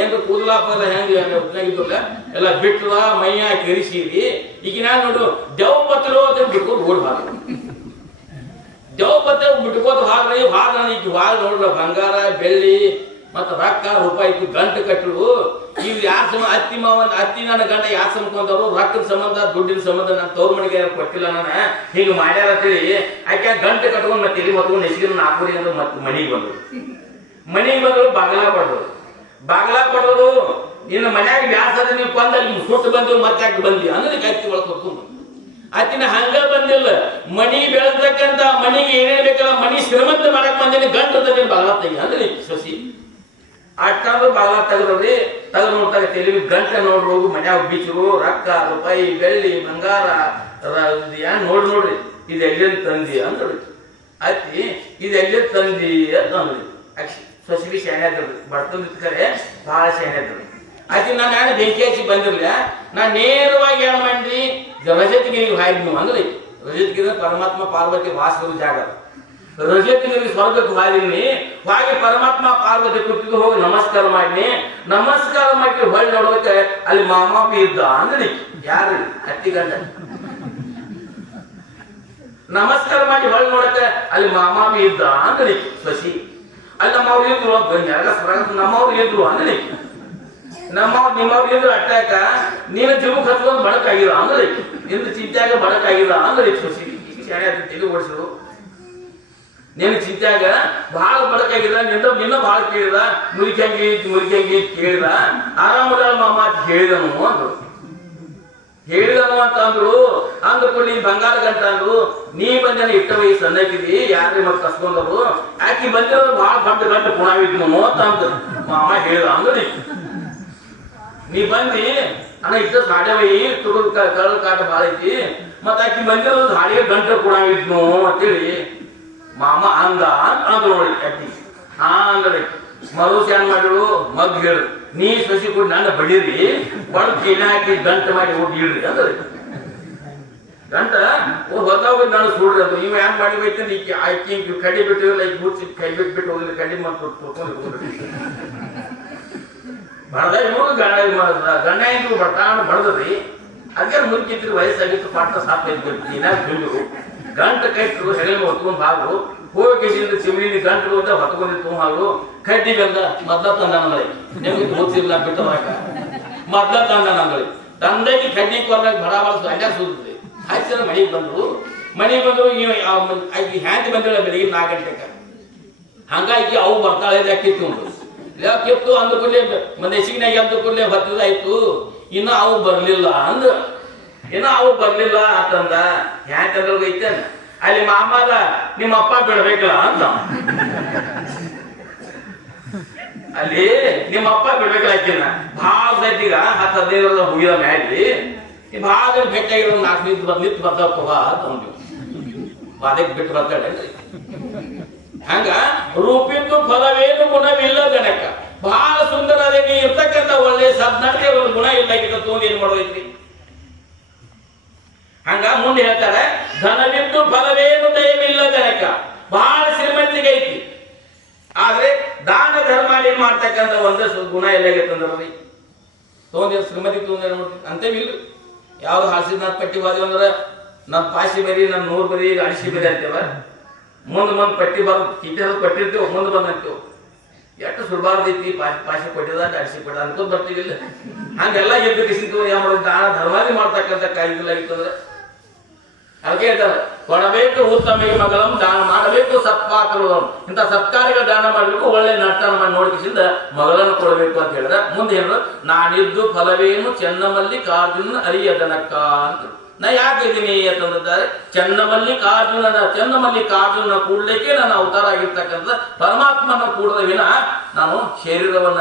ಏನ್ ಕೂದಲ ಪದ ಹೆಂಗಿದ್ರಲ್ಲ ಎಲ್ಲ ಬಿಟ್ಟದ ಮೈಯ ಕೆರಿಸೀರಿ. ಈಗ ನಾನು ನೋಡು ದೇವ್ ಪತ್ರು ಅಂತ ಬಿಟ್ಕೊಂಡು ಓಡ್ ಹಾಕ ದೇವ್ ಪತ್ರ ಬಿಟ್ಕೋತ ಹಾಕ್ರಿ. ಹಾದ ನೋಡ್ರ ಬಂಗಾರ ಬೆಳ್ಳಿ ಮತ್ತ ರೊಕ್ಕ ರೂಪಾಯಿ ಗಂಟು ಕಟ್ಟಲು. ಈಗ ಯಾರ ಅತ್ತಿ ನನ್ನ ಗಂಡ ಯಾರು ಸಂಬಂಧರು ರೊಕ್ಕದ ಸಂಬಂಧ ದುಡ್ಡಿನ ಸಂಬಂಧ ನಾನು ತವ್ರ ಮನೆಗೆ ಕೊಟ್ಟಿಲ್ಲ. ನಾನು ಹೀಗೆ ಮಾಡ್ಯಾರ ಅಂತೇಳಿ ಆಕೆ ಗಂಟು ಕಟ್ಕೊಂಡು ಮತ್ತೆ ಇಲ್ಲಿ ಹೊತ್ಕೊಂಡು ನೆಸಿಗೆ 4 ಅಂದ್ರೆ ಮತ್ತೆ ಮನೆಗೆ ಬಂದ್ರು. ಬಾಗಲ ಪಡೋದು ನಿನ್ನ ಮನ್ಯಾಗ ವ್ಯಾಸದ ನೀವು ಬಂದಲ್ಲಿ ಸುಟ್ಟು ಬಂದು ಮತ್ತೆ ಯಾಕೆ ಬಂದಿ ಅಂದ್ರೆ ಗಟ್ಟಿ ಒಳಗೆ ಹೊತ್ಕೊಂಡು ಆಕಿನ ಹಂಗ ಬಂದಿಲ್ಲ. ಮನಿ ಬೆಳೆದಕ್ಕಂತ ಮನಿಗೆ ಏನೇನ್ ಬೇಕಲ್ಲ ಮನಿ ಶ್ರೀಮಂತ ಮಾಡಕ್ ಬಂದಿನಿ ಗಂಟು ಬಾಗಲ ತೆಗಿ ಅಂದ್ರೆ ಸೊಸಿ ಅಷ್ಟಾದ್ರೂ ಬಾಗಲ ತೆಗದ್ರಿ. ತೆಗೆದು ನೋಡ್ತಾರೆ ತೆಲಿವಿ ಗಂಟೆ ನೋಡ್ರಿ ಹೋಗು ಮನ್ಯಾಗ ಬೀಚರು ರೊಕ್ಕ ರೂಪಾಯಿ ಬೆಳ್ಳಿ ಬಂಗಾರ ಏನ್ ನೋಡ್ರಿ ಇದು ಎಲ್ಲಿಂದ ತಂದಿ ಅಂದ್ರಿ. ಅತ್ತಿ ಇದು ಎಲ್ಲಿ ತಂದಿ ಅಂತ ಅಂದ್ರಿ. ಸೊಸಿಗೆ ಶಾಣೆ ಆದ್ರಿ. ಬರ್ತಂದ ಕರೆ ಬಹಳ ಶಾಣೆ ಆದ್ರಿ. ಆಕಿ ನಾನು ಏನು ಬೆಂಕಿ ಹಚ್ಚಿ ಬಂದಿರ್ಲಿಲ್ಲ. ನಾನು ನೇರವಾಗಿ ಏನು ಮಾಡಿ ರಜತಗಿರಿಗೆ ಹಾಯ್ದು ನೀವು ಅಂದ್ರೆ ರಜತಗಿರಿ ಪರಮಾತ್ಮ ಪಾರ್ವತಿ ವಾಸದ ಜಾಗ. ರಜತಿನಲ್ಲಿ ಸ್ವರ್ಗಕ್ಕೆ ಹಾರಿನಿ, ಹಾಗೆ ಪರಮಾತ್ಮ ಪಾರ್ವತಿ ಕೂತಿದ್ದು ಹೋಗಿ ನಮಸ್ಕಾರ ಮಾಡಿನಿ. ನಮಸ್ಕಾರ ಮಾಡಿ ಹೊಳ್ಳಿ ನೋಡೋದಕ್ಕೆ ಅಲ್ಲಿ ಮಾಮ ಇದ್ದ ಅಂದ್ರಿ. ಯಾರು? ಹತ್ತಿ ಗಂಡ. ನಮಸ್ಕಾರ ಮಾಡಿ ಹೊಳ್ಳಿ ನೋಡಕ್ಕೆ ಅಲ್ಲಿ ಮಾಮ ಇದ್ದ ಅಂದ್ರಿ ಶಶಿ. ಅಲ್ಲಿ ನಮ್ಮವ್ರು ಇದ್ರು ನಮ್ಮವ್ರು ಇದ್ರು ಅಂದ್ರಿ. ನಿಮ್ಮವ್ರು ಇದ್ರು ಅಟ್ಟಾಕ ನೀನು ಜೀವಕ್ಕೆ ಹಚ್ಕೊಂಡು ಬಡಕಾಗಿರ ಅಂದ್ರಿ. ನಿಂದು ಚಿಂತ್ಯಾಗ ಬಡಕಾಗಿರ ಅಂದ್ರಿ ಶಶಿ. ಶಾಣೆ ತೆಗೆ ಓಡಿಸಿದ್ರು. ನೀನು ಚಿಂತ್ಯಾಗ ಬಹಳ ಬಡಕಾಗಿದ, ನಿನ್ನ ಬಹಳ ಕೇಳಿದ, ಮುರಿಕಂಗಿ ಕೇಳಿದ, ಆರಾಮದ ಮಾತು ಹೇಳಿದನು ಅಂದ್ರು. ಹೇಳಿದನು ಅಂತ ಅಂದ್ರು. ಅಂದ್ಬಿಟ್ಟು ನೀನ್ ಬಂಗಾರ ಗಂಟ ಅಂದ್ರು. ನೀ ಬಂದೇನ ಇಟ್ಟ ವಯಸ್ಸು ಅನ್ನಕಿದಿ, ಯಾರೇ ಮತ್ತೆ ಕಸ್ಕೊಂಡರು, ಆಕಿ ಬಂದಿರೋದು ಬಹಳ ದೊಡ್ಡ ಗಂಟೆ ಪುಣವಿದ್ನು ಅಂತ ಅಂದ್ರು. ಮಾಮ ಹೇಳಿದ ಅಂದ್ರಿ. ನೀ ಬಂದಿ ಅಣ್ಣ ಇಟ್ಟ ಸಾಡೆ ವೈ ತುಡುಗ ಕಳ್ಳ ಕಾಟ ಭಾಳ ಐತಿ, ಮತ್ತ ಆಕಿ ಬಂದಿರೋದು ಹಾಡಿಗೆ ಗಂಟೆ ಪುಣವಿದ್ನು ಅಂತೇಳಿ ಮಾಮ ಅಂದ ಅಂದ್ರು ನೋಡಿ. ಆಕಿ ಅಂದ್ರೆ ಮರುಸ್ ಏನ್ ಮಾಡಿಳು, ಮಗ್ ಹೇಳು ನೀ ಸಸಿ ಕೂಡ ನನ್ನ ಬಡೀರಿ, ಬಡ ಕೀಲ ಹಾಕಿ ಗಂಟೆ ಮಾಡಿ ಹೋಗಿ ಇಡ್ರಿ ಅಂದ್ರೆ ಗಂಟ ಹೊದಾಗ ನಾನು ಸುಡ್ರಿ ಅದು. ಇವ್ ಏನ್ ಮಾಡಿ ಬೈತಾನೆ, ಆಕಿ ಕಡ್ಡಿ ಬಿಟ್ಟಿರಲ್ಲ, ಈಗ ಮುಚ್ಚಿ ಕೈ ಬಿಟ್ಟು ಹೋಗಿಲ್ಲ, ಕಡ್ಡಿ ಮಾಡಿ ತೊಗೊಂಡು ಬಡದ ಇವ್ರು ಗಂಡ ಇದ್ರು ಬರ್ತಾಣ ಬಡದ್ರಿ. ಅದೇ ಮುಂಚಿದ್ರು ವಯಸ್ಸಾಗಿತ್ತು, ಪಾಠ ಸಾಪ ಇದ್ರು ಗಂಟ ಕೈಟ್ರು ಹೆಗಲ ಹೊತ್ಕೊಂಡ್ ಬಾಗ್ರು ಹೋಗಿ ಚಿಮಣಿ ಗಂಟು ಅಂತ ಹೊತ್ಕೊಂಡಿತ್ತು ಹಾಗು ಕಡ್ಡಿ ಬೆಲ್ಲ ಮೊದ್ಲ ತಂದ ನಮ್ಮಳಿ. ನಿಮ್ಗೆ ಗೊತ್ತಿಲ್ಲ ಬಿಟ್ಟವಾಗ ಮೊದ್ಲ ತಂದ ನಮ್ಮಳಿ. ತಂದಾಗಿ ಕಡ್ಡಿ ಕೊರ್ದಾಗ ಬಡ ಬಳಸ ಅಡ್ಯಾಗ ಸುದ್ರಿ. ಆಯ್ತು ಮನೆಗೆ ಬಂದ್ರು. ಇವ್ ಹ್ಯಾಂತಿ ಬಂದಿಲ್ಲ ಬೆಳಿಗ್ಗೆ 4 ಗಂಟೆಗೆ. ಹಂಗಾಗಿ ಅವು ಬರ್ತಾಳೆ ಯಾಕಿತ್ತು ಉಂಟು ಯಾಕಿತ್ತು ಅಂದ ಕೂಡಲೇ ನೆಸಿಗಿನಾಗ ಅಂದ ಕೂಡಲೇ ಹೊತ್ತಿದಾಯ್ತು. ಇನ್ನು ಅವು ಬರ್ಲಿಲ್ಲ ಅಂದ್ರ ಅಂತಂದ. ಹ್ಯಾಂತಂದ್ರ ಐತೇನ ಅಲ್ಲಿ ಮಾಮದ ನಿಮ್ಮ ಅಪ್ಪ ಬಿಡ್ಬೇಕಲ್ಲ ಅಂತ. ಅಲ್ಲಿ ನಿಮ್ಮ ಅಪ್ಪ ಬಿಡ್ಬೇಕಲ್ಲ ಆಕಿನ ಭಾಳ ಸೈತಿಗ 10-15 ಹುಗಿದ ಮ್ಯಾಲಿ ಭಾಳ ಭೇಟಿಯಾಗಿರೋ 4 ನಿಂತು ಬರ್ತಾವ ಅಂತ ಅಂದ್ವಿ. ಅದಕ್ಕೆ ಬಿಟ್ಟು ಬರ್ತಾಳೆ. ಹಂಗ ರೂಪಿದ್ದು ಫಲವೇನು ಗುಣವಿಲ್ಲ ಗಣಕ. ಬಹಳ ಸುಂದರ ಅದೇ ನೀ ಇರ್ತಕ್ಕಂಥ ಒಳ್ಳೆ ನಡತೆ ಒಂದು ಗುಣ ಇಲ್ಲಾಗಿದ್ದ ತೊಗೊಂಡು ಏನ್ ಮಾಡೋದೈತಿ. ಹಂಗ ಮುಂದೆ ಹೇಳ್ತಾರೆ, ಧನವಿದ್ದು ಫಲವೇನು ದಯವಿಲ್ಲ ಗಣಕ. ಬಹಳ ಶ್ರೀಮಂತಿಗೆ ಐತಿ, ಆದ್ರೆ ದಾನ ಧರ್ಮ ಏನ್ ಮಾಡ್ತಕ್ಕಂಥ ಒಂದಷ್ಟು ಗುಣ ಎಲ್ಲಾಗೈತಂದ್ರಿ. ತೊಗೊಂಡ್ ಶ್ರೀಮತಿ ತೊಗೊಂಡ್ ನೋಡ್ರಿ ಅಂತೇವಿಲ್ಲ. ಯಾವ್ದು ಹಾಸಿದ ಪಟ್ಟಿ ಬಾದಿ ಅಂದ್ರೆ ನಮ್ ಪಾಸಿ ಬರಿ, ನಮ್ 100 ಬರಿ, 80 ಬರಿ ಅಂತೇವ. ಮುಂದ್ ಪಟ್ಟಿ ಬರೋದು ಚೀಟಿ ಕೊಟ್ಟಿರ್ತೇವೆ, ಮುಂದೆ ಬಂದಂತೇವ್. ಎಷ್ಟು ಸುಳ್ಬಾರ್ದೈತಿ, ಪಾಸಿ ಕೊಟ್ಟಿದ 80 ಕೊಟ್ಟ ಅನ್ಕೋದ್ ಬರ್ತೀವಿಲ್ಲ. ಹಂಗೆಲ್ಲ ಎದ್ದು ಯಾವ ಮಾಡೋದು ದಾನ ಧರ್ಮಾದಿ ಮಾಡ್ತಕ್ಕಂಥ ಕಾಯ್ದಿಲ್ಲಾಗಿತ್ತಂದ್ರೆ ಅದಕ್ಕೆ ಹೇಳ್ತಾರೆ, ಕೊಡಬೇಕು ಉತ್ತಮಿಗೆ ಮಗಳಂ ದಾನ ಮಾಡಬೇಕು ಸತ್ಪಾತ್ರಂ. ಇಂಥ ಸತ್ಕಾರ್ಯಗಳ ದಾನ ಮಾಡಬೇಕು, ಒಳ್ಳೆ ನರ್ತನ ಮಾಡಿ ನೋಡ್ಕಿಸಿಂದ ಮಗಳನ್ನು ಕೊಡಬೇಕು ಅಂತ ಹೇಳಿದ್ರೆ ಮುಂದೆ ಹೇಳಿದ್ರು, ನಾನಿದ್ದು ಫಲವೇನು ಚೆನ್ನಮಲ್ಲಿಕಾರ್ಜುನ ಅರಿಯದನಕ್ಕ ಅಂತ. ನಾ ಯಾಕಿದ್ದೀನಿ ಅಂತಂದಿದ್ದಾರೆ, ಚೆನ್ನಮಲ್ಲಿಕಾರ್ಜುನ ಕೂಡ್ಲಿಕ್ಕೆ ನಾನು ಅವತಾರ ಆಗಿರ್ತಕ್ಕಂಥ ಪರಮಾತ್ಮನ ಕೂಡದ ವಿನ ನಾನು ಶರೀರವನ್ನ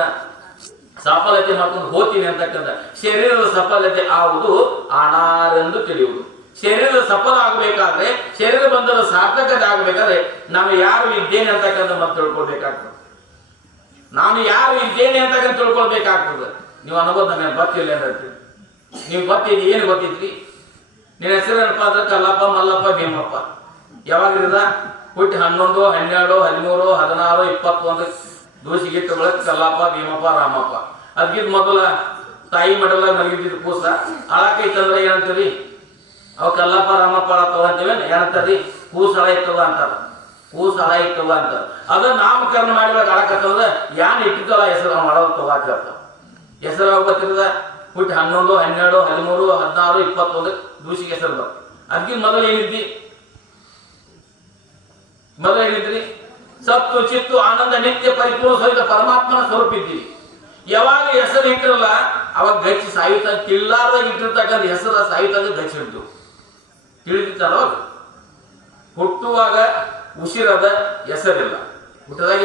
ಸಫಲತೆ ಮಾಡ್ಕೊಂಡು ಹೋಗ್ತೀನಿ ಅಂತಕ್ಕಂಥ. ಶರೀರದ ಸಫಲತೆ ಆಗುವುದು ಅನಾರೆಂದು ತಿಳಿಯುವುದು. ಶರೀರದ ಸಫಲ ಆಗಬೇಕಾದ್ರೆ, ಶರೀರ ಬಂಧದ ಸಾರ್ಥಕತೆ ಆಗಬೇಕಾದ್ರೆ ನಾನು ಯಾರು ಇದ್ದೇನೆ ಅಂತಕ್ಕಂಥ ಮತ್ತೆ ತಿಳ್ಕೊಳ್ಬೇಕಾಗ್ತದೆ. ನಾನು ಯಾರು ಇದ್ದೇನೆ ಅಂತಕ್ಕಂಥ ತಿಳ್ಕೊಳ್ಬೇಕಾಗ್ತದೆ. ನೀವು ಅನುಭವ ನನಗೆ ಗೊತ್ತಿಲ್ಲ ಅಂತೀರಿ. ನೀವು ಗೊತ್ತಿದ್ರಿ, ಏನು ಗೊತ್ತಿದ್ರಿ? ನಿನ್ನ ಹೆಸರೇನಪ್ಪ ಅಂದ್ರೆ ಕಲ್ಲಪ್ಪ, ಮಲ್ಲಪ್ಪ, ಭೀಮಪ್ಪ. ಯಾವಾಗಿರದ ಹುಟ್ಟಿ 11, 12, 13, 16, 21 ದೋಷಿಗಿಟ್ಟ ಬಳಕ ಕಲ್ಲಪ್ಪ, ಭೀಮಪ್ಪ, ರಾಮಪ್ಪ. ಅದಕ್ಕಿಂತ ಮೊದಲ ತಾಯಿ ಮಡಲ ಮಲಗಿದ್ದ ಕೂಸ ಅಳಕೈತಂದ್ರೆ ಏನಂತೀರಿ? ಅವ್ ಕಲ್ಲಪ್ಪ ರಾಮಪ್ಪ ತಗೊಂತೀವಿ ಏನಂತಾರಿ? ಕೂಸಳ ಇತ್ತವ ಅಂತಾರ. ಕೂಸಳ ಇತ್ತವ ಅಂತಾರ. ಅದ ನಾಮಕರಣ ಮಾಡಿದಾಗ ಅಳಕತ್ತಂದ್ರೆ ಯಾನ್ ಇಟ್ಟಿದ್ದಲ್ಲ ಹೆಸರು ಮಾಡೋದು ತಗೋತ ಹೆಸರು ಗೊತ್ತಿರದ ಹುಟ್ಟಿ 11, 12, 13, 16, 21 ದೂಸಿಗೆ ಹೆಸರು ಬರ್. ಅದಕ್ಕಿಂತ ಮೊದಲು ಏನಿದ್ರಿ? ಸತ್ತು ಚಿತ್ತು ಆನಂದ ನಿತ್ಯ ಪರಿಪೂರ್ಣ ಸಹಿತ ಪರಮಾತ್ಮನ ಸ್ವರೂಪ ಇದ್ದೀವಿ. ಯಾವಾಗ ಹೆಸರು ಇಟ್ಟಿರಲ್ಲ ಅವಾಗ ಗಚ್ಚಿ ಸಾಯುತ್ತ ತಿಳ್ಳಾರ್ದಾಗ ಇಟ್ಟಿರ್ತಕ್ಕಂಥ ಹೆಸರ ಸಾಯುತ್ತಾಗ ಗಚ್ಚಿ ಇಡ್ತು ತಿಳಿದಿತ್ತಲ್ಲ. ಅವಾಗ ಹುಟ್ಟುವಾಗ ಉಸಿರದ ಹೆಸರಿಲ್ಲ, ಹುಟ್ಟದಾಗ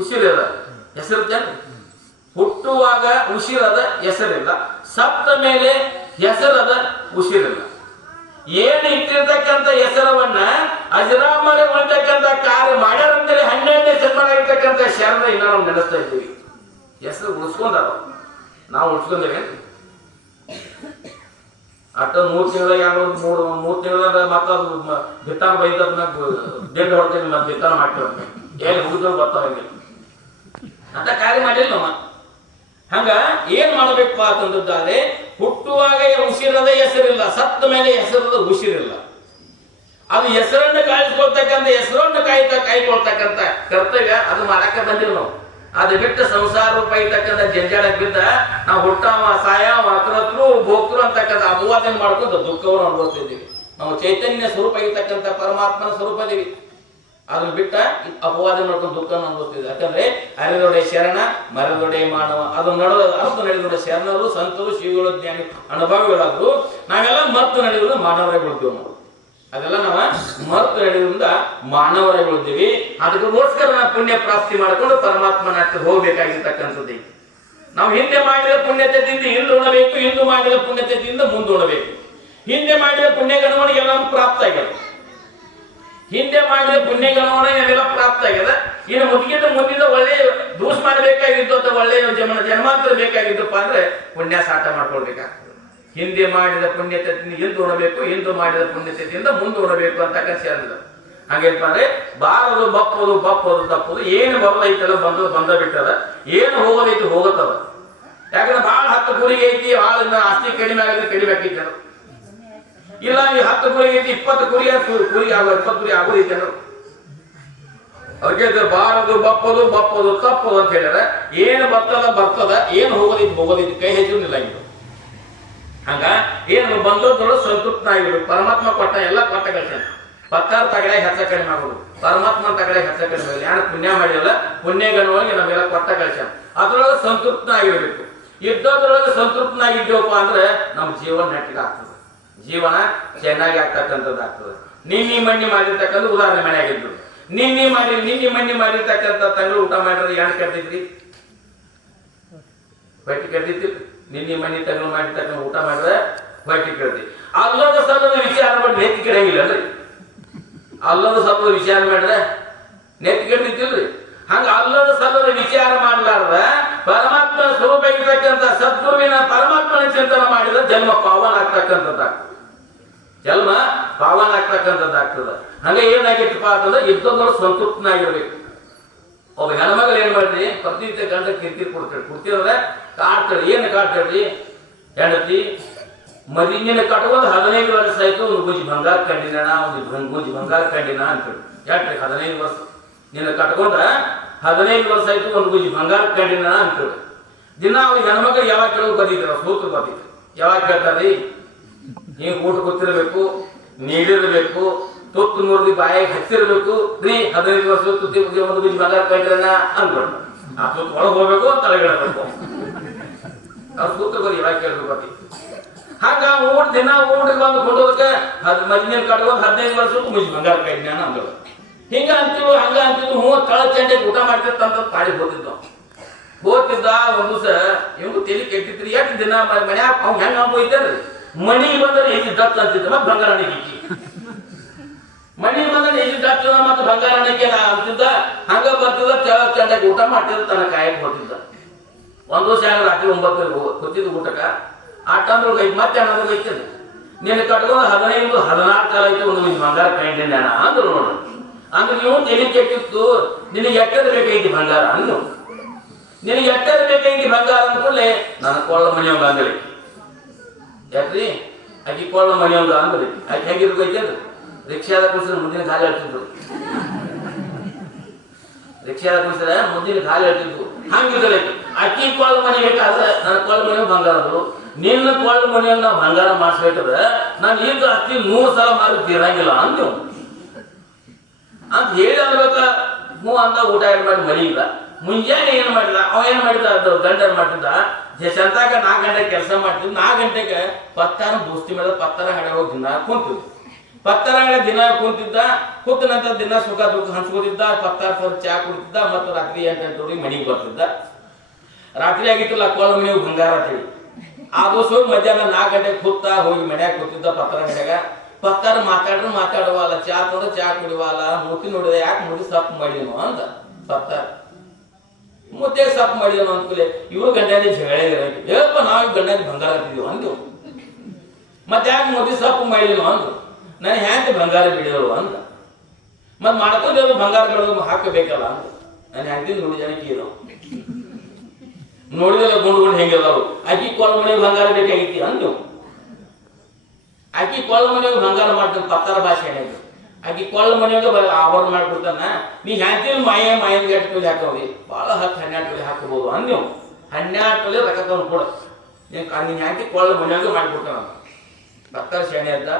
ಉಸಿರದ ಹೆಸರಿದ್ದೇನೆ. ಹುಟ್ಟುವಾಗ ಉಸಿರದ ಹೆಸರಿಲ್ಲ, ಸತ್ತ ಮೇಲೆ ಹೆಸರದ ಉಸಿರಿಲ್ಲ. ಏನು ಇಟ್ಟಿರ್ತಕ್ಕಂಥ ಹೆಸರವನ್ನ ಅಜರಾಮರೆ ಉಳಿತಕ್ಕಂಥ ಕಾರ್ಯ ಮಾಡ್ಯಾರಂತೇಳಿ 12ನೇ ಶತಮಾನ ಶರಣ ಇನ್ನ ನಾವು ನಡೆಸ್ತಾ ಇದ್ದೀವಿ. ಹೆಸರು ಉಳಿಸ್ಕೊಂಡಾರ, ನಾವು ಉಳಿಸ್ಕೊಂಡೇವೆ. ಅಟ್ಟ 3 ತಿಂಗಳ 3 ತಿಂಗಳ ಮತ್ತ ಬಿತ್ತಾನ ಬೈದನ್ನ ಡೆಡ್ ಹೊಡ್ತೀನಿ ಮತ್ತೆ ಬಿತ್ತಾನ ಮಾಡ್ತೀವಿ ಎಲ್ಲಿ ಹುಡುಗ ಬರ್ತಾವಂಗಿಲ್ಲ ಅಂತ ಕಾರ್ಯ ಮಾಡಿಲ್ಲ ನಮ್ಮ. ಹಂಗ ಏನ್ ಮಾಡ್ಬೇಕಪ್ಪ ಅಂತಂದ್ರೆ ಹುಟ್ಟುವಾಗ ಉಸಿರದ ಹೆಸರಿಲ್ಲ, ಸತ್ತ ಮೇಲೆ ಹೆಸರದ ಉಸಿರಿಲ್ಲ. ಅದು ಹೆಸರನ್ನು ಕಾಯಿಸ್ಕೊಳ್ತಕ್ಕಂಥ ಹೆಸರನ್ನು ಕಾಯ್ಕೊಳ್ತಕ್ಕಂಥ ಕರ್ತವ್ಯ ಅದು ಮಾಡಾಕ ಬಂದಿಲ್ಲ ನಾವು. ಅದು ಬಿಟ್ಟು ಸಂಸಾರ ರೂಪ ಇರ್ತಕ್ಕಂಥ ಜಂಜಾಳಕ್ಕೆ ಬಿದ್ದ ನಾವು ಹುಟ್ಟಾವ ಸಾಯವ ಅಕ್ರತ್ರು ಭೋಕ್ತರು ಅಂತಕ್ಕಂಥ ಅಪವಾದನ ಮಾಡ್ಕೊಂಡು ದುಃಖವನ್ನು ಅನುಭವಿಸ್ತಿದ್ದೀವಿ. ನಾವು ಚೈತನ್ಯ ಸ್ವರೂಪ ಇರ್ತಕ್ಕಂಥ ಪರಮಾತ್ಮನ ಸ್ವರೂಪ ಇದೀವಿ. ಅದನ್ನ ಬಿಟ್ಟ ಅಪವಾದ ಮಾಡ್ಕೊಂಡು ದುಃಖವನ್ನು ಅನುಭವಿಸ್ತಿದ್ವಿ. ಯಾಕಂದ್ರೆ ಅರಿದೊಡೆ ಶರಣ ಮರದೊಡೆ ಮಾನವ ಅದು ಅರ್ಥ ನಡೆದೊಡೆ ಶರಣರು ಸಂತರು ಶಿವಗಳು ಜ್ಞಾನಿ ಅನುಭವಿಗಳಾದ್ರು ನಾವೆಲ್ಲ ಮರ್ತು ನಡೆಯುವುದು ಮಾನವರೇ ಬಿಡ್ತೀವಿ. ನಾವು ಅದೆಲ್ಲ ನಾವು ಮರ್ತು ನಡೆಯುವುದರಿಂದ ಮಾನವರೇ ಬಿಡ್ತೀವಿ. ಅದಕ್ಕೋಸ್ಕರ ನಾವು ಪುಣ್ಯ ಪ್ರಾಪ್ತಿ ಮಾಡಿಕೊಂಡು ಪರಮಾತ್ಮನ ಹತ್ತಿರ ಹೋಗ್ಬೇಕಾಗಿರ್ತಕ್ಕಂಥದ್ದು. ನಾವು ಹಿಂದೆ ಮಾಡಿದ ಪುಣ್ಯತೆಯಿಂದ ಇಂದು ಉಣಬೇಕು, ಇಂದು ಮಾಡಿದ ಪುಣ್ಯತೆಯಿಂದ ಮುಂದೆ ಉಣಬೇಕು. ಹಿಂದೆ ಮಾಡಿದ ಪುಣ್ಯಗಣವಣಿಗೆ ಎಲ್ಲ ಪ್ರಾಪ್ತ ಆಗ್ಯದ. ಹಿಂದೆ ಮಾಡಿದ ಪುಣ್ಯಗಣವಣಿಗೆ ಎಲ್ಲ ಪ್ರಾಪ್ತ ಆಗ್ಯದ. ಇನ್ನು ಮುಂದಿನ ಒಳ್ಳೆ ದೂಸ್ ಮಾಡಬೇಕಾಗಿತ್ತು ಅಥವಾ ಒಳ್ಳೆ ಜನ್ಮಾಂತರ ಬೇಕಾಗಿದ್ದಪ್ಪ ಅಂದ್ರೆ ಪುಣ್ಯ ಸಾಟ ಮಾಡ್ಕೊಳ್ಬೇಕಾಗ್ತದೆ. ಹಿಂದೆ ಮಾಡಿದ ಪುಣ್ಯತೆಯಿಂದ ಇಂದು ಉಣಬೇಕು, ಇಂದು ಮಾಡಿದ ಪುಣ್ಯತೆಯಿಂದ ಮುಂದೆ ಉಣಬೇಕು ಅಂತ ಸೇರಿದ. ಹಾಗೇನಪ್ಪ ಅಂದ್ರೆ ಬಾರದು ಬಪ್ಪದು ತಪ್ಪದು ಏನು ಬರದೈತಲ್ಲ ಬಂದ ಬಿಟ್ಟದ, ಏನು ಹೋಗೋದೈತಿ ಹೋಗುತ್ತದ. ಯಾಕಂದ್ರೆ ಭಾಳ 10 ಕುರಿಗೆ ಐತಿ, ಭಾಳ ಆಸ್ತಿ ಕಡಿಮೆ ಆಗಿದ್ರೆ ಕಡಿಮೆ ಆಕೈತಿ ಅದು. ಇಲ್ಲ ಈ 10 ಕುರಿ ಐತಿ 20 ಕುರಿ ಆಗೋ 20 ಕುರಿ ಆಗೋದೈತಿ ಅನ್ನೋ ಅವ್ರಿಗೆ ಬಾರದು ಬಪ್ಪದು ತಪ್ಪದು ಅಂತ ಹೇಳ್ಯಾರ. ಏನು ಬರ್ತದ ಏನು ಹೋಗೋದೈತಿ ಕೈ ಹೆಚ್ಚು ನಿಲ್ಲಂಗಿಲ್ಲ. ಹಂಗ ಏನು ಬಂದೋದ್ರೊಳು ಸಂತೃಪ್ತನಾಗಿರ್ಬೇಕು. ಪರಮಾತ್ಮ ಕೊಟ್ಟ ಎಲ್ಲ ಕೊಟ್ಟ ಕಳ್ಸ ಪತ್ತಾರು ತಗಡೆ ಹೆಚ್ಚ ಕಡಿಮೆ ಆಗೋದು, ಪರಮಾತ್ಮ ತಗಡೆ ಹೆಚ್ಚ ಕಡಿಮೆ ಆಗೋದು. ಯಾರು ಪುಣ್ಯ ಮಾಡಿಲ್ಲ ಪುಣ್ಯಗಣವಾಗಿ ನಮ್ಗೆಲ್ಲ ಕೊಟ್ಟ ಕಳ್ಸ ಅದ್ರೊಳಗೆ ಸಂತೃಪ್ತನಾಗಿರ್ಬೇಕು. ಯುದ್ಧದೊಳಗೆ ಸಂತೃಪ್ತನಾಗಿದ್ದೇವಪ್ಪ ಅಂದ್ರೆ ನಮ್ಮ ಜೀವನ ನೆಟ್ಟಿಗೆ ಆಗ್ತದೆ, ಜೀವನ ಚೆನ್ನಾಗಿ ಆಗ್ತಕ್ಕಂಥದ್ದು ಆಗ್ತದೆ. ನಿನ್ನಿ ಮಣ್ಣಿ ಮಾಡಿರ್ತಕ್ಕಂಥ ಉದಾಹರಣೆ ಮನೆ ಆಗಿದ್ದು, ನಿನ್ನಿ ಮಣ್ಣಿ ಮಾಡಿರ್ತಕ್ಕಂಥ ತಂಗಳು ಊಟ ಮಾಡಿದ್ರೆ ಏನು ಕೆಡ್ತಿದ್ರಿ? ಹೊಟ್ಟೆ ಕೆಡ್ತಿತ್ತು. ನಿನ್ನಿ ಮಣ್ಣಿ ತಂಗಳು ಮಾಡಿರ್ತಕ್ಕಂಥ ಊಟ ಮಾಡಿದ್ರೆ ಹೊಟ್ಟೆ ಕೆಡ್ತಿ. ಅಲ್ಲದ ಸಲ್ಲದ ವಿಚಾರ ಮಾಡಿ ನೆತ್ತಿ ಕೆಡಂಗಿಲ್ಲ ಅಲ್ರಿ. ಅಲ್ಲದ ಸಲ್ಲದ ವಿಚಾರ ಮಾಡಿದ್ರೆ ನೆತ್ತಿ ಕೆಡ್ತಿದ್ದಿಲ್ರಿ. ಹಂಗ ಅಲ್ಲದ ಸಲ್ಲದ ವಿಚಾರ ಮಾಡಲಾರ್ದ ಪರಮಾತ್ಮ ಸ್ವರೂಪ ಇರ್ತಕ್ಕಂಥ ಸದ್ಗುರುವಿನ ಪರಮಾತ್ಮನ ಚಿಂತನೆ ಮಾಡಿದ್ರೆ ಜನ್ಮ ಪಾವನ ಆಗ್ತಕ್ಕಂಥದ್ದಾಗ್ತದೆ. ಜನ್ಮ ಪಾವನ ಆಗ್ತಕ್ಕಂಥದ್ದಾಗ್ತದೆ. ಹಂಗೆ ಏನಾಗಿತ್ತಪ್ಪ ಅಂತಂದ್ರೆ ಯುದ್ಧದವರು ಸಂತೃಪ್ತನಾಗಿರ್ಬೇಕು. ಒಬ್ಬ ಹೆಣ್ಮಗಳು ಏನ್ ಮಾಡ್ರಿ ಪ್ರತಿನಿತ್ಯ ಗಂಡ ಕಿರಿಕಿರಿ ಕೊಡ್ತಿದ್ರೆ ಕಾಡ್ತಾಳೆ. ಏನು ಕಾಡ್ತಾಳ್ರಿ? ಹೆಂಡತಿ ಮರಿನ ಕಟ್ಕೊಂಡು 15 ವರ್ಷ ಆಯ್ತು, ಒಂದು ಗುಜಿ ಬಂಗಾರ ಕಂಡಿನ ಗುಜಿ ಬಂಗಾರ ಕಂಡಿನ ಅಂತೇಳಿ. ಯಾಕ್ರಿ 15 ವರ್ಷ ನಿನ್ನ ಕಟ್ಕೊಂಡ್ರ 15 ವರ್ಷ ಆಯ್ತು, ಒಂದು ಗುಜಿ ಬಂಗಾರ ಕಂಡಿನ ಅಂತೇಳಿ. ದಿನ ಅವ್ರಿಗೆ ಹೆಣ್ಮಕ್ಳು ಯಾವಾಗ ಕೇಳೋದು ಬಂದಿದ್ರ ಸೂತ್ರ ಬಂದಿದ್ರು. ಯಾವಾಗ ಕೇಳ್ತಾರ್ರಿ? ಹಿಂಗ್ ಊಟ ಕೂತಿರ್ಬೇಕು, ನೀಡಿರ್ಬೇಕು, ತುತ್ತು ಮುರಿದು ಬಾಯಿಗೆ ಹಚ್ಚಿರ್ಬೇಕು. ರೀ 15 ವರ್ಷ ತುತ್ತಿ ಒಂದು ಗುಜಿ ಬಂಗಾರ ಕಂಡ್ರನ ಅನ್ಕೊಂಡು ಆ ತುತ್ತು ಒಳಗೆ ಹೋಗ್ಬೇಕು, ತಲೆಗಿಡಬೇಕು. ಅವ್ರ ಸೂತ್ರ ಬರೀ ಯಾವಾಗ ಕೇಳ್ಬೇಕು ಬರ್ತಿ. ಹಂಗ ದಿನ ಊಟಕ್ಕೆ ಬಂದು ಕೊಡೋದಕ್ಕೆ ಮದ್ದಿನ ಕಟ್ಕೊಂಡು 15 ವರ್ಷ ಮುಜಿ ಬಂಗಾರ ಕಂಡ್ನ ಅಂದಳು. ಹಿಂಗ ಅಂತಿದ್ರು ಹ್ಞೂ ತಳ ಚಂಡಿಗೆ ಊಟ ಮಾಡ್ತಿರ್ತಂತ ತಾಳಿ ಹೋತಿದ್ದ. ಒಂದು ದಿವಸ ಇವ್ನು ತಲೆ ಕೆಟ್ಟಿದ್ರಿ. ಯಾಕೆ ದಿನ ಮನ್ಯಾಗ ಅವ್ನು ಹೆಂಗ ಹೋಯ್ತಾರ್ರಿ? ಮಣಿ ಬಂದ್ರೆ ಹೆಚ್ಚು ಡತ್ ಅಂತಿದ್ದ, ಮತ್ತೆ ಬಂಗಾರ ಹಣಿಕೆ ಮಣಿ ಬಂದ್ರೆ ಹೆಚ್ಚು ಡತ್ ಮತ್ತೆ ಬಂಗಾರ ಹಣಿಕೆ ಅಂತಿದ್ದ. ಹಂಗ ಬರ್ತಿದ್ದ ತಳ ಚಂಡಾಗಿ ಊಟ ಮಾಡ್ತಿದ್ದ, ತನ್ನ ಕಾಯಕ್ಕೆ ಹೋಗ್ತಿದ್ದ. ಒಂದು ದಿವಸ ರಾತ್ರಿ 9 ಕೂತಿದ್ದು ಊಟಕ್ಕ ಆಟ ಅಂದ್ರೆ ಐತಿ, ಮತ್ತೆ ಅನ್ನೋದು ಐತಿಲ್ಲ. ನೀನು ಕಟ್ಕೊಂಡು 15-16 ಕಾಲ ಆಯ್ತು, ಒಂದು ಬಂಗಾರ ಕಂಡಿನ ಅಂದ್ರು ನೋಡು. ಅಂದ್ರೆ ನೀವು ತಲೆ ಕೆಟ್ಟಿತ್ತು, ನಿನಗೆ ಎಟ್ಟದ ಬೇಕಾಯ್ತಿ ಬಂಗಾರ ಅಂದ್ರು. ನಿನಗೆ ಎಟ್ಟದ ಬೇಕಾಯ್ತಿ ಬಂಗಾರ ಅಂದ್ಕೊಳ್ಳೆ ನನ್ನ ಕೊಳ್ಳ ಮನೆಯೊಂದು ಅಂದ್ರಿ. ಯಾಕ್ರಿ? ಆಕಿ ಕೊಳ್ಳ ಮನೆಯೊಂದು ಅಂದ್ರಿ. ಆಕೆ ಹೇಗಿರ್ಬೇಕೈತಿ ಅಂದ್ರೆ ರಿಕ್ಷಾದ ಕುಡಿಸಿದ್ರೆ ಮುಂದಿನ ಖಾಲಿ ಹೇಳ್ತಿದ್ರು. ರಿಕ್ಷಾದ ಕುಡಿಸಿದ್ರೆ ಮುಂದಿನ ಖಾಲಿ ಹೇಳ್ತಿದ್ರು. ಹಂಗಿದ್ರೆ ಆಕಿ ಕೊಳ್ಳ ಮನೆ ಬೇಕಾದ್ರೆ ನನ್ನ ಕೊಳ್ಳ ಮನೆ ಬಂಗಾರ ಅಂದ್ರು. ನಿನ್ನ ಕೊಳ್ಳ ಮನೆಯೊಂದು ನಾವು ಬಂಗಾರ ಮಾಡಿಸ್ಬೇಕಾದ್ರೆ ನಾನು ಈಗ ಅತಿ 100 ಸಲ ಮಾಡಿ ತೀರಂಗಿಲ್ಲ ಅಂದೇವು ಅಂತ ಹೇಳಿ ಅನ್ಬೇಕ. ಹ್ಞೂ ಅಂತ ಊಟ ಏನು ಮಾಡಿ ಮಳಿ ಇಲ್ಲ. ಮುಂಜಾನೆ ಏನು ಮಾಡಿದ ಅವ ಏನು ಮಾಡಿದ, ಅದು ಗಂಡ ಏನು ಮಾಡ್ತಿದ್ದ, ಸಂತಾಗ 4 ಗಂಟೆಗೆ ಕೆಲಸ ಮಾಡ್ತಿದ್ದ. 4 ಗಂಟೆಗೆ ಪತ್ತಾರ ದೋಸ್ತಿ ಮೇಲೆ ಪತ್ತರ ಹಡೆ ಹೋಗಿ ದಿನ ಕುಂತಿದ್ದ. ಪತ್ತರ ಹಡೆ ದಿನ ಕುಂತಿದ್ದ. ಕೂತ ನಂತರ ದಿನ ಸುಖ ದುಃಖ ಹಂಚ್ಕೋತಿದ್ದ. ಪತ್ತಾರ ಸ್ವಲ್ಪ ಚಾ ಕುಡಿತಿದ್ದ. ಮತ್ತು ರಾತ್ರಿ 8 ಗಂಟೆವರೆಗೆ ಮನೆಗೆ ಬರ್ತಿದ್ದ. ರಾತ್ರಿ ಆಗಿತ್ತಲ್ಲ ಕೋಳ ಮನೆಯು ಬಂಗಾರ ಅಂತೇಳಿ ಆ ದಿವಸ ಹೋಗಿ ಮಧ್ಯಾಹ್ನ 4 ಗಂಟೆಗೆ ಕೂತ ಹೋಗಿ ಮನ್ಯಾಗ ಕೂತಿದ್ದ ಪತ್ತರ ಹಡೆಗ. ಪತ್ತಾರ ಮಾತಾಡುವಲ್ಲ, ಚಾ ತೊಂದ್ರೆ ಚಾ ಕುಡಿವಲ್ಲ. ಮೂತಿ ನೋಡಿದ, ಯಾಕೆ ಮುದಿ ಸಪ್ ಮಾಡಿದನು ಅಂದ ಪತ್ತಾರ. ಮುದ್ದೆ ಸಪ್ ಮಾಡಿದನು ಅಂದ್ಕೂಲೆ ಇವ್ರು ಗಂಡನೇ ಜಗಳ ಹೇಳಪ್ಪ, ನಾವು ಗಂಡನ ಬಂಗಾರ ಹಾಕಿದೀವಿ ಅಂದು. ಮತ್ತೆ ಯಾಕೆ ಮೋದಿ ಸೊಪ್ಪು ಮಾಡಿಲ್ಲ ಅಂದ್ರು. ನಾನು ಹ್ಯಾಂಗೆ ಬಂಗಾರ ಬಿಡೋರು ಅಂದ. ಮತ್ತೆ ಮಾಡ್ಕೊಂಡೇವ್ರು ಬಂಗಾರ ಬೆಳೆದು ಹಾಕಬೇಕಲ್ಲ ಅಂತ. ನಾನು ಹ್ಯಾಂಗೆ ನೋಡಿ ಜನಕ್ಕೆ ಇರೋ ನೋಡಿದ್ರೆ ಗುಂಡು ಹೆಂಗಿದಾರು. ಆಕಿ ಕೊಳ ಮನೆಗೆ ಬಂಗಾರ ಬೇಕಾಗಿತ್ತು ಅಂದು. ಆಕಿ ಕೊಳ ಮನೆಗೆ ಬಂಗಾರ ಮಾಡ್ತಾನೆ ಪತ್ತರ ಭಾಷೆ ಹೇಳಿದ್ರು. ಆಕಿ ಕೊಳ ಮನೆಯಾಗ ಆವರಣ ಮಾಡ್ಕೊಡ್ತಾನ. ನೀ ಹ್ಯಾಂತಿನ ಮಾಯನ ಗಟ್ಟ ತೊಲೆ ಹಾಕವ್ರಿ ಭಾಳ 10-12 ತೊಲೆ ಹಾಕಬಹುದು ಅಂದೇವು. 12 ತೊಲೆ ರೊಕ್ಕ ತಂದು ಕೊಡ ನೀನ್ ಹ್ಯಾಂತಿ ಕೊಳ ಮನೆಯಾಗ ಮಾಡಿಕೊಡ್ತಾನ. ಪತ್ತರ ಶಾಣೆ ಅಂತ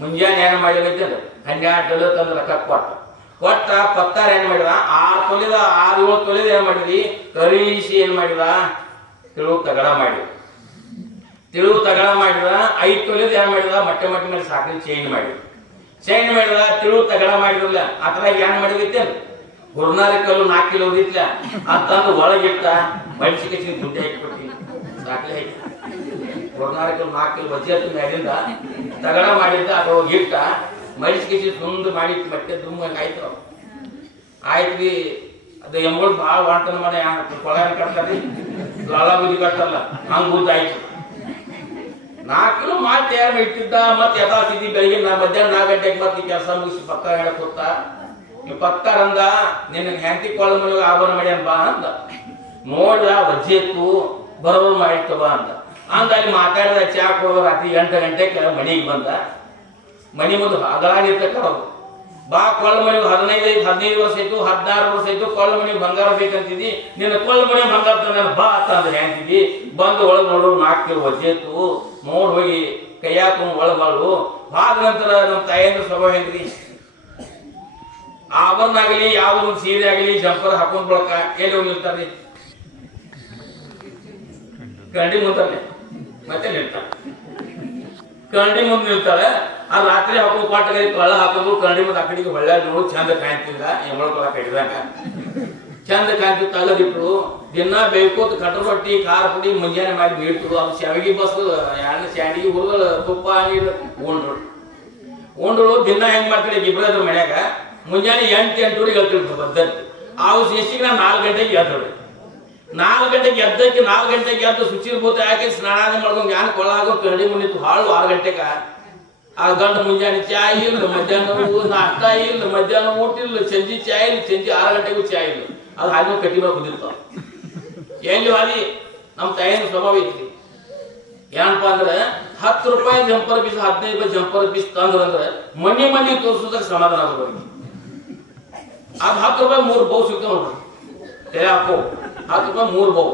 ಮುಂಜಾನೆ ಏನ್ ಮಾಡಿದೈತೆ ಅಂದ್ರೆ 12 ತೊಲೆ ತಂದು ರೊಕ್ಕ ಕೊಟ್ಟ ಪತ್ತಾರ ಏನ್ ಮಾಡಿದ 6 ತೊಲೆದ 6-7 ತೊಲೆದ ಏನ್ ಮಾಡಿದ್ರಿ ಕರೀಸಿ ಏನ್ ಮಾಡಿದ ತಿಳು ತಗಡ ಮಾಡಿದ. 5 ತೊಲೆದ ಏನ್ ಮಾಡಿದ ಮೊಟ್ಟೆ ಮೇಲೆ ಸಾಕಿ ಚೈನ್ ಮಾಡಿದ. ತಿಳು ತಗಡ ಮಾಡಿದ್ರಲ್ಲ ಅದ್ರಾಗ ಏನ್ ಮಾಡಿದೈತೆ ಗುರುನಾರಿ ಕಲ್ಲು 4 ಕಿಲೋ ಇತ್ಲ ಅಂತಂದು ಒಳಗಿಟ್ಟ ಮೆಣಸಿನ ಗುಡ್ಡೆ ಹಾಕಿಬಿಟ್ಟಿ ಸಾಕಲೆ ಹಾಕಿ ಗುರುನಾರಿ ಕಲ್ಲು 4 ಕಿಲೋ ಬಜ್ಜಿ ಹತ್ತು ಮ್ಯಾಲಿಂದ ತಗಡ ಮಾಡಿದ್ದ ಅದ್ರೊಳಗೆ ಇಟ್ಟ ಮೆಣಸಿನ ಸುಂದು ಮಾಡಿ ಮತ್ತೆ ದುಮ್ಮ ಆಯ್ತು. ಆಯ್ತ್ರಿ ಅದು ಎಂಬಳು ಭಾಳ ವಾಂಟನ ಮಾಡಿ ಕೊಳ ಕಟ್ತಾರಿ ಲಾಳ ಬುದ್ಧಿ ಕಟ್ಟಲ್ಲ ಹಂಗ ಬುದ್ಧ ಆಯ್ತು. 4 ಕಿಲೋ ಮಾಲ್ ತಯಾರು ಇಟ್ಟಿದ್ದ. ಮತ್ತೆ ಯಥಾಸ್ಥಿತಿ ಬೆಳಿಗ್ಗೆ ಮಧ್ಯಾಹ್ನ 4 ಗಂಟೆಗೆ ಮತ್ತೆ ಕೆಲಸ ಮುಗಿಸಿ ಪಕ್ಕ ಹೇಳಕ್ ಹೋಗ್ತ ಪಕ್ಕರಂದ ನಿನ್ನ ಹೆಂಡತಿ ಕೊಳ ಮನೆಗೆ ಆಭರಣ ಮಾಡಿ ಬಾ ಅಂದ. ನೋಡ್ದ ವಜ್ಜೆ ಇತ್ತು ಬರೋರು ಮಾಡಿರ್ತವ ಅಂತ ಅಲ್ಲಿ ಮಾತಾಡಿದ ಚಾ ಕೊಡೋ ರಾತ್ರಿ 8 ಗಂಟೆಗೆ ಮನೆಗೆ ಬಂದ. ಮನೆ ಮುಂದೆ ಅಗಳಾಗಿರ್ತಕ್ಕವ್ರು ಬಾ ಕೊಳ ಮನೆಗೆ 15 ವರ್ಷ ಆಯ್ತು 16 ವರ್ಷ ಆಯ್ತು ಕೊಳ ಮನೆಗೆ ಬಂಗಾರ ಬೇಕಂತಿದ್ದಿ ನಿನ್ನ ಕೊಳ ಮನೆ ಬಂಗಾರ ತಂದ ಬಾ ಅಂತ ಹೇಳ್ತಿದ್ದಿ. ಬಂದು ಒಳಗೆ ನೋಡು 4 ಕಿಲೋ ವಜ್ಜೆ ಇತ್ತು ನೋಡ್ ಹೋಗಿ ಕೈ ಹಾಕೊಂಡು ಒಳಬಾಳು ಆದ ನಂತರ ನಮ್ಮ ತಾಯಿಯಿಂದ ಸ್ವಭಾವ ಹೆಂಗ್ರಿ ಆಭರಣ ಆಗಲಿ ಯಾವ್ದು ಸೀರೆ ಆಗಲಿ ಜಂಪರ್ ಹಾಕೊಂಡ್ ಬಳಕ ಎಲ್ಲಿ ಹೋಗಿರ್ತಾರ್ರಿ ಕರಡಿ ಮುಂದೆ ಮತ್ತೆ ನಿಲ್ತಾರೆ. ಕರಡಿ ಮುಂದೆ ನಿಲ್ತಾಳೆ. ಆ ರಾತ್ರಿ ಹಾಕೊಂಡು ಪಾಟಗರಿ ಕಳ್ಳ ಹಾಕೋದು ಕರಡಿ ಮುಂದೆ ಅಕಡಿಗೆ ಹೊಳ್ಳ ನೋಡು ಚಂದ ಕಾಣ್ತಿಲ್ಲ ಎಮ್ಮಳಕೊಳ ಕಟ್ಟಿದಾಗ ಚಂದ ಕಾಣ್ತಿ ತಗದಿಟ್ರು. ದಿನ ಬೇಕೋತ್ ಕಟ್ಟ ರೊಟ್ಟಿ ಖಾರ ಪುಡಿ ಮುಂಜಾನೆ ಮಾಡಿ ನೀಡ್ತರು. ಅದು ಶಾವಿಗೆ ಬಸ್ ಶಾಂಡಿಗೆ ಹುಡುಗ ತುಪ್ಪ ನೀರು ಉಂಡ್ರು ದಿನ ಹೆಂಗ್ ಮಾಡ್ತಾರೆ ಇಬ್ಬರದ್ರ ಮನ್ಯಾಗ ಮುಂಜಾನೆ 8-8 ಹೇಳ್ತಿರ್ತು ಬದ್ದಕ್ಕೆ ಅವು ಎಷ್ಟಿಗೆ ನಾನು 4 ಗಂಟೆಗೆ ಎದ್ದಳು. 4 ಗಂಟೆಗೆ ಎದ್ದಕ್ಕೆ 4 ಗಂಟೆಗೆ ಎದ್ದು ಶುಚಿರ್ಭೂತ ಹಾಕಿ ಸ್ನಾನ ಮಾಡ್ಕೊಂಡು ಯಾನ್ ಕೊಳ್ಳಾಗೋ ಕರಡಿ ಮುನ್ನಿತ್ತು ಹಾಳು 6 ಗಂಟೆಗ ಆ ಗಂಡ ಮುಂಜಾನೆ ಚಾ ಇಲ್ಲ ಮಧ್ಯಾಹ್ನ ನಾಷ್ಟ ಇಲ್ಲ ಮಧ್ಯಾಹ್ನ ಊಟ ಇಲ್ಲ ಸಂಜೆ ಚಾ ಇಲ್ಲ ಸಂಜೆ 6 ಗಂಟೆಗೂ ಚಾ ಇಲ್ಲ. ಅದು ಹಾಗೆ ಕಟ್ಟಿ ಮೇಲೆ ಕುದಿರ್ತಾವ ಎಲ್ಲಿ ಹಾದಿ ನಮ್ಮ ತಾಯಿನ ಸ್ವಭಾವ ಐತಿ. ಏನಪ್ಪ ಅಂದ್ರೆ 10 ರೂಪಾಯಿ ಜಂಪರ್ ಪೀಸ್ 15 ರೂಪಾಯಿ ಜಂಪರ್ ಪೀಸ್ ತಂದ್ರಂದ್ರೆ ಮನೆ ತೋರಿಸೋದಾಗ ಸಮಾಧಾನ ಆಗೋದು. ಅದು 10 ರೂಪಾಯಿ 3 ಬೌ ಸಿಗ್ತಾವ ನೋಡ್ರಿ ತಲೆ ಹಾಕೋ 10 ರೂಪಾಯಿ 3 ಬೌ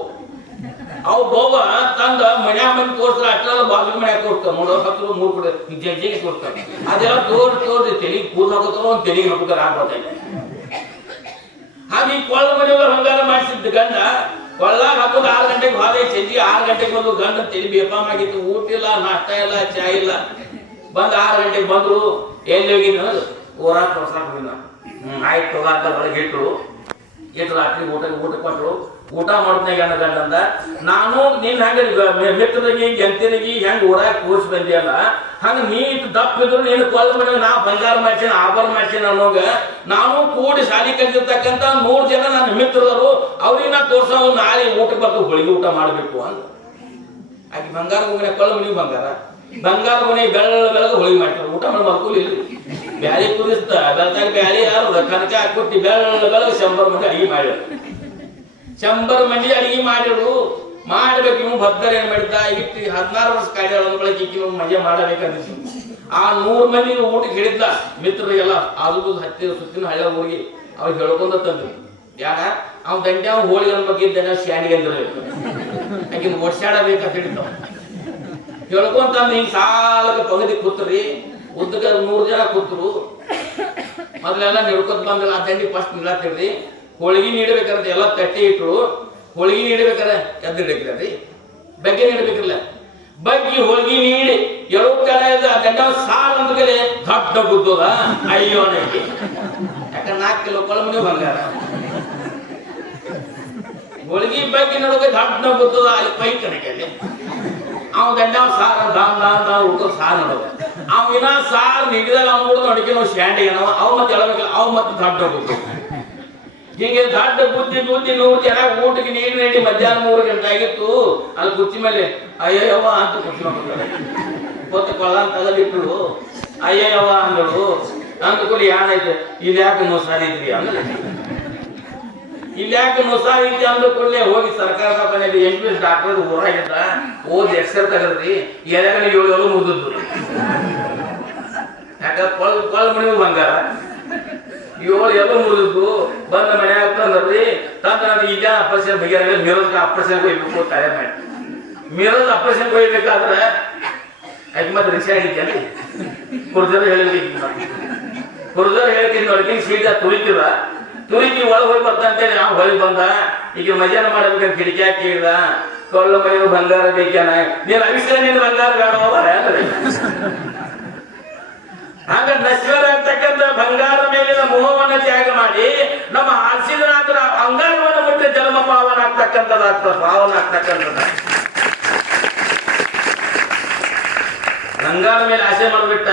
ಅವು ಬೌವ ತಂದ ಮನೆ ತೋರಿಸ್ತಾರೆ ಅಷ್ಟೆಲ್ಲ ಬಾಗಿಲು ಮನೆ ತೋರಿಸ್ತಾವ ನೋಡೋ 10 ರೂಪಾಯಿ 3 ಕೊಡ ಜಜ್ಜಿಗೆ ತೋರಿಸ್ತಾರೆ. ಅದೆಲ್ಲ ತೋರಿಸಿ ತೆಲಿಗೆ ಕೂದ್ ಹಾಕೋತಾರ ಒಂದು ತೆಲಿಗೆ ಹಾಕೋತಾರ ಆಗ್ಬರ್ತೈತೆ. ಹಾಗೆ ಕೊಳ್ಳ ಮನೆಯೊಳಗೆ ಬಂಗಾರ ಮಾಡಿಸಿದ್ದ ಗಂಡ ಕೊಳ್ಳಾಗ ಹಾಕೋದು 6 ಗಂಟೆಗೆ ಹಾದೆ ಸಂಜೆ 6 ಗಂಟೆಗೆ ಬಂದು ಗಂಡ ತೆಲಿ ಬೇಪಾಮ್ ಆಗಿತ್ತು. ಊಟ ಇಲ್ಲ ನಾಷ್ಟ ಇಲ್ಲ ಚಾ ಇಲ್ಲ. ಬಂದು 6 ಗಂಟೆಗೆ ಬಂದ್ರು ಎಲ್ಲಿ ಹೋಗಿದ್ದು ಊರಾಗ ತೋರ್ಸಾಕ ಆಯ್ತು ತಗೋದ ಒಳಗೆ ಇಟ್ಟರು ರಾತ್ರಿ ಊಟ ಕೊಟ್ಟರು. ಊಟ ಮಾಡಿದ್ನಾಗ ಏನ ಗಂಡ ಅಂದ ನಾನು ನೀನ್ ಹಂಗ ಮಿತ್ರನಿಗೆ ಜಂತಿನಿಗೆ ಹೆಂಗ ಊರಾಗ ಕೂರ್ಸಿ ಬಂದಿಯಲ್ಲ ಹಂಗ ನೀಟ್ ದಪ್ಪ ಇದ್ರು ನೀನು ಕೊಲ್ಲ ಮನೆ ನಾ ಬಂಗಾರ ಮಾಡ್ಸೇನ ಆಭರಣ ಮಾಡ್ಸೇನ ಅನ್ನೋಗ ನಾನು ಕೂಡಿ ಶಾಲಿ ಕಲಿತಿರ್ತಕ್ಕಂಥ 100 ಜನ ನನ್ನ ಮಿತ್ರರು ಅವ್ರಿಗೆ ನಾ ತೋರ್ಸೋ ನಾಳೆ ಊಟಕ್ಕೆ ಬರ್ತೀವಿ ಹೋಳಿಗೆ ಊಟ ಮಾಡಬೇಕು ಅಂತ. ಆಕೆ ಬಂಗಾರ ಮನೆ ಕೊಲ್ಲ ಮನೆಗೆ ಬಂಗಾರ ಮನೆ ಬೆಳಗ್ಗೆ ಹೋಳಿಗೆ ಮಾಡ್ತಾರೆ. ಊಟ ಮಾಡಿ ಬರ್ಕೂಲಿ ಇಲ್ಲ ಬ್ಯಾಳಿ ಕುದಿಸ್ತ ಬೆಳತಾಗ ಬ್ಯಾಳಿ ಯಾರು ಕನಕ ಹಾಕೊಟ್ಟಿ ಬೆಳಗ್ಗೆ 100 ಮಂದಿ ಅಡಿಗೆ ಮಾಡ್ಯಾರ. 100 ಮಂದಿ ಅಡಿಗೆ ಮಾಡಿರು ಮಾಡ್ಬೇಕು. ಇವ್ ಭಕ್ತರ ಏನ್ ಮಾಡಿದ್ದ ಇಟ್ಟು 16 ವರ್ಷ ಕಾಯ್ದೆ ಬಳಕೆ ಮಜಾ ಮಾಡಬೇಕಂತ ಆ 100 ಮಂದಿ ಊಟಕ್ಕೆ ಹಿಡಿದ್ದ ಮಿತ್ರರಿಗೆಲ್ಲ ಆದು ಹತ್ತಿರ ಸುತ್ತಿನ ಹಳ್ಳ ಊರಿಗೆ ಅವ್ರು ಹೇಳ್ಕೊಂಡ ತಂದ್ರು. ಯಾಕ ಅವ್ನ ದಂಡೆ ಅವ್ನು ಹೋಳಿಗೆ ಬಗ್ಗೆ ಇದ್ದ ಶಾಂಡಿಗೆ ಅಂದ್ರೆ ಯಾಕಿಂದ ಒಡ್ಸಾಡಬೇಕಂತ ಹೇಳಿದ್ದ ಹೇಳ್ಕೊಂತ ಹಿಂಗ್ ಸಾಲಕ್ಕೆ ಪಗದಿ ಕೂತ್ರಿ ಉದ್ದಕ್ಕೆ 100 ಜನ ಕೂತ್ರು. ಮೊದಲೆಲ್ಲ ನಿಡ್ಕೊತ ಬಂದಿಲ್ಲ ಆ ದಂಡಿ ಫಸ್ಟ್ ನಿಲ್ಲತ್ತಿರ್ರಿ. ಹೋಳಿಗೆ ನೀಡಬೇಕಾದ್ರೆ ಎಲ್ಲ ತಟ್ಟಿ ಇಟ್ರು. ಹೋಳಿಗೆ ನೀಡಬೇಕಾದ್ರೆ ಎದ್ದು ಹಿಡಿಕ್ರಿ ಬಗ್ಗೆ ನೀಡಬೇಕಿಲ್ಲ ಬಗ್ಗೆ ಹೋಳಿಗೆ ನೀಡಿ ಎಳು ಕಡೆ ಆ ದಂಡ ಸಾಲ ಅಂದ್ಮೇಲೆ ದೊಡ್ಡ ಗುದ್ದೋದ ಅಯ್ಯೋ ನನಗೆ ಯಾಕಂದ್ರೆ 4 ಕಿಲೋ ಕೊಳ ಮನೆ ಬಂಗಾರ ಹೋಳಿಗೆ ಬಗ್ಗೆ ನೋಡೋಕೆ ದೊಡ್ಡ ಗುದ್ದೋದ ಅಲ್ಲಿ ಪೈ ಕಣಕ್ಕೆ ಅಲ್ಲಿ ಅವ ದಂಡ ಸಾರ ಊಟ ಸಾರ್ ನೋಡೋದು ಅವ್ ಇನ್ನ ಸಾರ್ ನಿಗಿದಾಗ ಅವ್ನು ಕೂಡ ನೋಡಿಕೆ ನಾವು ಸ್ಟ್ಯಾಂಡಿಗೆ ಅವ್ ಮತ್ತೆ ಹೇಳಬೇಕಲ್ಲ ಅವ್ ಮತ್ತೆ ದೊಡ್ಡ ಗುದ್ದು ಹೀಗೆ ದೊಡ್ಡ ಬುದ್ಧಿ 100 ಜನ ಊಟಕ್ಕೆ ನೀರು ನೀಡಿ ಮಧ್ಯಾಹ್ನ 3 ಗಂಟೆ ಆಗಿತ್ತು. ಅಲ್ಲಿ ಕುರ್ಚಿ ಮೇಲೆ ಅಯ್ಯವ್ವ ಅಂತ ಕುರ್ಚಿ ಮಾಡ್ತಾರೆ. ಕೊತ್ತ ಕೊಳ ಅಂತ ಬಿಟ್ಟರು ಅಯ್ಯವ್ವ ಅಂದಳು. ಅಂದ್ಕೊಳ್ಳಿ ಏನಾಯ್ತು, ಇಲ್ಲಿ ಯಾಕೆ ಮೋಸಾರಿ ಇದ್ರಿ ಅಂದ್ರೆ ಇಲ್ಲಿ ಯಾಕೆ ಮೋಸಾರಿ ಇದ್ರಿ ಅಂದ ಕೂಡಲೇ ಹೋಗಿ ಸರ್ಕಾರದ ಮನೆಯಲ್ಲಿ MBBS ಡಾಕ್ಟರ್ ಊರಾಗಿದ್ದ ಓದಿ ಎಕ್ಸ್ರೇ ತಗದ್ರಿ, ಎಲೆಗಳ 7 ಮುರಿದ್ದು. ಯಾಕಂದ್ರೆ ಕೊಳ ಮನೆ ಬಂಗಾರ 7 ಮುರಿದ್ದು ಬಂದ ಮನೆ ಆಗ್ತಂದ್ರಿ. ತಂದ ಈಗ ಆಪರೇಷನ್ ಬಗೆಹರ ಮಿರೋಜ್ ಆಪರೇಷನ್ ಹೋಗ್ಬೇಕು ತಲೆ ಮಾಡಿ ಮಿರೋಜ್ ಆಪರೇಷನ್ ಹೋಗ್ಬೇಕಾದ್ರೆ ಯಾಕೆ ಮತ್ತೆ ರಿಕ್ಷಾ ಆಗಿದ್ಯಾನೆ ಕುರ್ಜರ್ ಹೇಳ್ತೀನಿ ನೋಡ್ತೀನಿ ಸೀದಾ ತುರಿತಿದ ತುರಿಕಿ ಒಳಗೆ ಹೋಗಿ ಬರ್ತಂತೇಳಿ ನಾವು ಹೊರಗೆ ಬಂದ. ಈಗ ಮಜಾನ ಮಾಡ್ಬೇಕಂತ ಕಿಟಕಿ ಹಾಕಿದ. ಕೊಳ್ಳ ಮನೆಯು ಬಂಗಾರ ಬೇಕೇನ ನೀನು ಅವಿಷಯ ನಿನ್ನ ಬಂಗಾರ ಕಾಣುವ ಹಂಗ ನಶ್ವರ ಆಗ್ತಕ್ಕಂಥ ಬಂಗಾರ ಮೇಲಿನ ಮೋಹವನ್ನು ತ್ಯಾಗ ಮಾಡಿ ನಮ್ಮ ಆಲ್ಸಿದನಾದ್ರ ಅಂಗಾರವನ್ನು ಬಿಟ್ಟು ಜನ್ಮ ಪಾವನ ಆಗ್ತಕ್ಕಂಥದ್ದಾಗ್ತದ, ಪಾವನ ಆಗ್ತಕ್ಕಂಥದ್ದ. ಅಂಗಾರ ಮೇಲೆ ಆಸೆ ಮಾಡಿಬಿಟ್ಟ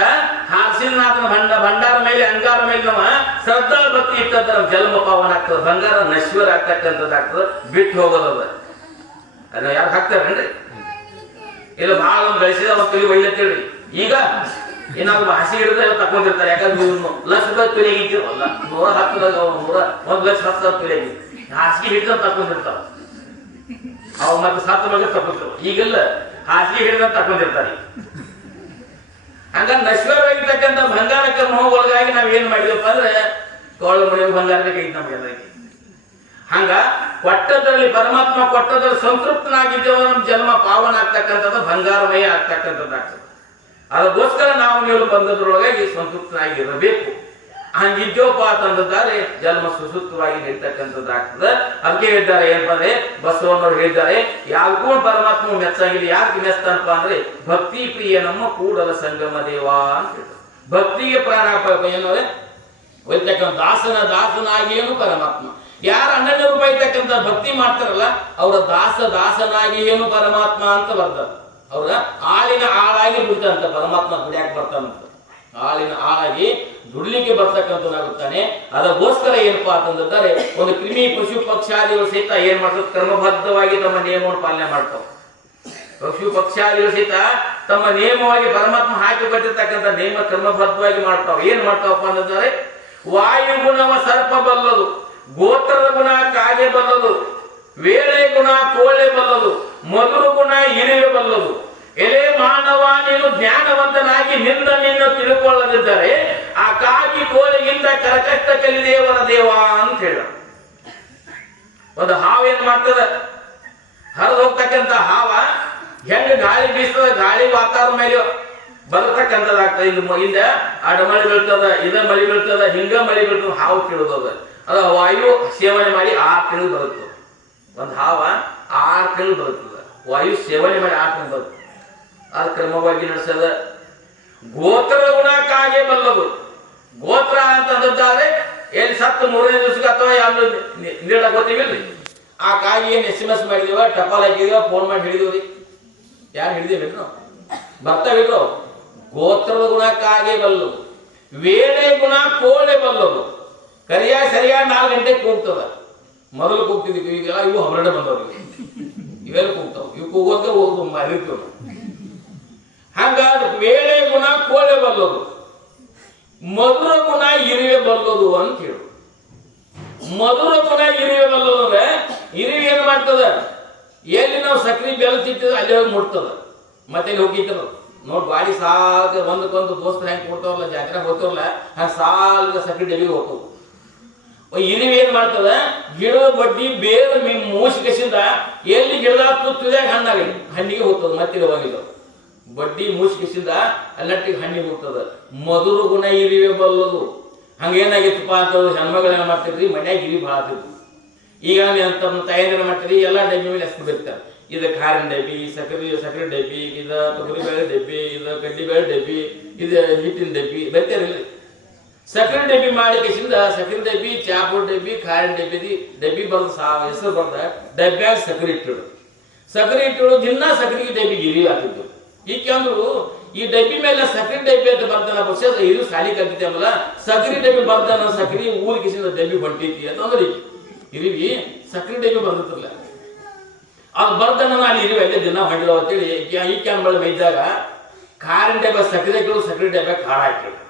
ಹಾಲ್ಸಿದನಾಥನ ಭಂಡಾರ ಮೇಲೆ ಅಂಗಾರ ಮೇಲೆ ನಮ್ಮ ಶ್ರದ್ಧಾ ಭಕ್ತಿ ಇಟ್ಟಂತ ನಮ್ಮ ಜನ್ಮ ಪಾವನ ಆಗ್ತದ. ಬಂಗಾರ ನಶ್ವರ ಆಗ್ತಕ್ಕಂಥದ್ದಾಗ್ತದ, ಬಿಟ್ಟು ಹೋಗೋದದ. ಅದನ್ನ ಯಾರು ಹಾಕ್ತಾರೇನ್ರಿ? ಇಲ್ಲ ಭಾಳ ಗಳಿಸಿದ ಮಕ್ಕಳಿಗೆ ಒಯ್ಯತ್ತೇಳಿ. ಈಗ ಏನಾದ್ರು ಹಸಿ ಹಿಡಿದ್ರೆ ತಕೊಂಡಿರ್ತಾರೆ. ಯಾಕಂದ್ರೆ ಲಕ್ಷ ರೂಪಾಯಿ ತುಲಿಯಾಗಿರ್ತಿರಲ್ಲ, 110 ಲಕ್ಷ ತುಲಿಯಾಗಿ ಹಾಸಿಗೆ ಹಿಡಿದ ತಕೊಂಡಿರ್ತಾವ. ಅವ್ ಮತ್ತೆ ಸತ್ತ ಬಗ್ಗೆ ತಕೊಂಡಿರ್ತಾವ. ಈಗೆಲ್ಲ ಹಾಸಿಗೆ ಹಿಡಿದ ತಕೊಂಡಿರ್ತಾರೆ. ಹಂಗ ನಶ್ವರವಾಗಿರ್ತಕ್ಕಂಥ ಬಂಗಾರಕ್ಕೆ ನೋವುಗಳಿಗಾಗಿ ನಾವ್ ಏನ್ ಮಾಡಿದಪ್ಪ ಅಂದ್ರೆ ತೋಳು ಮನೆಯ ಬಂಗಾರ ಬೇಕಾಗಿತ್ತು ನಮ್ಗೆಲ್ಲರಿಗೆ. ಹಂಗ ಕೊಟ್ಟದ್ರಲ್ಲಿ ಪರಮಾತ್ಮ ಕೊಟ್ಟದ್ರಲ್ಲಿ ಸಂತೃಪ್ತನಾಗಿದ್ದೇವ ನಮ್ಮ ಜನ್ಮ ಪಾವನ ಆಗ್ತಕ್ಕಂಥದ್ದು ಬಂಗಾರಮಯ ಆಗ್ತಕ್ಕಂಥದ್ದಾಗ್ತದೆ. ಅದಕ್ಕೋಸ್ಕರ ನಾವು ನೀವು ಬಂದದ್ರೊಳಗಾಗಿ ಸಂತೃಪ್ತನಾಗಿರಬೇಕು. ಹಂಗಿದ್ಯೋಪ ಅಂತಂದಿದ್ದಾರೆ ಜನ್ಮ ಸುಸೂತ್ರವಾಗಿ ನಿರ್ತಕ್ಕಂಥದ್ದಾಗ್ತದೆ. ಅದಕ್ಕೆ ಹೇಳಿದ್ದಾರೆ ಏನಪ್ಪ ಅಂದ್ರೆ ಬಸವಣ್ಣವ್ರು ಹೇಳಿದ್ದಾರೆ, ಯಾವ್ದಕ್ಕೂ ಪರಮಾತ್ಮ ಮೆಚ್ಚಾಗಿಲ್ಲ. ಯಾಕೆ ಮೆಚ್ತಾನಪ್ಪ ಅಂದ್ರೆ ಭಕ್ತಿ ಪ್ರಿಯ ನಮ್ಮ ಕೂಡಲ ಸಂಗಮ ದೇವ ಅಂತ ಹೇಳ್ತಾರೆ. ಭಕ್ತಿಗೆ ಪ್ರಾಣ ಏನಂದ್ರೆ ಒಯ್ತಕ್ಕಂಥ ದಾಸನಾಗಿಯೇನು ಪರಮಾತ್ಮ. ಯಾರು 12 ರೂಪಾಯಿ ಇರ್ತಕ್ಕಂಥ ಭಕ್ತಿ ಮಾಡ್ತಾರಲ್ಲ ಅವರ ದಾಸನಾಗಿ ಏನು ಪರಮಾತ್ಮ ಅಂತ ಬರ್ತಾರೆ. ಅವ್ರ ಆಳಿನ ಆಳಾಗಿ ಬಿಡ್ತಾನಂತ ಪರಮಾತ್ಮ ದುಡಿಯಾಕೆ ಬರ್ತಾನಂತ. ಆಳಿನ ಆಳಾಗಿ ದುಡ್ಲಿಕ್ಕೆ ಬರ್ತಕ್ಕಂಥದ್ದಾಗುತ್ತಾನೆ. ಅದಕ್ಕೋಸ್ಕರ ಏನಪ್ಪಾ ಅಂತಂದಿದ್ದಾರೆ, ಒಂದು ಕ್ರಿಮಿ ಪಶು ಪಕ್ಷಾದಿಗಳು ಸಹಿತ ಏನ್ ಮಾಡ್ತಾವ, ಕ್ರಮಬದ್ಧವಾಗಿ ತಮ್ಮ ನಿಯಮವನ್ನು ಪಾಲನೆ ಮಾಡ್ತಾವ. ಪಶು ಪಕ್ಷಾದಿಗಳು ಸಹಿತ ತಮ್ಮ ನಿಯಮವಾಗಿ ಪರಮಾತ್ಮ ಹಾಕಿ ಕೊಟ್ಟಿರ್ತಕ್ಕಂಥ ನಿಯಮ ಕ್ರಮಬದ್ಧವಾಗಿ ಮಾಡ್ತಾವ. ಏನ್ ಮಾಡ್ತಾವಪ್ಪ ಅಂತಂದ್ರೆ, ವಾಯು ಗುಣವ ಸರ್ಪ ಬಲ್ಲದು, ಗೋತ್ರದ ಗುಣ ಕಾಗೆ ಬಲ್ಲದು, ವೇಳೆ ಗುಣ ಕೋಳೆ ಬಲ್ಲದು, ಮಧುರ ಗುಣ ಇರುವೆ ಬಲ್ಲದು. ಎಲೆ ಮಾನವ ನೀನು ಜ್ಞಾನವಂತನಾಗಿ ನಿನ್ನ ತಿಳ್ಕೊಳ್ಳದಿದ್ದರೆ ಆ ಕಾಗಿ ಕೋಳಿಗಿಂತ ಕರಕಷ್ಟ ಕಲಿದೇವರ ದೇವ ಅಂತ ಹೇಳ. ಒಂದು ಹಾವು ಏನ್ ಮಾಡ್ತದ, ಹರಿದು ಹೋಗ್ತಕ್ಕಂಥ ಹಾವ ಹೆಂಗ ಗಾಳಿ ಬೀಸ್ತದ, ಗಾಳಿ ವಾತಾವರಣ ಮೇಲೆ ಬರತಕ್ಕಂಥದ್ದಾಗ್ತದೆ. ಹಿಂದೆ ಅಡಮಳಿ ಬೀಳ್ತದ, ಇದ ಮಳಿ ಬೀಳ್ತದ, ಹಿಂಗ ಮಳಿ ಬೀಳ್ತದ, ಹಾವು ಕೀಳುದದ. ಅದ ವಾಯು ಸೇವನೆ ಮಾಡಿ 6 ತಿಂಗಳು ಬರುತ್ತದೆ. ಒಂದು ಹಾವ 6 ತಿಂಗಳು ಬರುತ್ತದೆ. ವಾಯು ಸೇವನೆ ಮಾಡಿ 6 ತಿಂಗಳು ಬರುತ್ತದೆ. ಅದು ಕ್ರಮವಾಗಿ ನಡೆಸದ. ಗೋತ್ರದ ಗುಣ ಕಾಗೆ ಬಲ್ಲದು. ಗೋತ್ರ ಅಂತಂದಿದ್ದಾರೆ ಎಲ್ಲಿ ಸತ್ತು 3ನೇ ದಿವಸಕ್ಕೆ ಅಥವಾ ಯಾರು ನೀಡ ಗೊತ್ತಿವಿಲ್ರಿ. ಆ ಕಾಗಿ ಏನ್ SMS ಮಾಡಿದೀವ, ಟಪಾಲ್ ಹಾಕಿದೀವ, ಫೋನ್ ಮಾಡಿ ಹಿಡಿದೀವ್ರಿ. ಯಾರು ಹಿಡಿದಿವಿ ನಾವು ಬರ್ತಾವಿದ್ರು. ಗೋತ್ರದ ಗುಣ ಕಾಗೆ ಬಲ್ಲದು, ವೇಳೆ ಗುಣ ಕೋಳೆ ಬಲ್ಲದು. ಸರಿಯಾಗಿ 4 ಗಂಟೆಗೆ ಕೂಗ್ತದ. ಮೊದಲು ಕೂಗ್ತಿದ್ವಿ, ಈಗೆಲ್ಲ ಇವು ಹೊರಗಡೆ ಬಂದವ್ರಿಗೆ ಇವೆಲ್ಲ ಕೂಗ್ತಾವ. ಇವು ಕೂಗೋದಕ್ಕೆ ಹೋಗುದು ಅರಿತೀವಿ. ಹಂಗಾದ್ರೆ ವೇಳೆ ಗುಣ ಕೋಳೆ ಬಲ್ಲದು, ಮಧುರ ಗುಣ ಇರುವೆ ಬಲ್ಲದು ಅಂತ ಹೇಳು. ಮಧುರ ಗುಣ ಇರುವೆ ಬಲ್ಲದು ಅಂದ್ರೆ ಇರುವೆ ಏನ್ ಮಾಡ್ತದ, ಎಲ್ಲಿ ನಾವು ಸಕ್ರಿ ಬೆಳೆಸಿಟ್ಟಿದ್ರೆ ಅಲ್ಲಿ ಹೋಗಿ ಮುಟ್ತದ. ಮತ್ತೆ ಹೋಗಿರ್ತದ ನೋಡ್ ಗಾಡಿ ಸಾಲ ಒಂದಕ್ಕೊಂದು ದೋಸ್ತರ ಹೆಂಗ್ ಕೊಡ್ತಾವಲ್ಲ, ಜಾತ್ರೆ ಹೋಗ್ತಾವಲ್ಲ, ಹಂಗ ಸಾಲ ಸಕ್ರಿ ಡಬ್ಬಿಗೆ ಹೋಗ್ತವ. ಇರುವೆ ಏನ್ ಮಾಡ್ತದ, ಗಿಡದ ಬಡ್ಡಿ ಬೇರೆ ಮೂಸಿಕಸಿಂದ ಎಲ್ಲಿ ಗಿಡದ ತುತ್ತಿದಾಗ ಹಣ್ಣಾಗಲಿ ಹಣ್ಣಿಗೆ ಹೋಗ್ತದ. ಮತ್ತೆ ಹೋಗಿಲ್ಲ ಬಡ್ಡಿ ಮೂಸಿಕಸಿಂದ ಅಲ್ಲಟ್ಟಿಗೆ ಹಣ್ಣಿಗೆ ಹೋಗ್ತದ. ಮಧುರ ಗುಣ ಇರುವೆ ಬಲ್ಲದು. ಹಂಗೇನಾಗಿತ್ತಪ್ಪ ಅಂತಂದ್ರೆ ಹೆಣ್ಮಗಳು ಏನ್ ಮಾಡ್ತಿದ್ರಿ, ಮನ್ಯಾಗ ಇರಿ ಭಾಳ ಆಗ್ತಿದ್ವಿ. ಈಗ ತಮ್ಮ ತಾಯಿನ ಮಾಡ್ತೀರಿ, ಎಲ್ಲ ಡಬ್ಬಿ ಮೇಲೆ ಎಷ್ಟು ಬಿಡ್ತಾರೆ. ಇದು ಖಾರಿನ ಡಬ್ಬಿ, ಸಕ್ಕರೆ ಡಬ್ಬಿ, ಇದು ತೊಗರಿಬೇಳೆ ಡಬ್ಬಿ, ಇದು ಕಡ್ಡಿಬೇಳೆ ಡಬ್ಬಿ, ಇದು ಹಿಟ್ಟಿನ ಡಬ್ಬಿ ಬರ್ತಾರಿಲ್ಲ. ಸಕ್ಕರೆ ಡಬ್ಬಿ ಮಾಡಿ ಕಿಸಿಂದ ಸಕ್ಕರೆ ಡಬ್ಬಿ, ಚಾಪುರ್ ಡಬ್ಬಿ, ಖಾರಿನ ಡಬ್ಬಿ ಬರ್ದು ಹೆಸರು ಬರ್ದ ಡಬ್ಬ್ಯಾಗ ಸಕ್ಕರೆ ಇಟ್ಟಿಡು. ಸಕ್ಕರೆ ಇಟ್ಟಿಡು ದಿನ ಸಕ್ಕರೆಗೆ ಡಬ್ಬಿಗೆ ಇರಿ ಆಗ್ತಿದ್ದು. ಈಗಂದ್ರು ಈ ಡಬ್ಬಿ ಮೇಲೆ ಸಕ್ಕರೆ ಡಬ್ಬಿ ಅಂತ ಬರ್ತಾನ ಪಕ್ಷ ಇದು ಸಾಲಿ ಕಲ್ತಿದ್ದೇವಲ್ಲ, ಸಕ್ಕರೆ ಡಬ್ಬಿ ಬರ್ತಾನ, ಸಕ್ಕರೆ ಊರ್ ಕಿಸಿಂದ ಡಬ್ಬಿ ಹೊಂಟೈತಿ ಅಂತಂದ್ರಿ. ಇರಿವಿ ಸಕ್ಕರೆ ಡಬ್ಬಿ ಬರ್ದಿತ್ತಲ್ಲ, ಅದು ಬರ್ತಾನ ಅಲ್ಲಿ ಇರಿವಿ ಅಲ್ಲೇ ದಿನ ಹೊಂಡಿಲ್ಲ ಅಂತೇಳಿ ಈ ಕ್ಯಾನ್ ಬಳ ಮೇಯ್ದಾಗ ಖಾರಿನ ಡಬ್ಬೆ ಸಕ್ಕರೆ ಹಾಕಿದ್ರು, ಸಕ್ಕರೆ ಡಬ್ಬೆ ಖಾರ ಹಾಕಿದ್ರು.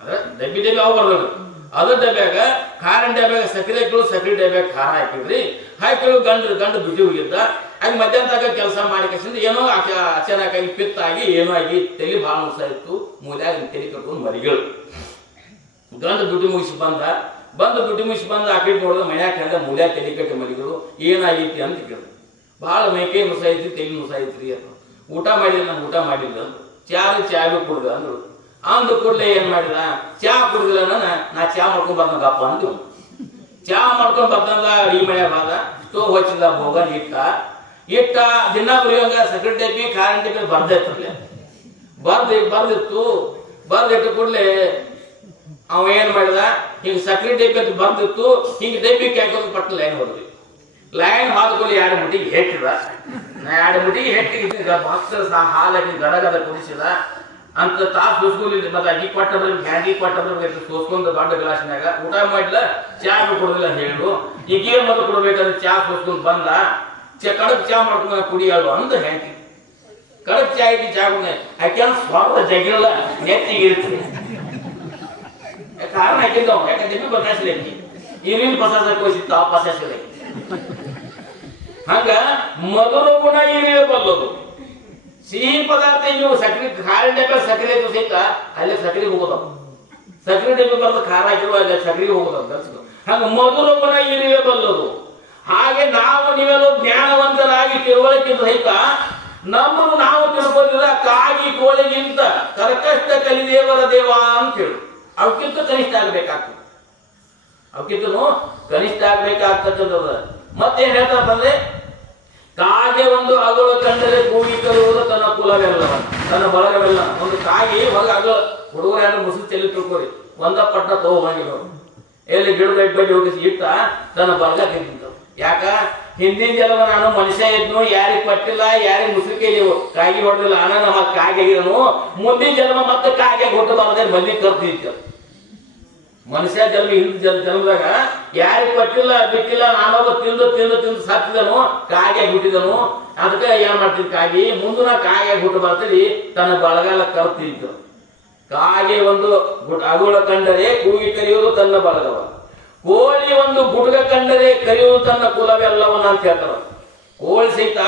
ಅಂದ್ರೆ ಡಬ್ಬಿ ಅವು ಬರ್ದದು. ಅದ್ರ ಡಬ್ಯಾಗ ಖಾರಿನ ಡಬ್ಯಾಗ ಸಕ್ಕರೆ ಹಾಕಿದ್ರು, ಸಕ್ಕರೆ ಡಬ್ಯಾಗ ಖಾರ ಹಾಕಿದ್ರಿ. ಹಾಕಿದ್ರು ಗಂಡು ಬಿಟ್ಟು ಹೋಗಿದ್ದ. ಆಗ ಮಧ್ಯಾಹ್ನದಾಗ ಕೆಲಸ ಮಾಡಿ ಕಸಿಂದ ಏನೋ ಅಚಾನಕ್ಕಾಗಿ ಪಿತ್ತಾಗಿ ಏನೋ ಆಗಿ ತಲೆ ಭಾಳ ಮುಸ ಇತ್ತು. ಮೂಲ್ಯಾಗ ತಲೆ ಕಟ್ಕೊಂಡು ಮರಿಗಳು. ಗಂಡು ದುಡ್ಡು ಮುಗಿಸಿ ದುಡ್ಡು ಮುಗಿಸಿ ಬಂದು ಆ ಕಡೆ ನೋಡಿದ್ರೆ ಮನ್ಯಾಗ ಕಂಡ ಮೂಲ್ಯಾಗ ತಲೆ ಕಟ್ಟಿ ಮರಿಗಳು ಏನಾಗೈತಿ ಅಂತ ಕೇಳಿದ್ರು. ಭಾಳ ಮೇಕೆ ಮುಸ ಐತಿ, ತಲೆ ಮುಸ ಐತ್ರಿ ಅಂತ. ಊಟ ಮಾಡಿಲ್ಲ, ನಾನು ಊಟ ಮಾಡಿಲ್ಲ ಅಂದ್ರು. ಚಾವಿ ಕುಡ್ದ ಅಂದ್ರು. ಅಂದು ಕೂಡಲೇ ಏನ್ ಮಾಡಿದ, ಚಾ ಕುಡ್ದಿಲ್ಲ ನಾ ಚಾ ಮಾಡ್ಕೊಂಡ್ ಬರ್ದಂಗಪ್ಪ ಅಂದು. ಚಾ ಮಾಡ್ಕೊಂಡ್ ಬರ್ದಂಗ ಈ ಮನ್ಯಾಗ ಬಾದ ಸ್ಟೋವ್ ಹಚ್ಚಿದ, ಬೋಗನ್ ಇಟ್ಟ ದಿನ ಬರೆಯುವಂಗ ಸಕ್ಕರೆ ಡಬ್ಬಿ ಖಾರಿನ ಡಬ್ಬಿ ಬರ್ದಿರ್ತಲ್ಲ. ಬರ್ದಿಟ್ಟು ಕೂಡಲೇ ಅವ ಏನ್ ಮಾಡಿದ, ಹಿಂಗ ಸಕ್ಕರೆ ಡಬ್ಬಿ ಅಂತ ಬರ್ದಿತ್ತು, ಹಿಂಗ ಡಬ್ಬಿ ಹಾಕೋದು ಪಟ್ಟ ಲೈನ್ ಹೋದ್ರಿ. ಲೈನ್ ಹಾದ್ಕೊಳ್ಳಿ 2 ಮುಟ್ಟಿಗೆ ಹೆಟ್ಟಿದ. 2 ಮುಟ್ಟಿಗೆ ಹೆಟ್ಟಿಗೆ ಹಾಲಾಕಿ ಗಡಗದ ಕುದಿಸಿದ ಅಂತ ತಾಸು ಸುಸ್ಕೊಲಿಲ್ಲ. ಮತ್ತೆ ಅಕ್ಕಿ ಕೊಟ್ಟದ್ರ ಹ್ಯಾಂಡಿ ಕೊಟ್ಟದ್ರ ಸೋಸ್ಕೊಂಡು ದೊಡ್ಡ ಗ್ಲಾಸ್ನಾಗ ಊಟ ಮಾಡಿಲ್ಲ, ಚಾ ಕೊಡುದಿಲ್ಲ ಹೇಳು. ಈಗ ಏನ್ ಮೊದಲು ಕೊಡ್ಬೇಕಂದ್ರೆ ಚಾ ಸೋಸ್ಕೊಂಡು ಬಂದ. ಕಡಕ್ ಚಾ ಮಾಡ್ಕೊಂಡು ಕುಡಿಯಲ್ವ ಅಂತ ಹ್ಯಾಂಡಿ ಕಡಕ್ ಚಾ ಇಟ್ಟು ಚಾ ಕುಡಿದ. ಆಕೆ ಸ್ವಂತ ಜಗಿಲ್ಲ, ನೆತ್ತಿಗೆ ಇರ್ತದೆ. ಕಾರಣ ಹಾಕಿದ್ದವ್ ಯಾಕಂದ್ರೆ ಬಸಾಸಿಲ್ಲ ಆಕಿ ಏನೇನು ಬಸಾಸ ಕೋಸಿತ್ತು ಆ ಬಸಾಸಿಲ್ಲ. ಹಂಗ ಮೊದಲು ಗುಣ ಏನೇ ಬಲ್ಲದು. ಸಿಹಿ ಪದಾರ್ಥ ನೀವು ಸಕ್ಕರೆ ಖಾರಿನ ಡಬ್ಬೆ ಸಕ್ಕರೆ ಸಹಿತ ಅಲ್ಲೇ ಸಕ್ಕರೆ ಹೋಗೋದವ್. ಸಕ್ಕರೆ ಡಬ್ಬೆ ಬರ್ದು ಖಾರ ಹಾಕಿರುವ ಅಲ್ಲೇ ಸಕ್ಕರೆ ಹೋಗೋದವ್. ಹಂಗ ಮೊದಲು ಗುಣ ಏನೇ ಬಲ್ಲದು. ಹಾಗೆ ನಾವು ನೀವೆಲ್ಲ ಜ್ಞಾನವಂತರಾಗಿ ತಿಳುವಳಿಕೆ ಸಹಿತ ನಮ್ಮನ್ನು ನಾವು ತಿಳ್ಕೊಂಡಿರ ಕಾಗಿ ಕೋಳಿಗಿಂತ ಕರ್ಕಷ್ಟ ಕಲಿದೇವರ ದೇವ ಅಂತ ಹೇಳು. ಅವಕ್ಕಿಂತ ಕನಿಷ್ಠ ಆಗ್ಬೇಕಾಗ್ತದೆ. ಅವಕ್ಕಿಂತನೂ ಕನಿಷ್ಠ ಆಗ್ಬೇಕಾಗ್ತಕ್ಕಂಥದ್ದು. ಮತ್ತೇನ್ ಹೇಳ್ತಾರಪ್ಪ ಅಂದ್ರೆ, ಕಾಗೆ ಒಂದು ಅಗಳು ಕಂಡರೆ ಕೂಗಿ ಕರುವುದು ತನ್ನ ಕುಲವೆಲ್ಲವನ್ನ, ತನ್ನ ಬಳಗವೆಲ್ಲ. ಒಂದು ಕಾಗಿ ಹೊರಗೆ ಅಗಳ ಹುಡುಗರ ಯಾರು ಮುಸುಕು ಚೆಲ್ಲಿ ತಿಳ್ಕೊರಿ, ಒಂದ ಪಟ್ಟ ತಗೋಬಂಗಿರೋರು ಎಲ್ಲಿ ಗಿಡದ ಬಡ್ಡಿ ಹೋಗಿಸಿ ಇಟ್ಟ ತನ್ನ ಬಳಗ ತಿಂತಿದ್ದವು. ಯಾಕ ಹಿಂದಿನ ಜನ್ಮ ನಾನು ಮನುಷ್ಯ ಇದ್ನು, ಯಾರಿಗೆ ಪಟ್ಟಿಲ್ಲ, ಯಾರಿಗೆ ಮುಸುಕೆ ಕಾಗಿ ಹೊಡೆದಿಲ್ಲ, ನಮ್ಮ ಕಾಗೆ ಆಗಿದನು. ಮುಂದಿನ ಜನ್ಮ ಮತ್ತೆ ಕಾಗೆ ಹುಟ್ಟಬಾರದೆ ಮಂದಿ ಕರ್ತಿತ್ತು. ಮನುಷ್ಯ ಜನ್ಮದಾಗ ಯಾರಿಗೆ ಪಟ್ಟಿಲ್ಲ ಬಿಟ್ಟಿಲ್ಲ, ನಾನೊಬ್ಬ ತಿಂದು ಸತ್ತಿದನು, ಕಾಗೆ ಹುಟ್ಟಿದನು. ಅದಕ್ಕೆ ಏನ್ ಮಾಡ್ತಿದ್ ಕಾಗಿ ಮುಂದಿನ ಕಾಗೆ ಹುಟ್ಟಬಾರ್ದಲ್ಲಿ ತನ್ನ ಬಳಗಾಲ ಕರ್ತಿತ್ತು. ಕಾಗೆ ಒಂದು ಅಗುಳ ಕಂಡರೆ ಕೂಗಿ ಕರೆಯುವುದು ತನ್ನ ಬಳಗವ. ಕೋಳಿ ಒಂದು ಗುಟಕ ಕಂಡರೆ ಕರೆಯುವುದು ತನ್ನ ಕುಲವೆಲ್ಲವನ್ನ ಅಂತ ಹೇಳ್ತಾರ. ಕೋಳಿ ಸಹಿತ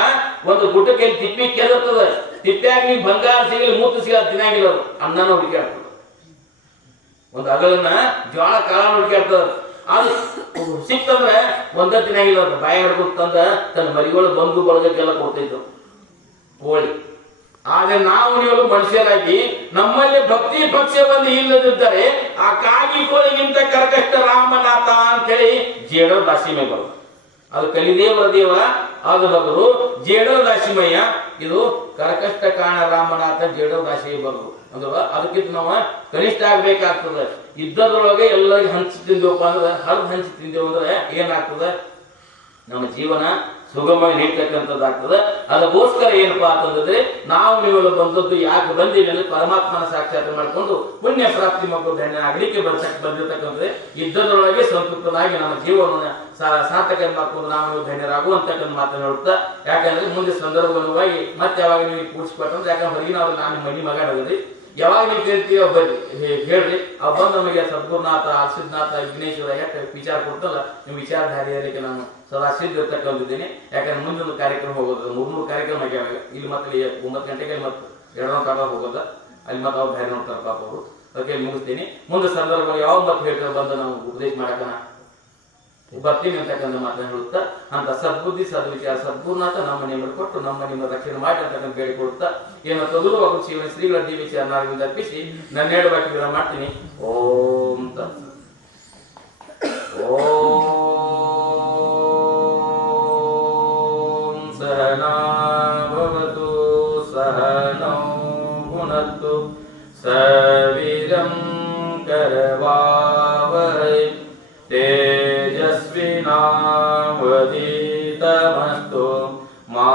ಒಂದು ಗುಟಕ್ಕೆ ತಿಪ್ಪಿ ಕೆದರ್ತದ. ತಿಪ್ಪಿಯಾಗಿ ನೀವು ಬಂಗಾರ ಸಿಗಲಿ ಮೂತು ಸಿಗಲ್ಲ ತಿನ್ನಾಗಿಲ್ಲ, ಅನ್ನನ ಹುಡುಕಾಡ್ತದ. ಒಂದು ಅಗಳನ್ನ ಜ್ವಾಳ ಕಾಳ ಹುಡುಕಾಡ್ತದ. ಅದು ಸಿಕ್ತಂದ್ರೆ ಒಂದ ತಿನ್ನಾಗಿಲ್ಲ, ಬಾಯ ಹಿಡ್ಕೊಂಡು ತಂದ ತನ್ನ ಮರಿಗಳು ಬಂಧು ಬಳಗಕ್ಕೆಲ್ಲ ಕೊಡ್ತಿದ್ರು ಕೋಳಿ. ಆದ್ರೆ ನಾವು ನೀವು ಮನುಷ್ಯರಾಗಿ ನಮ್ಮಲ್ಲಿ ಭಕ್ತಿ ಪಕ್ಷ ಬಂದು ಇಲ್ಲದಿದ್ದರೆ ಆ ಕಾಗಿ ಕೋಳಿಗಿಂತ ಕರ್ಕಷ್ಟ ರಾಮನಾಥ ಅಂತೇಳಿ ಜೇಡರ ದಾಸಿಮಯ್ಯ ಬರೋದು. ಅದು ಕಲಿದೇವರ ದೇವ ಅದು ಬಗರು ಜೇಡರ ದಾಸಿಮಯ್ಯ. ಇದು ಕರ್ಕಷ್ಟ ಕಾಣ ರಾಮನಾಥ ಜೇಡರ ದಾಸಿ ಬರೋದು ಅಂದ್ರ ಅದಕ್ಕಿಂತ ನಾವು ಕನಿಷ್ಠ ಆಗ್ಬೇಕಾಗ್ತದೆ. ಇದ್ದದ್ರೊಳಗೆ ಎಲ್ಲರಿಗೆ ಹಂಚಿ ತಿಂದೇವಪ್ಪ ಅಂದ್ರೆ, ಹರಿದು ಹಂಚಿ ತಿಂದೇವು ಅಂದ್ರೆ ಏನಾಗ್ತದೆ, ನಮ್ಮ ಜೀವನ ಸುಗಮವಾಗಿ ನೀಡ್ತಕ್ಕಂಥದ್ದಾಗ್ತದೆ. ಅದಕ್ಕೋಸ್ಕರ ಏನಪ್ಪಾ ಅಂತಂದ್ರೆ, ನಾವು ನೀವೆಲ್ಲ ಬಂದದ್ದು ಯಾಕೆ ಬಂದಿಲ್ಲ, ಪರಮಾತ್ಮನ ಸಾಕ್ಷಾತ್ ಮಾಡಿಕೊಂಡು ಪುಣ್ಯ ಪ್ರಾಪ್ತಿ ಮತ್ತು ಧನ್ಯ ಆಗಲಿಕ್ಕೆ ಬಂದಿರ್ತಕ್ಕಂಥದ್ದೇ. ಇದ್ದದ್ರೊಳಗೆ ಸಂತೃಪ್ತನಾಗಿ ನಮ್ಮ ಜೀವನವನ್ನು ಸಾರ್ಥಕ ಮಾಡ್ಕೊಂಡು ನಾವು ಧನ್ಯರಾಗುವಂತಕ್ಕಂಥ ಮಾತನ್ನು ಹೇಳುತ್ತಾ, ಯಾಕಂದ್ರೆ ಮುಂದೆ ಸಂದರ್ಭವಾಗಿ ಮತ್ತೆ ಯಾವಾಗ ನೀವು ಕೂಡಿಸ್ಕೊಟ್ಟಂದ್ರೆ, ಯಾಕಂದ್ರೆ ಹೊರಗಿನವ್ರು ನಾನು ಮನಿ ಮಗ ಆಗಿದ್ರಿ, ಯಾವಾಗ ನೀವು ಕೇಳ್ತೀವಿ ಬರ್ರಿ ಹೇಳ್ರಿ. ಆ ಬಂದು ನಮಗೆ ಸದ್ಗುರುನಾಥ, ಸಿದ್ಧನಾಥ, ವಿಘ್ನೇಶ್ವರ ಯಾಕೆ ವಿಚಾರ ಕೊಡ್ತಲ್ಲ, ನಿಮ್ಮ ವಿಚಾರಧಾರಿಯರಿಗೆ ನಾನು ಸದಾ ಸಿದ್ಧ ಇರ್ತಕ್ಕಂತಿದ್ದೀನಿ. ಯಾಕಂದ್ರೆ ಮುಂದೊಂದು ಕಾರ್ಯಕ್ರಮ ಹೋಗೋದು, 3 ಕಾರ್ಯಕ್ರಮ ಆಗ್ಯಾವ. ಇಲ್ಲಿ ಮತ್ತೆ 9 ಗಂಟೆಗೆ ಮತ್ತೆ 2 ಕಾಲ ಹೋಗೋದ, ಅಲ್ಲಿ ಮತ್ತೆ ಅವ್ರು ಧಾರಿ ನೋಡ್ತಾರೆ ಪಾಪ ಅವರು. ಅದಕ್ಕೆ ಮುಗಿಸ್ತೀನಿ. ಮುಂದೆ ಸಂದರ್ಭ ಯಾವ ಮತ್ತೆ ಹೇಳ್ತಾರೆ ಬಂದು ನಾವು ಉಪದೇಶ ಮಾಡಕನ ಬರ್ತೀನಿ ಅಂತಕ್ಕಂಥ ಮಾತನ್ನು ಹೇಳುತ್ತಾ, ಅಂತ ಸದ್ಬುದ್ಧಿ ಸದ್ವಿಚಾರ ಸದ್ಗುರುನಾಥ ನಮ್ಮ ನಿಮ್ಮನ್ನು ಕೊಟ್ಟು ನಮ್ಮ ನಿಮ್ಮ ರಕ್ಷಣೆ ಮಾಡಿ ಅಂತಕ್ಕಂಥ ಬೇಡಿಕೊಡುತ್ತಾ, ಏನೋ ತೊದಲುವಾಗ ಶಿವನ ಶ್ರೀಗಳ ದಿ ವಿಚಾರದಿಂದ ಅರ್ಪಿಸಿ ನನ್ನ ಹೇಳುವಾಕಿ ವಿರಾಮ ಮಾಡ್ತೀನಿ. ಓಂ ತತ್ಸತ್. ಓಂ ಸಹನಾ ಭವತು ಸಹನೌ ಭುನಕ್ತು ಸವೀರ್ಯಂ ಕರವಾವಹೈ तेजस्विनावधीतमस्तु मा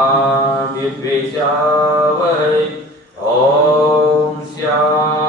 विद्विषावहै. ओम शांति.